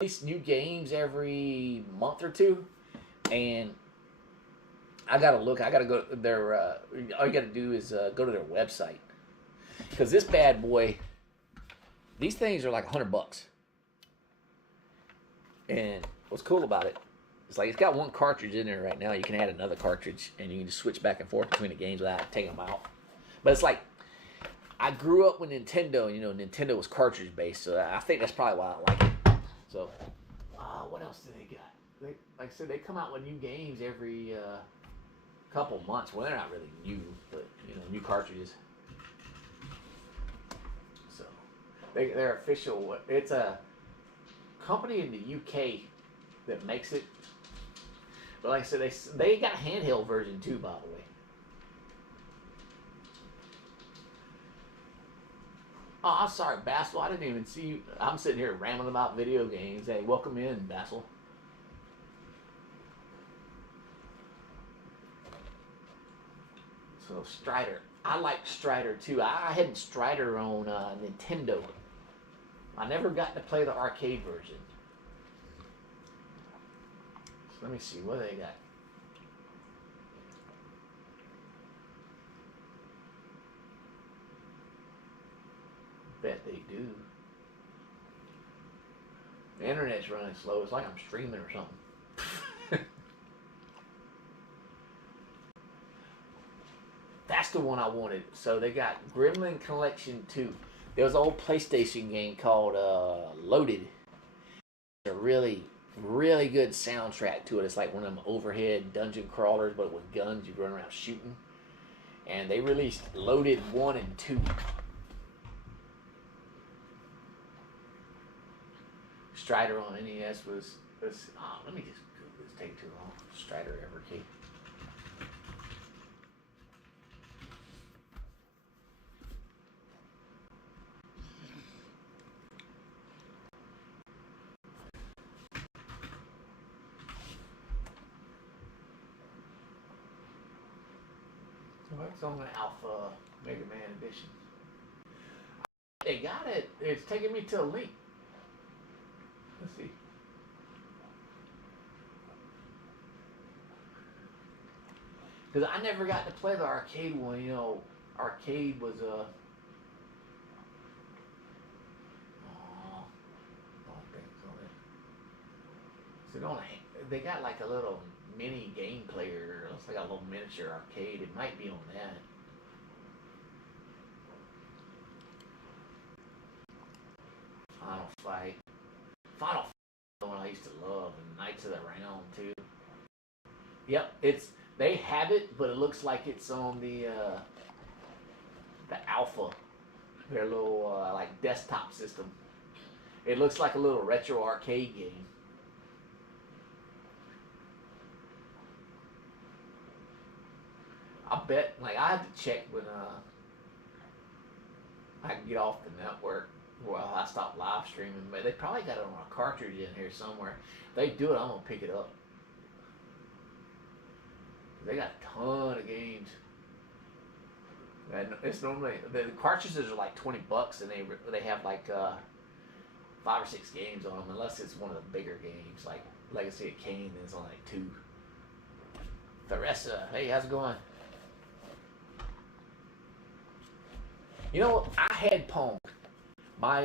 release new games every month or two, and I gotta look. I gotta go their. All you gotta do is go to their website, because this bad boy. These things are like $100. And what's cool about it, it's like it's got one cartridge in there right now. You can add another cartridge, and you can just switch back and forth between the games without taking them out. But it's like, I grew up with Nintendo. You know, Nintendo was cartridge based, so I think that's probably why I like it. So, what else do they got? Like I said, they come out with new games every couple months. Well, they're not really new, but you know, new cartridges. So, they're official. It's a company in the UK that makes it. But like I said, they got a handheld version too, by the way. Oh, I'm sorry, Basil. I didn't even see you. I'm sitting here rambling about video games. Hey, welcome in, Basil. So Strider, I like Strider too. I had Strider on Nintendo. I never got to play the arcade version. So let me see what they got. Bet they do. The internet's running slow. It's like I'm streaming or something. That's the one I wanted. So they got Gremlin Collection 2. There was an old PlayStation game called Loaded. It's a really, really good soundtrack to it. It's like one of them overhead dungeon crawlers, but with guns. You run around shooting. And they released Loaded 1 and 2. Strider on NES was let me just Google this. Take too long. Strider Evercade. Well, it's on the Alpha Mega Man Edition. They got it. It's taking me to a link. Let's see. Because I never got to play the arcade one. You know, arcade was a. So they got like a little mini game player. It looks like a little miniature arcade. It might be on that. Final Fight. Final Fight, one I used to love, and Knights of the Round too. Yep, they have it, but it looks like it's on the Alpha, their little like desktop system. It looks like a little retro arcade game. I bet, like I had to check when I can get off the network. Well, I stopped live streaming, but they probably got it on a cartridge in here somewhere. If they do it, I'm gonna pick it up. They got a ton of games. And it's normally the cartridges are like $20, and they have like 5 or 6 games on them, unless it's one of the bigger games like Legacy of Kain. It's on like 2. Theresa, hey, how's it going? You know, I had Pong. My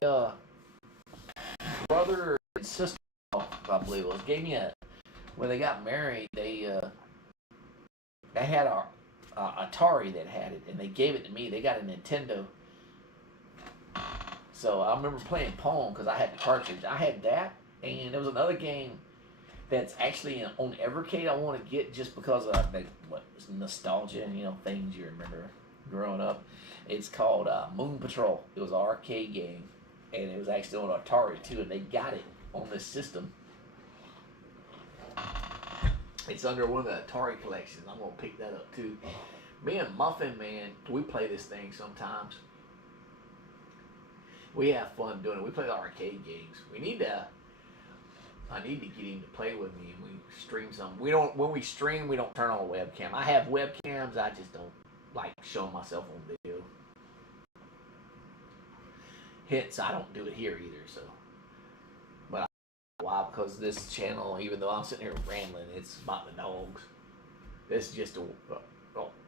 brother and sister, I believe it was, gave me when they got married, they had a Atari that had it, and they gave it to me. They got a Nintendo. So I remember playing Pong because I had the cartridge. I had that, and there was another game that's actually on Evercade I want to get just because of nostalgia and, you know, things you remember growing up. It's called Moon Patrol. It was an arcade game, and it was actually on Atari too, and they got it on this system. It's under one of the Atari collections. I'm going to pick that up too. Me and Muffin Man, we play this thing sometimes. We have fun doing it. We play the arcade games. I need to get him to play with me, and we stream some. When we stream, we don't turn on a webcam. I have webcams. I just don't like showing myself on video. Hence, I don't do it here either. So, but why? Because this channel, even though I'm sitting here rambling, it's about the dogs. This is just a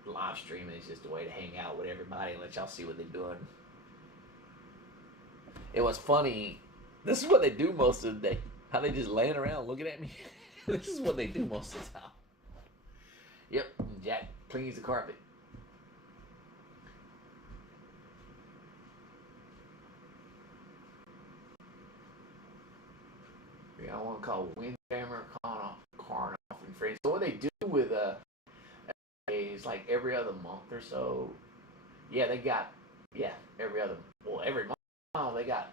live streaming. It's just a way to hang out with everybody and let y'all see what they're doing. It was funny. This is what they do most of the day. How they just laying around looking at me. This is what they do most of the time. Yep, Jack cleans the carpet. Yeah, one called Windjammer, Carnoff, and Freddy. So what they do with is like every other month or so. Yeah, they got every month. Oh, they got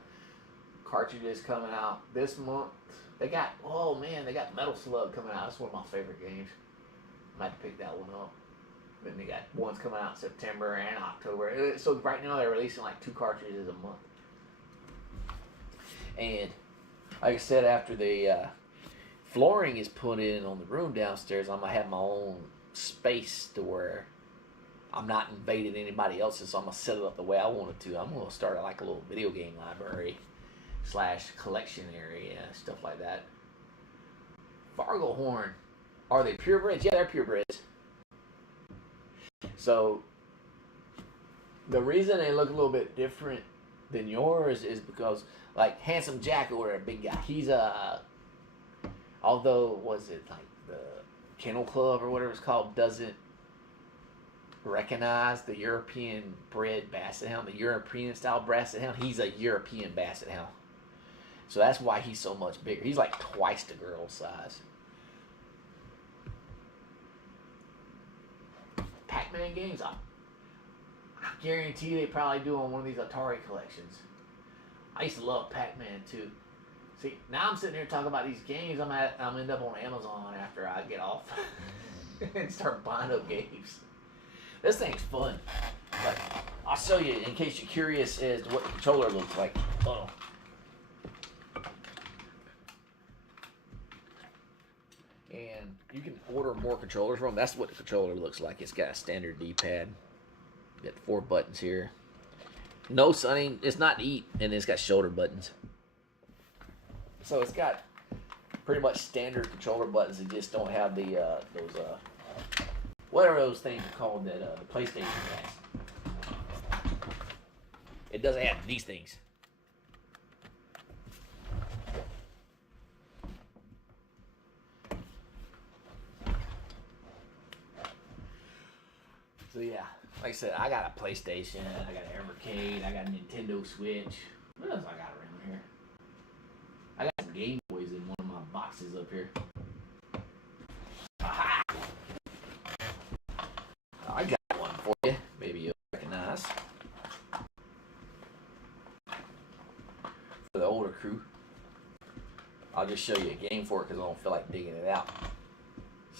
cartridges coming out this month. They got they got Metal Slug coming out. That's one of my favorite games. I might have to pick that one up. Then they got ones coming out in September and October. So right now they're releasing like 2 cartridges a month. And like I said, after the flooring is put in on the room downstairs, I'm gonna have my own space to where I'm not invading anybody else's. So I'm gonna set it up the way I want it to. I'm gonna start like a little video game library / collection area, stuff like that. Fargo horn, are they purebreds? Yeah, they're purebreds. So the reason they look a little bit different than yours is because, like, Handsome Jack or a big guy, he's although was it like the Kennel Club or whatever it's called doesn't recognize the European bred Basset Hound, the European style Basset Hound, he's a European Basset Hound. So that's why he's so much bigger. He's like twice the girl's size. Pac-Man games, I guarantee they probably do on one of these Atari collections. I used to love Pac-Man too. See, now I'm sitting here talking about these games. I'm end up on Amazon after I get off and start buying up games. This thing's fun. But I'll show you in case you're curious as to what the controller looks like. Oh. And you can order more controllers from them. That's what the controller looks like. It's got a standard D-pad. Got 4 buttons here. No sunning. It's not eat, and it's got shoulder buttons. So it's got pretty much standard controller buttons. It just don't have the those whatever those things are called that the PlayStation has. It doesn't have these things. So yeah, like I said, I got a PlayStation, I got an Evercade, I got a Nintendo Switch. What else I got around here? I got some Game Boys in one of my boxes up here. Aha! I got one for you. Maybe you'll recognize. For the older crew. I'll just show you a game for it because I don't feel like digging it out.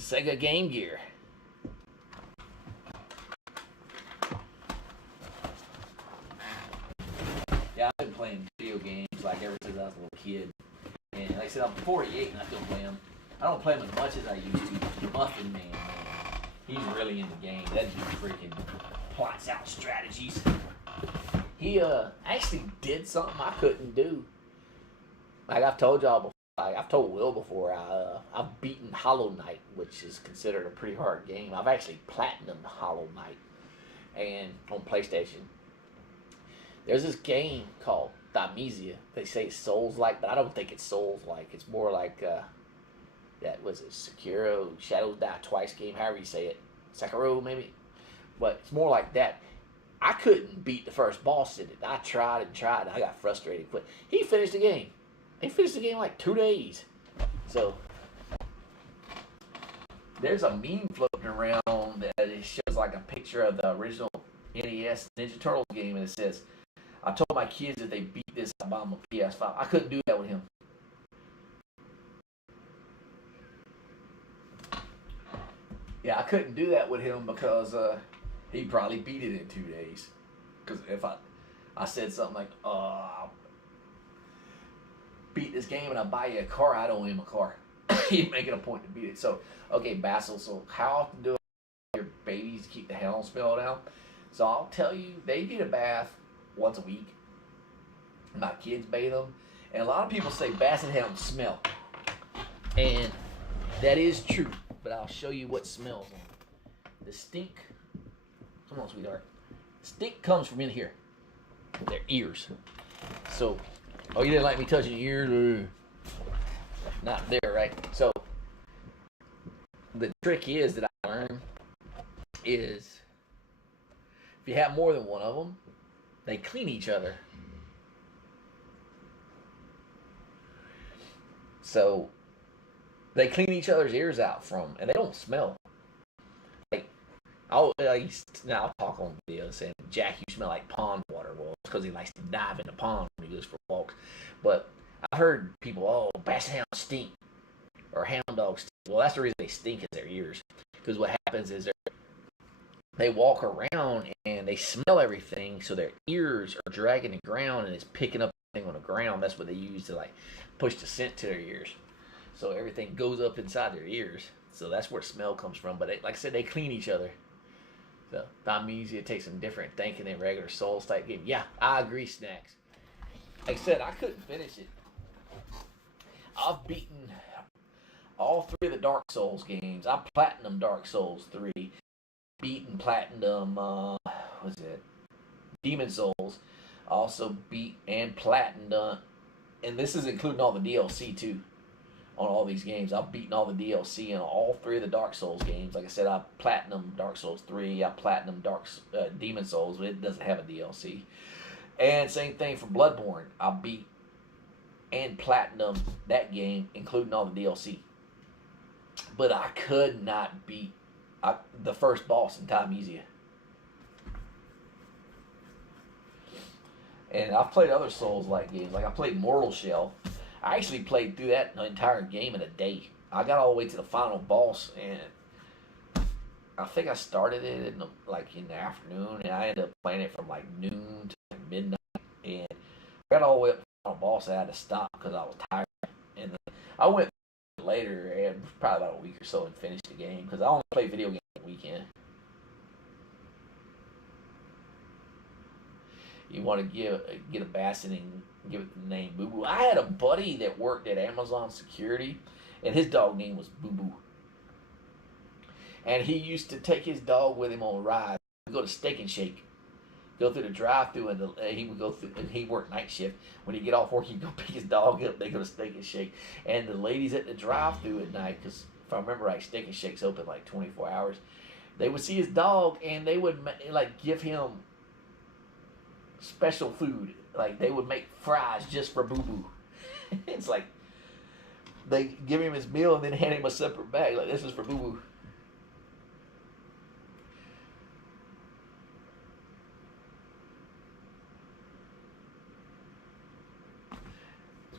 Sega Game Gear. Yeah, I've been playing video games like ever since I was a little kid. And like I said, I'm 48 and I still play them. I don't play them as much as I used to. Muffin Man, he's really in the game. That dude freaking plots out strategies. He actually did something I couldn't do. Like I've told y'all before, like I've told Will before, I've beaten Hollow Knight, which is considered a pretty hard game. I've actually platinumed Hollow Knight and on PlayStation. There's this game called Thamisia. They say it's Souls-like, but I don't think it's Souls-like. It's more like that was it Sekiro, Shadows Die Twice game, however you say it, Sekiro maybe. But it's more like that. I couldn't beat the first boss in it. I tried and tried. And I got frustrated. But he finished the game. He finished the game in like 2 days. So there's a meme floating around that it shows like a picture of the original NES Ninja Turtles game, and it says, I told my kids that they beat this, I'd buy them a PS5. I couldn't do that with him. Yeah, I couldn't do that with him because he probably beat it in 2 days. Because if I said something like, I'll beat this game and I'll buy you a car, I don't owe him a car. He'd make it a point to beat it. So, okay, Basil, so how often do your babies keep the hound smell down? So I'll tell you, they get a bath once a week. My kids bathe them. And a lot of people say Basset Hounds smell. And that is true. But I'll show you what smells them. The stink, come on, sweetheart. The stink comes from in here. Their ears. So, oh, you didn't like me touching your ears? Not there, right? So, the trick is that I learned is if you have more than one of them, they clean each other. So they clean each other's ears out from, and they don't smell. Like I'll talk on video saying, Jack, you smell like pond water. Well, it's because he likes to dive in the pond when he goes for walks. But I've heard people, oh, basset hounds stink, or hound dogs stink. Well, that's the reason they stink is their ears. Because what happens is they walk around and they smell everything, so their ears are dragging the ground and it's picking up everything on the ground. That's what they use to like push the scent to their ears. So everything goes up inside their ears. So that's where smell comes from. But like I said, they clean each other. So I'm easy to take some different thinking than regular Souls type game. Yeah, I agree, Snacks. Like I said, I couldn't finish it. I've beaten all 3 of the Dark Souls games. I platinum Dark Souls 3. Beaten platinum, was it Demon Souls? Also beat and platinum, and this is including all the DLC too. On all these games, I've beaten all the DLC in all 3 of the Dark Souls games. Like I said, I platinum Dark Souls 3. I platinum Demon Souls, but it doesn't have a DLC. And same thing for Bloodborne. I beat and platinum that game, including all the DLC. But I could not beat the first boss in Timesia. And I've played other Souls-like games. Like I played Mortal Shell. I actually played through that entire game in a day. I got all the way to the final boss, and I think I started it in the afternoon, and I ended up playing it from like noon to midnight. And I got all the way up to the final boss. I had to stop because I was tired. And then I went later, and probably about a week or so, and finished the game because I only play video games on the weekend. You want to get a basset and give it the name Boo Boo. I had a buddy that worked at Amazon Security, and his dog name was Boo Boo. And he used to take his dog with him on rides. He'd go to Steak and Shake, go through the drive-through, and he would go through. And he worked night shift. When he'd get off work, he'd go pick his dog up. They go to Steak and Shake, and the ladies at the drive-through at night, because if I remember right, Steak and Shake's open like 24 hours. They would see his dog, and they would like give him special food. Like they would make fries just for Boo Boo. It's like they give him his meal and then hand him a separate bag. Like, this is for Boo Boo.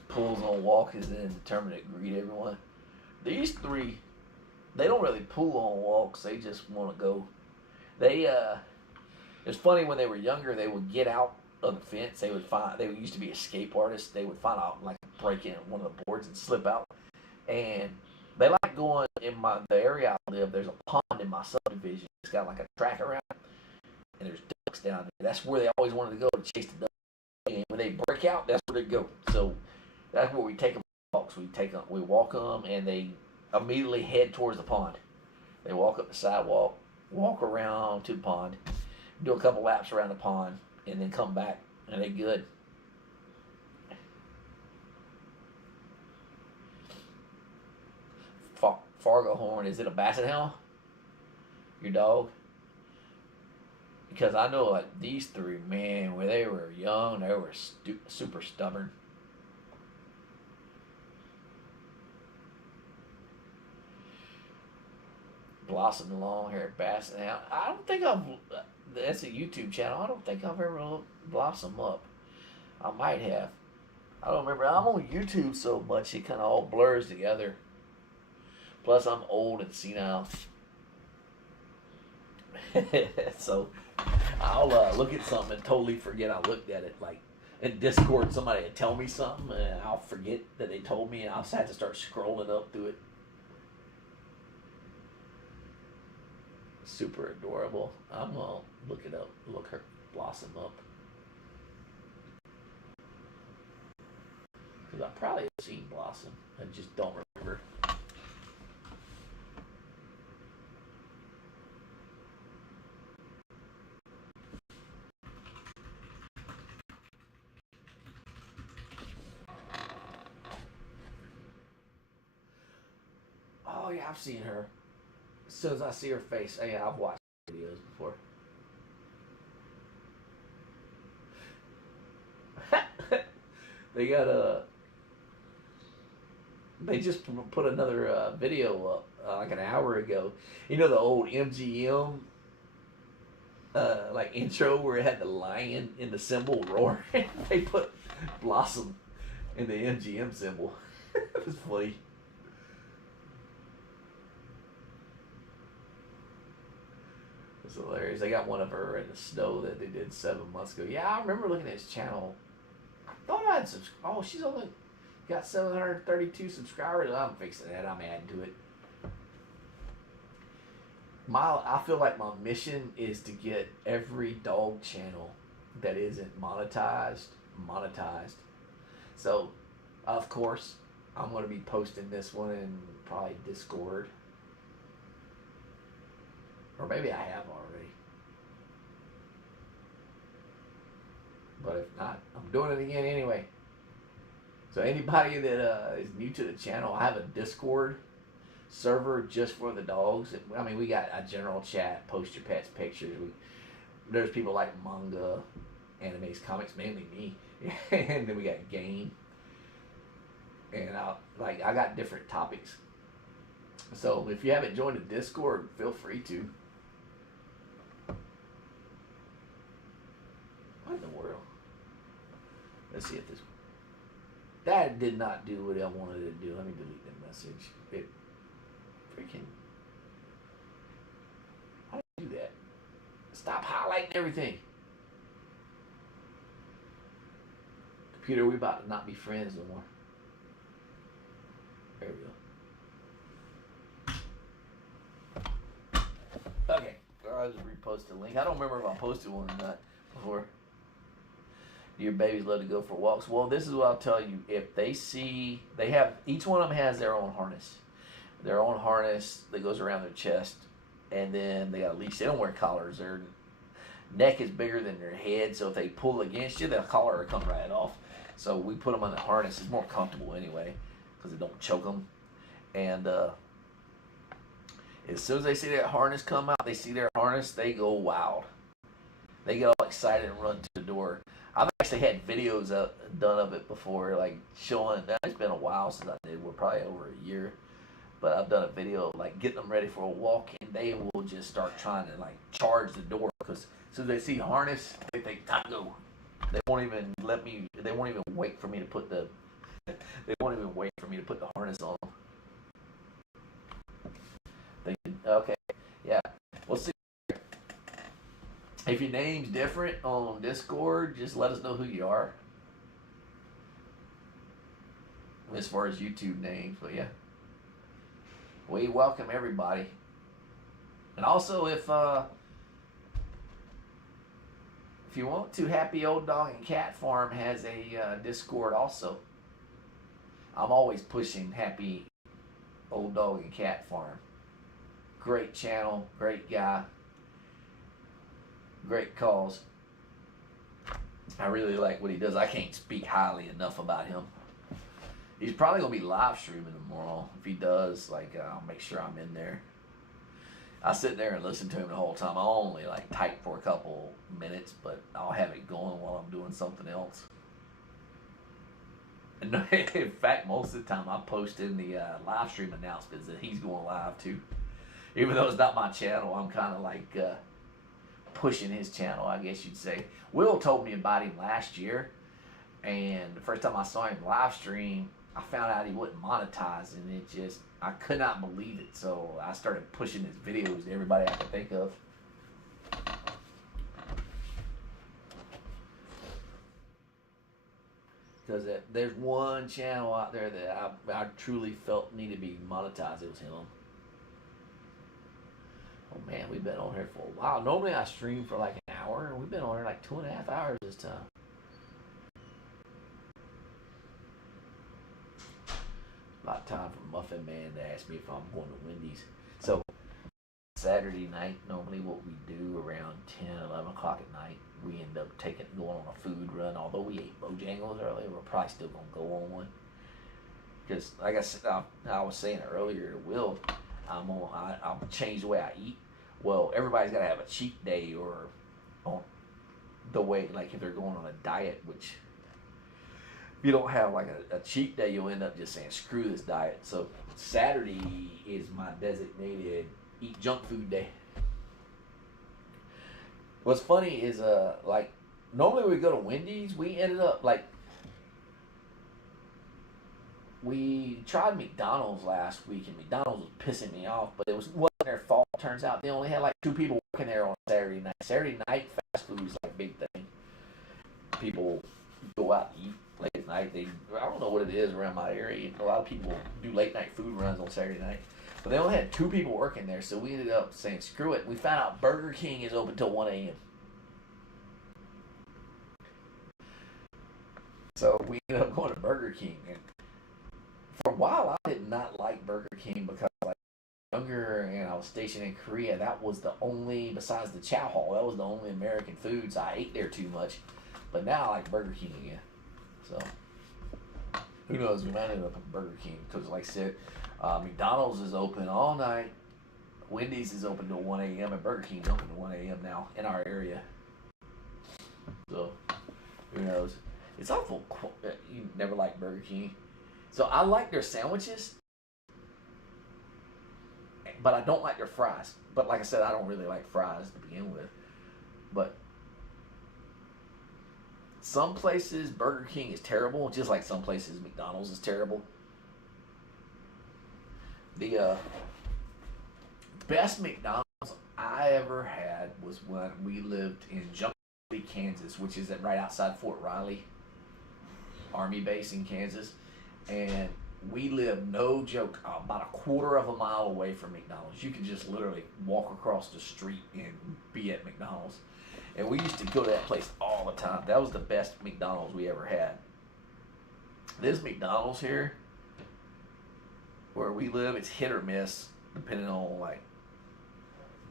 Pulls on walk is then determined to greet everyone. These 3, they don't really pull on walks. They just want to go. It's funny, when they were younger, they would get out of the fence. They used to be escape artists. They would find out, like, break in one of the boards and slip out. And they like going in the area I live. There's a pond in my subdivision. It's got like a track around it, and there's ducks down there. That's where they always wanted to go to chase the ducks. And when they break out, that's where they go. So that's where we take them walks. We walk them, and they immediately head towards the pond. They walk up the sidewalk, walk around to the pond, do a couple laps around the pond, and then come back, and they're good. Fargo Horn, is it a basset hound? Your dog? Because I know, like, these 3, man, when they were young, they were super stubborn. Blossom the long-haired basset hound. I don't think that's a YouTube channel. I don't think I've ever looked Blossom up. I might have. I don't remember. I'm on YouTube so much, it kind of all blurs together. Plus, I'm old and senile. So, I'll look at something and totally forget I looked at it. Like, in Discord, somebody would tell me something, and I'll forget that they told me, and I'll have to start scrolling up through it. Super adorable. I'm going to look it up. Look her Blossom up. Because I probably have seen Blossom. I just don't remember. Oh yeah, I've seen her. As soon as I see her face, yeah, I've watched videos before. They got They just put another video up like an hour ago. You know the old MGM like intro where it had the lion in the symbol roaring. They put Blossom in the MGM symbol. It's funny. It's hilarious. They got one of her in the snow that they did 7 months ago. Yeah, I remember looking at his channel. Thought I had oh, she's only got 732 subscribers. I'm fixing that. I'm adding to it. I feel like my mission is to get every dog channel that isn't monetized. So, of course, I'm going to be posting this one in probably Discord. Or maybe I have already. But if not, I'm doing it again anyway. So anybody that is new to the channel, I have a Discord server just for the dogs. I mean, we got a general chat, post your pets pictures. There's people like manga, animes, comics, mainly me. And then we got game. And I got different topics. So if you haven't joined the Discord, feel free to. What in the world? Let's see if this. That did not do what I wanted it to do. Let me delete that message. It freaking. How do you do that? Stop highlighting everything. Computer, we about to not be friends no more. There we go. Okay. I'll just repost the link. I don't remember if I posted one or not before. Your babies love to go for walks. Well, this is what I'll tell you. If they see, each one of them has their own harness. Their own harness that goes around their chest. And then they got a leash. They don't wear collars. Their neck is bigger than their head. So if they pull against you, the collar will come right off. So we put them on the harness. It's more comfortable anyway because it don't choke them. And as soon as they see that harness come out, they see their harness, they go wild. They get all excited and run to the door. I've actually had videos done of it before, like showing. It's been a while since I did. We're probably over a year, but I've done a video of like getting them ready for a walk, and they will just start trying to like charge the door because as soon as they see harness, they think time to go. They won't even let me. They won't even wait for me to put the. They won't even wait for me to put the harness on. Okay, yeah, we'll see. If your name's different on Discord, just let us know who you are. As far as YouTube names, but yeah. We welcome everybody. And also if you want to, Happy Old Dog and Cat Farm has a Discord also. I'm always pushing Happy Old Dog and Cat Farm. Great channel, great guy. Great cause. I really like what he does. I can't speak highly enough about him. He's probably gonna be live streaming tomorrow. If he does, I'll make sure I'm in there. I sit there and listen to him the whole time. I'll only type for a couple minutes, but I'll have it going while I'm doing something else. And in fact, most of the time I post in the live stream announcements that he's going live too. Even though it's not my channel, I'm kind of pushing his channel, I guess you'd say. Will told me about him last year, and the first time I saw him live stream, I found out he wasn't monetized, and I could not believe it. So I started pushing his videos to everybody I could think of. Because there's one channel out there that I truly felt needed to be monetized. It was him. Oh man, we've been on here for a while. Normally I stream for an hour, and we've been on here 2.5 hours this time. About time for Muffin Man to ask me if I'm going to Wendy's. So Saturday night, normally what we do around 10, 11 o'clock at night, we end up going on a food run. Although we ate Bojangles earlier, we're probably still going to go on one. Because like I was saying earlier to Will, I'll change the way I eat. Well, everybody's got to have a cheat day or on the way, if they're going on a diet, which if you don't have like a cheat day, you'll end up just saying screw this diet. So Saturday is my designated eat junk food day. What's funny is like normally we go to Wendy's. We ended up like we tried McDonald's last week, and McDonald's was pissing me off, but wasn't their fault. Turns out they only had like 2 people working there on Saturday night. Saturday night fast food is like a big thing. People go out to eat late at night. I don't know what it is around my area. A lot of people do late night food runs on Saturday night, but they only had 2 people working there, so we ended up saying screw it. We found out Burger King is open till 1 a.m. So we ended up going to Burger King, and for a while I did not like Burger King because like younger and I was stationed in Korea. That was the only, besides the chow hall, that was the only American foods I ate there too much. But now I like Burger King again. So who knows? We might end up at Burger King because, like I said, McDonald's is open all night. Wendy's is open till 1 a.m. and Burger King's open till 1 a.m. now in our area. So who knows? It's awful. You never liked Burger King. So I like their sandwiches, but I don't like their fries. But like I said, I don't really like fries to begin with. But some places Burger King is terrible, just like some places McDonald's is terrible. The best McDonald's I ever had was when we lived in Junction City, Kansas, which is right outside Fort Riley Army Base in Kansas. And we lived, no joke, about a quarter of a mile away from McDonald's. You could just literally walk across the street and be at McDonald's. And we used to go to that place all the time. That was the best McDonald's we ever had. This McDonald's here, where we live, it's hit or miss, depending on like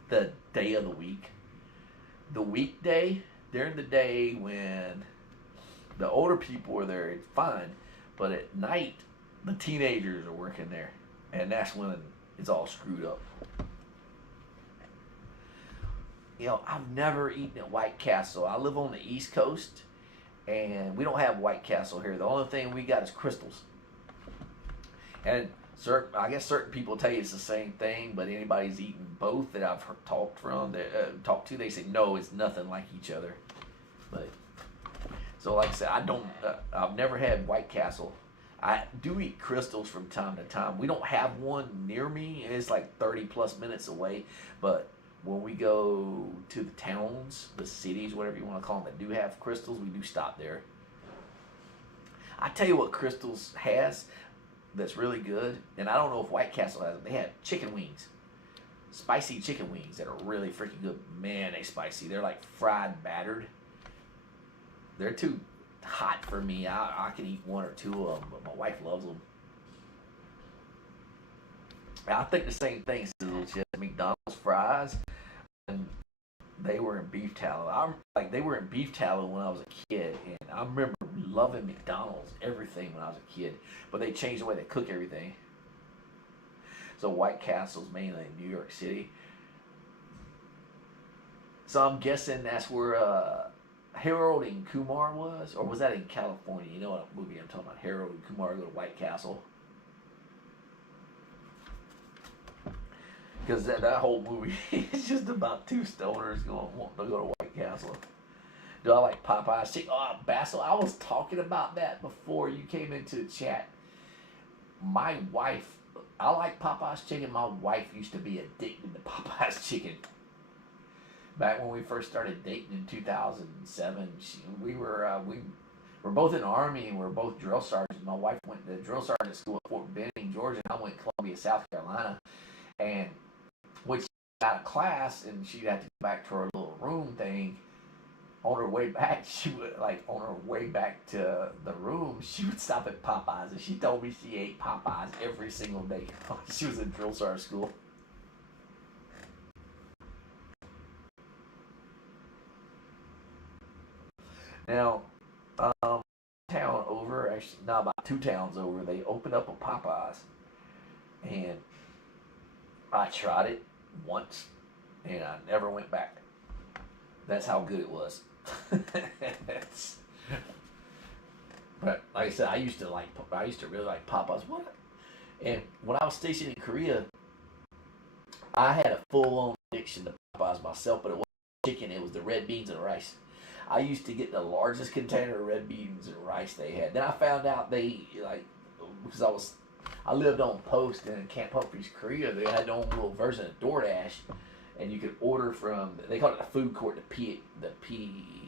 the day of the week. The weekday, during the day when the older people are there, it's fine. But at night, the teenagers are working there. And that's when it's all screwed up. You know, I've never eaten at White Castle. I live on the East Coast, and we don't have White Castle here. The only thing we got is Crystals. And I guess certain people tell you it's the same thing, but anybody's eaten both that I've talked to, they say, no, it's nothing like each other. But so, like I said, I've never had White Castle. I do eat Crystals from time to time. We don't have one near me. It's like 30 plus minutes away. But when we go to the towns, the cities, whatever you want to call them, that do have Crystals, we do stop there. I tell you what Crystals has that's really good, and I don't know if White Castle has it. They have chicken wings. Spicy chicken wings that are really freaking good. Man, they spicy. They're like fried battered. They're too hot for me. I can eat 1 or 2 of them, but my wife loves them. I think the same thing. It's just McDonald's fries, and they were in beef tallow. They were in beef tallow when I was a kid, and I remember loving McDonald's everything when I was a kid. But they changed the way they cook everything. So White Castle's mainly in New York City. So I'm guessing that's where Harold and Kumar was, or was that in California? You know what movie I'm talking about? Harold and Kumar go to White Castle. Because that whole movie is just about 2 stoners wanting to go to White Castle. Do I like Popeye's chicken? Oh, Basil, I was talking about that before you came into the chat. My wife, I like Popeye's chicken. My wife used to be addicted to Popeye's chicken. Back when we first started dating in 2007, we were both in the Army and we were both drill sergeants. My wife went to drill sergeant school at Fort Benning, Georgia, and I went to Columbia, South Carolina. And when she got out of class and she had to go back to her little room thing, on her way back, on her way back to the room, she would stop at Popeyes, and she told me she ate Popeyes every single day while she was in drill sergeant school. Now, town over, actually, not about 2 towns over, they opened up a Popeyes, and I tried it once, and I never went back. That's how good it was. But like I said, I used to really like Popeyes. What? And when I was stationed in Korea, I had a full on addiction to Popeyes myself, but it wasn't chicken. It was the red beans and rice. I used to get the largest container of red beans and rice they had. Then I found out they like because I lived on post in Camp Humphreys, Korea. They had their own little version of DoorDash, and you could order from. They called it the food court. The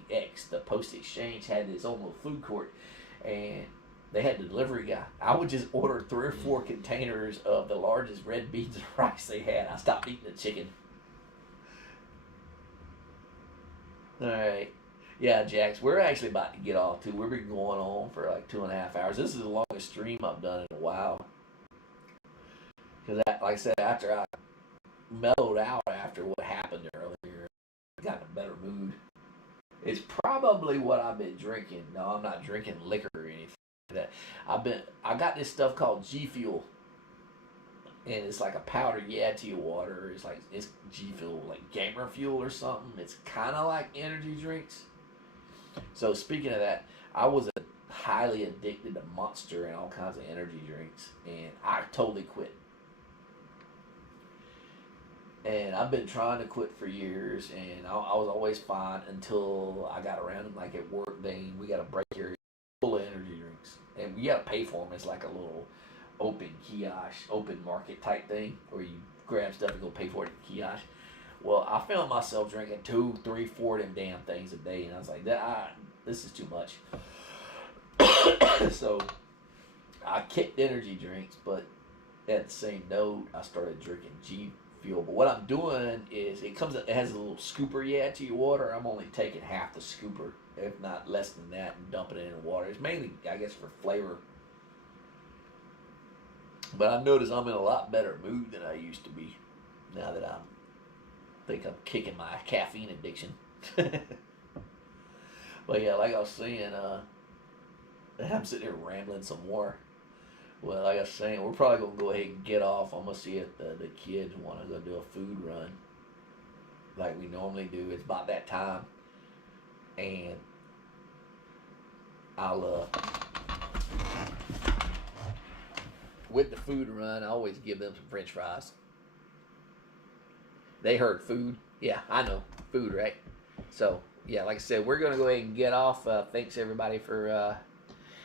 PX, the Post Exchange had its own little food court, and they had the delivery guy. I would just order 3 or 4 containers of the largest red beans and rice they had. I stopped eating the chicken. All right. Yeah, Jax, we're actually about to get off too. We've been going on for like 2.5 hours. This is the longest stream I've done in a while. Because, like I said, after I mellowed out after what happened earlier, I got in a better mood. It's probably what I've been drinking. No, I'm not drinking liquor or anything like that. I got this stuff called G Fuel, and it's like a powder you add to your water. It's G Fuel, like gamer fuel or something. It's kind of like energy drinks. So speaking of that, I was highly addicted to Monster and all kinds of energy drinks, and I totally quit. And I've been trying to quit for years, and I was always fine until I got around them. Like at work, we got a break here full of energy drinks, and you got to pay for them. It's like a little open kiosk, open market type thing, where you grab stuff and go pay for it at the kiosk. Well, I found myself drinking 2, 3, 4 of them damn things a day, and I was like, this is too much. So I kicked energy drinks, but at the same note, I started drinking G Fuel. But what I'm doing is it has a little scooper you add to your water. I'm only taking half the scooper, if not less than that, and dumping it in the water. It's mainly, I guess, for flavor. But I noticed I'm in a lot better mood than I used to be now that I think I'm kicking my caffeine addiction. But yeah, like I was saying, I'm sitting here rambling some more. Well, like I was saying, we're probably going to go ahead and get off. I'm going to see if the kids want to go do a food run like we normally do. It's about that time. And I'll, with the food run, I always give them some french fries. They heard food. Yeah, I know. Food, right? So, yeah, like I said, we're going to go ahead and get off. Thanks, everybody, for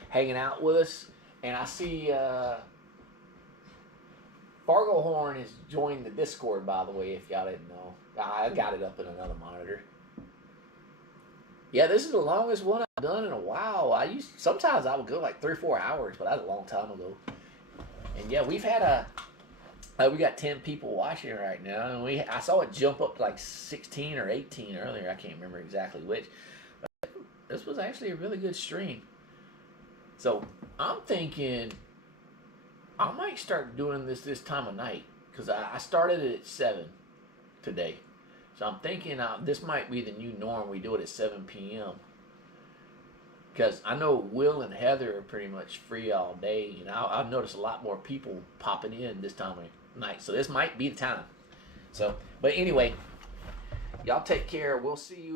hanging out with us. And I see Fargo Horn has joined the Discord, by the way, if y'all didn't know. I got it up in another monitor. Yeah, this is the longest one I've done in a while. Sometimes I would go like 3 or 4 hours, but that was a long time ago. And yeah, we've had we got 10 people watching right now, and I saw it jump up to like 16 or 18 earlier. I can't remember exactly which. But this was actually a really good stream. So I'm thinking I might start doing this time of night, because I started it at 7 today. So I'm thinking this might be the new norm. We do it at 7 p.m. Because I know Will and Heather are pretty much free all day. And I've noticed a lot more people popping in this time of night. So this might be the time. So, but anyway, y'all take care. We'll see you.